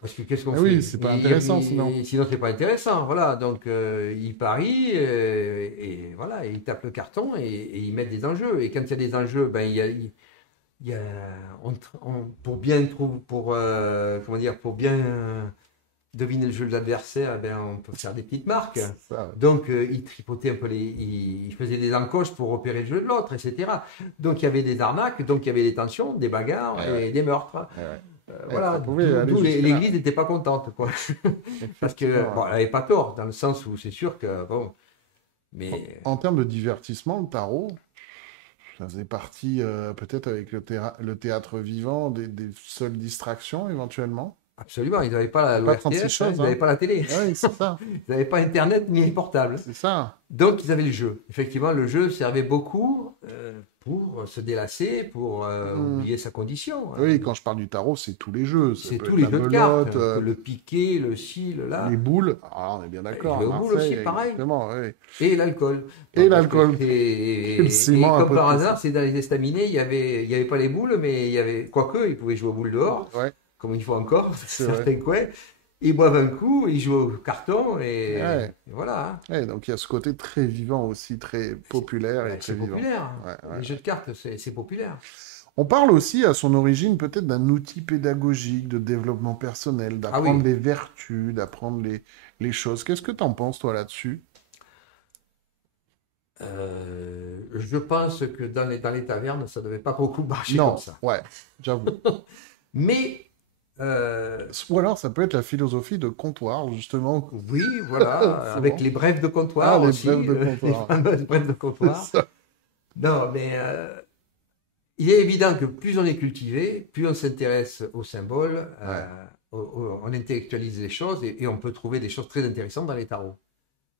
Parce que qu'est-ce qu'on Ah fait? oui, c'est pas intéressant, sinon. Sinon, c'est pas intéressant. Voilà, donc ils parient et voilà, ils tapent le carton et ils mettent des enjeux. Et quand il y a des enjeux, ben il y a pour bien trouver, comment dire, pour bien deviner le jeu de l'adversaire, ben on peut faire des petites marques. C'est ça, ouais. Donc ils tripotaient un peu ils faisaient des encoches pour repérer le jeu de l'autre, etc. Donc il y avait des arnaques, donc il y avait des tensions, des bagarres Ouais, et des meurtres. Ouais, ouais. Voilà, ça pouvait aller jusque-là. l'Église n'était pas contente, quoi. Parce que, Effectivement, bon, ouais. elle n'avait pas tort, dans le sens où c'est sûr que, bon, mais En termes de divertissement, le tarot, ça faisait partie, peut-être avec le théâtre vivant, des seules distractions éventuellement. absolument, ils n'avaient pas Pas 36 l'ORTF, choses, ils n'avaient hein. pas la télé, Ah oui, c'est ça. ils n'avaient pas Internet ni les portables. C'est ça. Donc, ils avaient le jeu. Effectivement, le jeu servait beaucoup pour se délasser, pour oublier sa condition. Oui, quand je parle du tarot, c'est tous les jeux. Ça C'est peut tous être les la jeux de cartes, belote, le piquet, le ci, le là, les boules. Ah, on est bien d'accord. jouer à aux boules Marseille, aussi, pareil. exactement, oui. et l'alcool. Et Parce l'alcool. que Et Et, le ciment, un comme peu par de tout hasard, ça. c'est dans les estaminets, il y avait pas les boules, mais il y avait, quoique, ils pouvaient jouer aux boules dehors, Ouais, comme il faut encore, C'est certains coins. Ils boivent un coup, ils jouent au carton, Ouais. et voilà. hein. ouais, donc il y a ce côté très vivant aussi, très populaire et Ouais, très c'est vivant. populaire. Ouais, ouais. Les jeux de cartes, c'est populaire. On parle aussi à son origine peut-être d'un outil pédagogique de développement personnel, d'apprendre Ah oui. les vertus, d'apprendre les choses. Qu'est-ce que tu en penses, toi, là-dessus? Je pense que dans les tavernes, ça ne devait pas beaucoup marcher Non, comme ça. ouais, j'avoue. Mais, Ou alors, ça peut être la philosophie de comptoir, justement. oui, voilà, C'est avec bon. les brèves de comptoir Ah, les aussi, brèves de les comptoir. fameuses brèves de comptoir. Ça. Non, mais il est évident que plus on est cultivé, plus on s'intéresse aux symboles, on intellectualise les choses et on peut trouver des choses très intéressantes dans les tarots.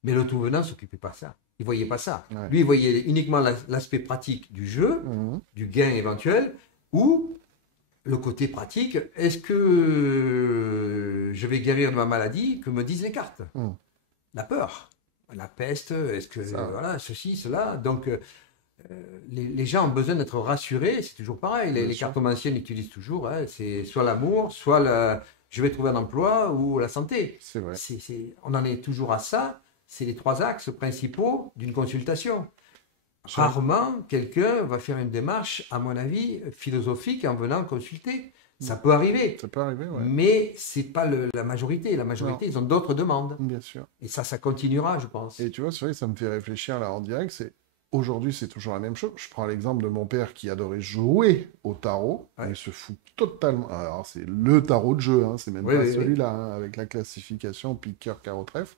Mais le tout venant ne s'occupait pas de ça. Il ne voyait pas ça. Ouais. Lui, il voyait uniquement l'aspect pratique du jeu, Mhm. du gain éventuel, ou le côté pratique. Est-ce que je vais guérir de ma maladie? Que me disent les cartes? Mhm. La peur, la peste, est-ce que Ça. voilà, ceci, cela. Donc les gens ont besoin d'être rassurés, c'est toujours pareil. Bien Les sûr. cartomanciens l'utilisent toujours, hein, c'est soit l'amour, soit je vais trouver un emploi ou la santé. C'est vrai. On en est toujours à ça. C'est les trois axes principaux d'une consultation. Ça. Rarement, quelqu'un va faire une démarche, à mon avis, philosophique en venant consulter. Ça peut arriver, Ça peut arriver, ouais. mais c'est pas la majorité. La majorité, ils ont d'autres demandes. Bien sûr. Et ça continuera, je pense. Et tu vois, c'est vrai, ça me fait réfléchir là en direct. Aujourd'hui, c'est toujours la même chose. Je prends l'exemple de mon père qui adorait jouer au tarot. Ouais. Il se fout totalement. Alors, c'est le tarot de jeu, hein, c'est même Oui, pas oui, oui. celui-là, hein, avec la classification pique, cœur, carreau, trèfle.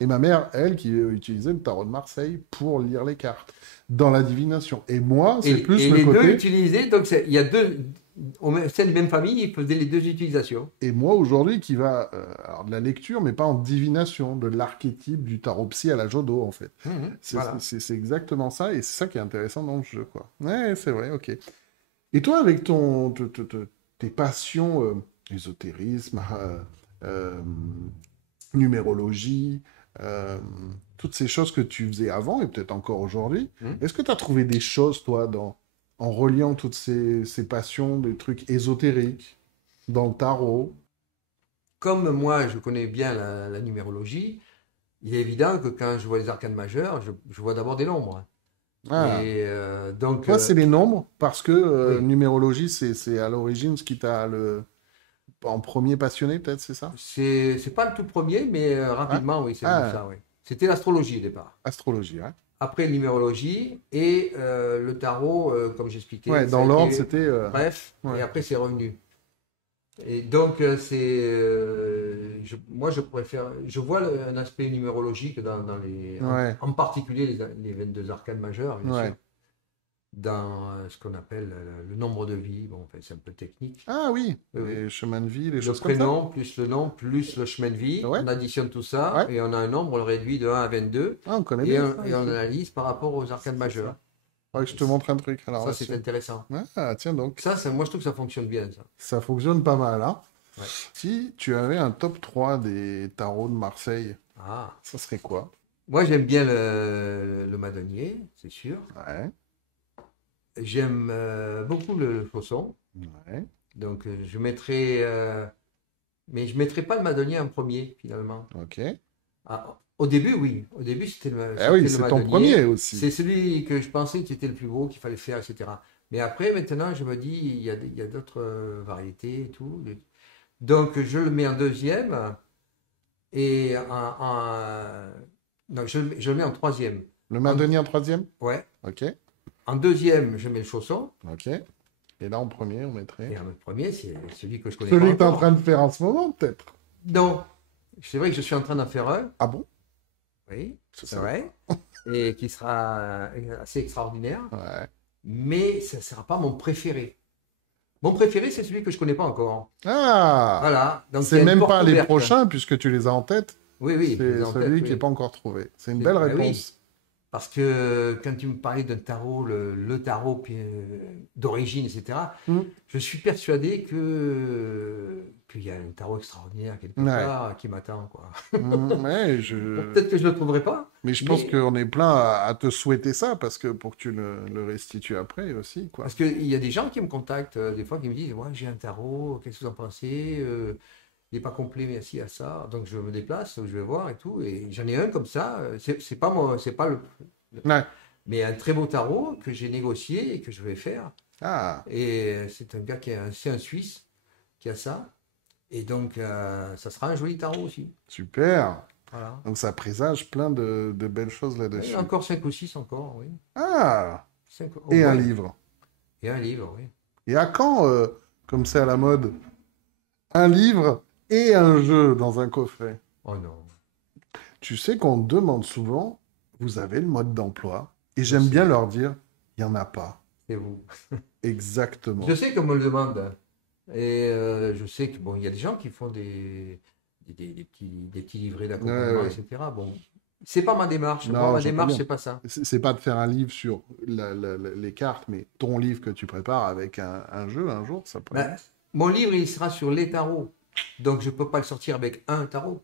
Et ma mère, elle, qui utilisait le tarot de Marseille pour lire les cartes dans la divination. Et moi, c'est plus et le les deux côté. utilisés, donc il y a deux, au sein de la même famille, ils faisaient les deux utilisations. Et moi, aujourd'hui, qui va. Alors, de la lecture, mais pas en divination, de l'archétype du tarot psy à la Jodo, en fait. Voilà. C'est exactement ça, et c'est ça qui est intéressant dans le jeu, quoi. Ouais, c'est vrai, ok. Et toi, avec tes passions, ésotérisme, numérologie, toutes ces choses que tu faisais avant, et peut-être encore aujourd'hui, est-ce que tu as trouvé des choses, toi, en reliant toutes ces passions, des trucs ésotériques, dans le tarot? Comme moi, je connais bien la numérologie, il est évident que quand je vois les arcanes majeures, je vois d'abord des nombres. Ah. Et donc, Toi, c'est les nombres, parce que oui. numérologie, c'est à l'origine ce qui t'a en premier passionné, peut-être, c'est ça? c'est pas le tout premier, mais rapidement, oui, c'est Ah. comme ça, oui. C'était l'astrologie au départ. Astrologie, hein. Après, la numérologie et le tarot, comme j'expliquais. Ouais, ça dans a l'ordre, été c'était... bref, ouais. et après, c'est revenu. Et donc, moi, je préfère. Je vois un aspect numérologique dans les. Ouais. En particulier les 22 arcanes majeures, bien Ouais. sûr. Dans ce qu'on appelle le nombre de vies. Bon, enfin, c'est un peu technique. Ah oui, Oui, les oui. chemins de vie, les Le choses comme ça. prénom, plus le nom, plus le chemin de vie. Ouais. On additionne tout ça Ouais. et on a un nombre, on le réduit de 1 à 22 Ah, on connaît et bien on, ça, et on ici. analyse par rapport aux arcanes C'est majeures. ça. Ouais, je te montre un truc. Alors, Ça, c'est là-dessus. intéressant. Ah, tiens donc. Moi, je trouve que ça fonctionne bien, ça. Ça fonctionne pas mal, hein. Ouais. Si tu avais un top 3 des tarots de Marseille, Ah. ça serait quoi? Moi, j'aime bien le madonier, c'est sûr. Ouais, J'aime beaucoup le chausson. ouais. Donc, je mettrais. Mais je mettrais pas le madonier en premier, finalement. Ok. Eh Ah, au début, oui. Au début, c'était oui, le c'est ton madonier. premier aussi. C'est celui que je pensais qui était le plus beau, qu'il fallait faire, etc. Mais après, maintenant, je me dis, il y a d'autres variétés et tout. Donc, je le mets en deuxième. Et non, je le mets en troisième. Le Madonier en troisième? Ouais. Ok, En deuxième, je mets le chausson. ok. Et là, en premier, on mettrait... Et en premier, c'est celui que je connais Celui pas que tu es en encore. train de faire en ce moment, peut-être. Non. C'est vrai que je suis en train d'en faire un. Ah bon? Oui, Je c'est savais vrai. Et qui sera assez extraordinaire. Ouais. Mais ça ne sera pas mon préféré. Mon préféré, c'est celui que je connais pas encore. Ah! Voilà. Donc, il y a C'est une même porte pas les ouverte. prochains, puisque tu les as en tête. Oui, oui. je les ai C'est en tête, celui oui. qui n'est pas encore trouvé. C'est une C'est- belle bah oui. réponse. Parce que quand tu me parlais d'un tarot, le tarot d'origine, etc., Mm. je suis persuadé qu'il y a un tarot extraordinaire quelque Ouais. part qui m'attend, quoi. Ouais, Bon, peut-être que je ne le trouverai pas. Mais je pense Mais- qu'on est plein à te souhaiter ça, parce que pour que tu le restitues après aussi, quoi. Parce qu'il y a des gens qui me contactent, des fois, qui me disent, ouais, j'ai un tarot, qu'est-ce que vous en pensez? Il n'est pas complet, mais si à ça. Donc je me déplace, je vais voir et tout. Et j'en ai un comme ça. C'est pas moi, c'est pas Ouais. mais un très beau tarot que j'ai négocié et que je vais faire. Ah, Et c'est un gars c'est un Suisse qui a ça. Et donc ça sera un joli tarot aussi. super. Voilà. Donc ça présage plein de belles choses là-dessus. Et encore 5 ou 6 encore, oui. Ah, 5, et un livre. Et un livre, oui. Et à quand, comme c'est à la mode, un livre et un jeu dans un coffret? Oh non. Tu sais qu'on me demande souvent, vous avez le mode d'emploi? Et j'aime Merci. bien leur dire, il n'y en a pas. C'est vous. Exactement. Je sais qu'on me le demande. Et je sais que bon, il y a des gens qui font des petits livrets d'accompagnement, Ouais, ouais. etc. Bon, c'est pas ma démarche. Non, Moi, ma j'entends démarche, bien. c'est pas ça. C'est pas de faire un livre sur les cartes, mais ton livre que tu prépares avec un jeu un jour, ça pourrait... Ben, mon livre, il sera sur les tarots. Donc, je peux pas le sortir avec un tarot.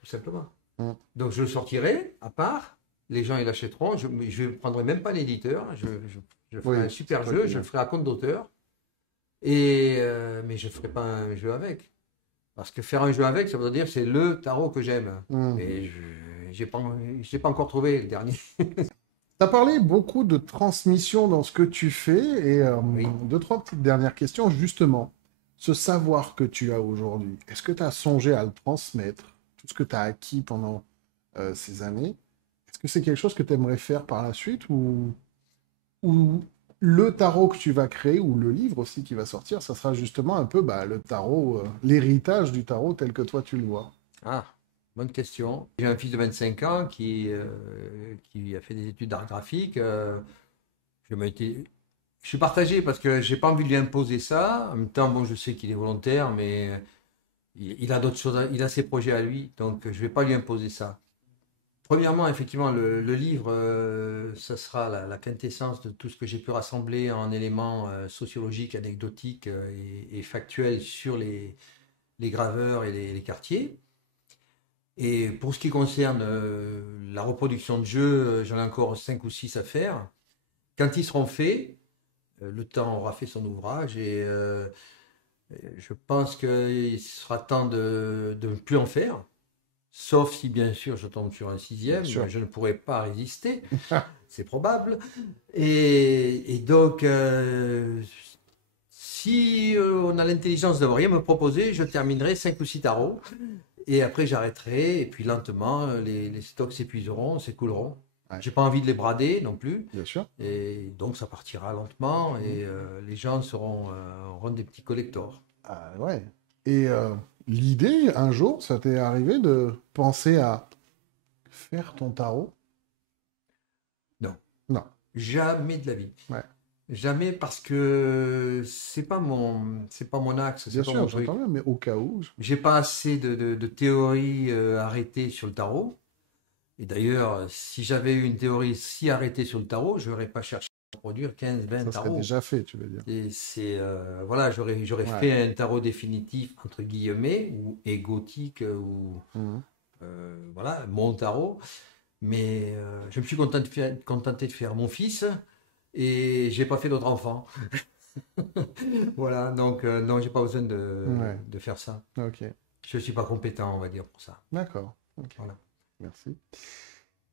Tout simplement. Mm. Donc, je le sortirai à part. Les gens, ils l'achèteront. Je ne prendrai même pas l'éditeur. Je ferai Oui, un super c'est toi jeu. qui Je le viens. ferai à compte d'auteur. Mais je ne ferai pas un jeu avec. Parce que faire un jeu avec, ça veut dire que c'est le tarot que j'aime. Mm. Et je n'ai pas encore trouvé le dernier. Tu as parlé beaucoup de transmission dans ce que tu fais, et Oui. deux, trois petites dernières questions, justement. Ce savoir que tu as aujourd'hui, est-ce que tu as songé à le transmettre, tout ce que tu as acquis pendant ces années? Est-ce que c'est quelque chose que tu aimerais faire par la suite, ou le tarot que tu vas créer, ou le livre aussi qui va sortir, ça sera justement un peu le tarot, l'héritage du tarot tel que toi tu le vois? Ah, bonne question. J'ai un fils de 25 ans qui a fait des études d'art graphique. Je suis partagé parce que j'ai pas envie de lui imposer ça. En même temps, bon, je sais qu'il est volontaire, mais il a d'autres choses, il a ses projets à lui, donc je vais pas lui imposer ça. Premièrement, effectivement, le livre, ça sera la quintessence de tout ce que j'ai pu rassembler en éléments sociologiques, anecdotiques et factuels sur les graveurs et les quartiers. Et pour ce qui concerne la reproduction de jeux, j'en ai encore 5 ou 6 à faire. Quand ils seront faits, le temps aura fait son ouvrage et je pense qu'il sera temps de ne plus en faire. Sauf si, bien sûr, je tombe sur un 6e, Bien sûr. je ne pourrai pas résister, c'est probable. Et donc, si on a l'intelligence de rien me proposer, je terminerai 5 ou 6 tarots. Et après, j'arrêterai. Et puis, lentement, les stocks s'épuiseront, s'écouleront. Ouais. J'ai pas envie de les brader non plus. Bien sûr. Et donc, ça partira lentement. Et les gens auront des petits collectors. Ah, ouais. Et l'idée, un jour, ça t'est arrivé de penser à faire ton tarot? Non. Non. Jamais de la vie. Ouais. Jamais parce que c'est pas mon axe, c'est Bien pas sûr, mon truc. j'entends bien, mais au cas où... J'ai pas assez de théories arrêtées sur le tarot. Et d'ailleurs, si j'avais eu une théorie si arrêtée sur le tarot, je n'aurais pas cherché à produire 15, 20 Ça serait tarots. déjà fait, tu veux dire. Et voilà, j'aurais Ouais. fait un tarot définitif, entre guillemets, ou et gothique, ou Mhm. voilà, mon tarot. Mais je me suis contenté de faire mon fils et j'ai pas fait d'autres enfants. Voilà, donc non, j'ai pas besoin Ouais. de faire ça. Ok, Je suis pas compétent, on va dire, pour ça. d'accord. Ok. Voilà. Merci.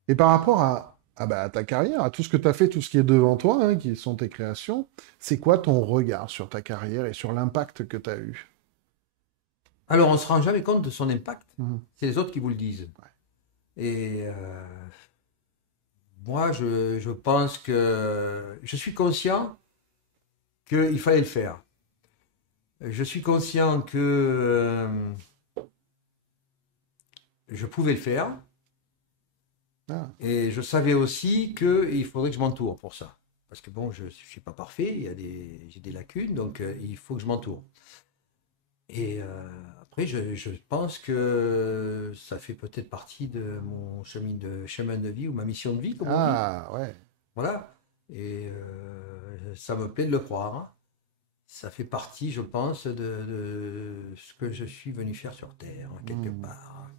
Et par rapport à ta carrière, à tout ce que tu as fait, tout ce qui est devant toi, hein, qui sont tes créations, c'est quoi ton regard sur ta carrière et sur l'impact que tu as eu? Alors, on se rend jamais compte de son impact. Mhm. C'est les autres qui vous le disent. Et moi, je pense que je suis conscient qu'il fallait le faire. Je suis conscient que je pouvais le faire. Ah. Et je savais aussi qu'il faudrait que je m'entoure pour ça. Parce que bon, je ne suis pas parfait, j'ai des lacunes, donc il faut que je m'entoure. Et après, je pense que ça fait peut-être partie de mon chemin de vie ou ma mission de vie, comme on dit. Ah, ouais. Voilà. Et ça me plaît de le croire. Ça fait partie, je pense, de ce que je suis venu faire sur Terre, quelque part.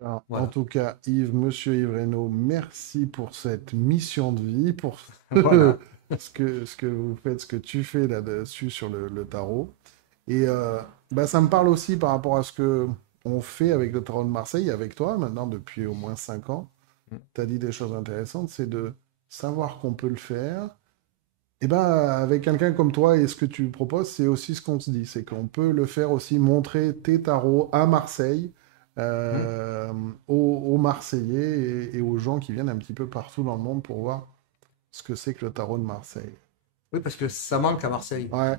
Alors, Voilà. En tout cas, Monsieur Yves Reynaud, merci pour cette mission de vie, pour Voilà. ce que vous faites, ce que tu fais là-dessus sur le tarot. Et ça me parle aussi par rapport à ce que on fait avec le tarot de Marseille, avec toi, maintenant depuis au moins 5 ans. Tu as dit des choses intéressantes, c'est de savoir qu'on peut le faire. Et avec quelqu'un comme toi et ce que tu proposes, c'est aussi ce qu'on se dit, c'est qu'on peut le faire aussi, montrer tes tarots à Marseille, aux Marseillais et aux gens qui viennent un petit peu partout dans le monde pour voir ce que c'est que le tarot de Marseille. Oui, parce que ça manque à Marseille. Ouais,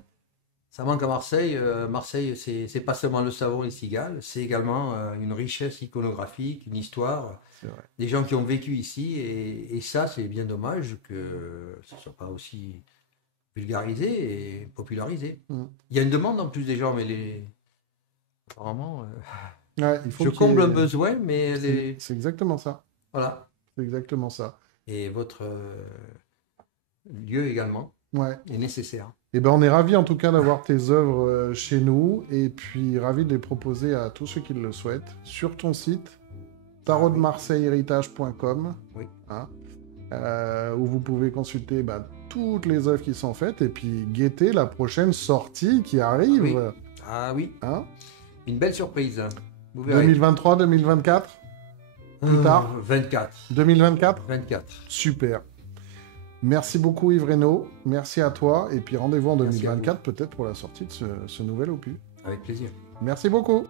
Ça manque à Marseille. Marseille, c'est pas seulement le savon et les cigales, c'est également une richesse iconographique, une histoire, c'est vrai. des gens qui ont vécu ici. Et ça, c'est bien dommage que ce ne soit pas aussi vulgarisé et popularisé. Il y a une demande en plus des gens, mais apparemment, Ouais, il faut je qu'il y ait- comble un besoin, mais C'est exactement ça. voilà. C'est exactement ça. Et votre lieu également Ouais. est nécessaire. Et on est ravis en tout cas d'avoir tes œuvres chez nous et puis ravis de les proposer à tous ceux qui le souhaitent sur ton site tarotdemarseillehéritage.com, Oui. hein, où vous pouvez consulter toutes les œuvres qui sont faites et puis guetter la prochaine sortie qui arrive. Oui. Ah oui, Hein, une belle surprise. Vous verrez. 2023, 2024, plus tard 24. 2024. 24. Super. Merci beaucoup Yves Reynaud, merci à toi et puis rendez-vous en Merci à 2024 peut-être pour la sortie de ce nouvel opus. Avec plaisir. Merci beaucoup.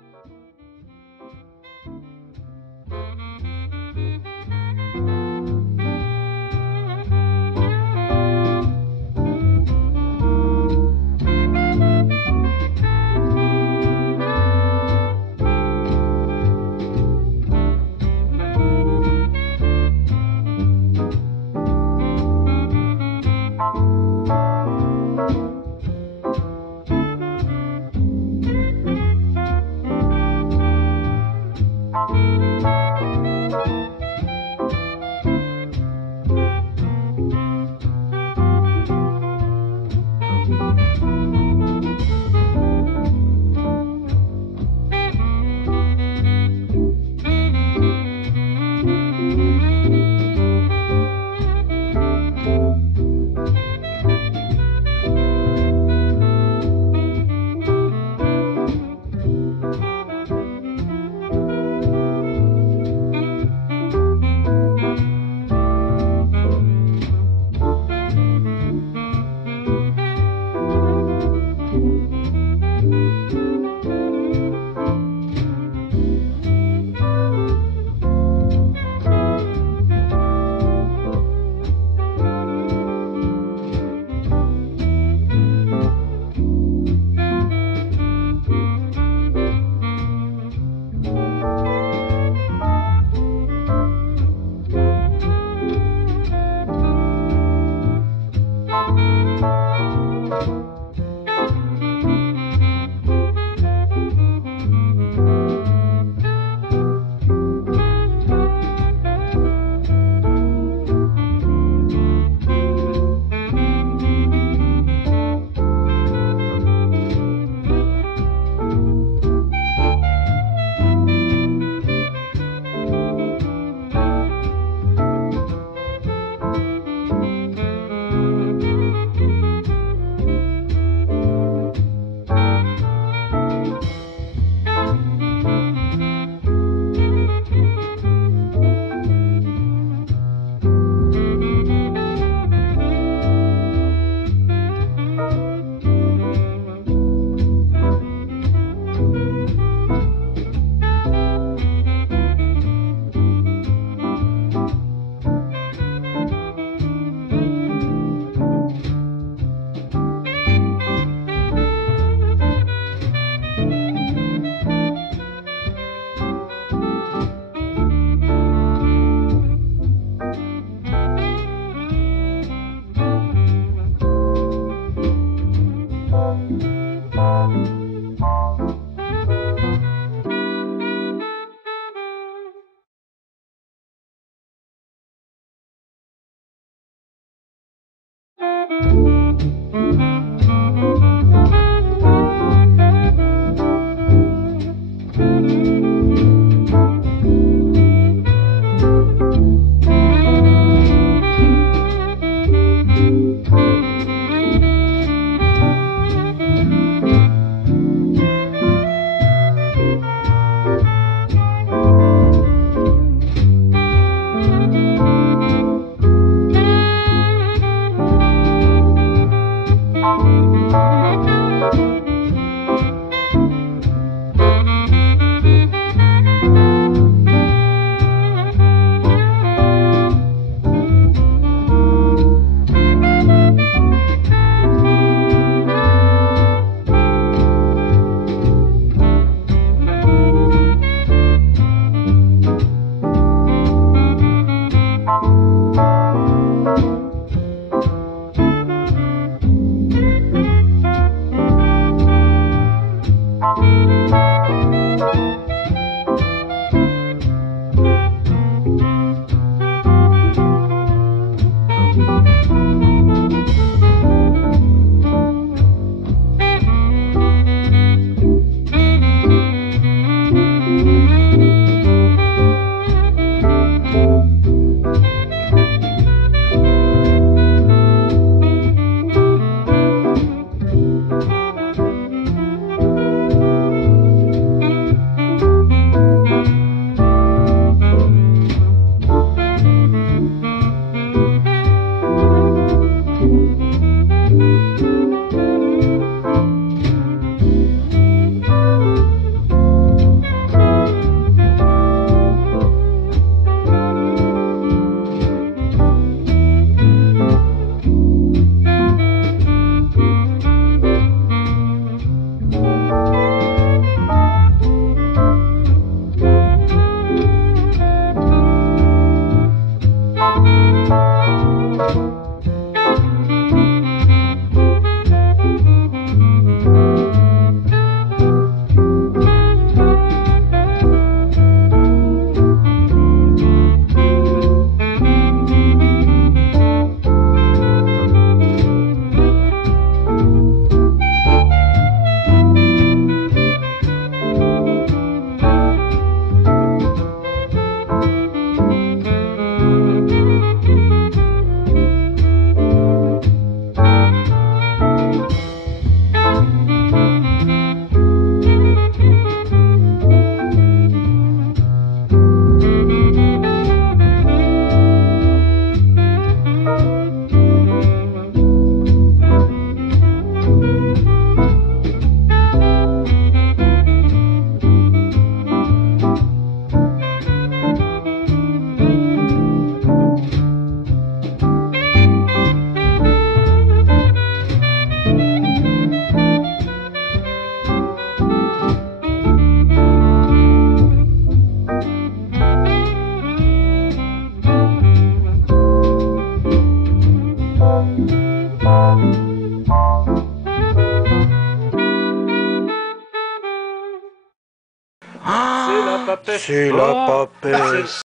C'est la papesse. C'est la Oh, papesse.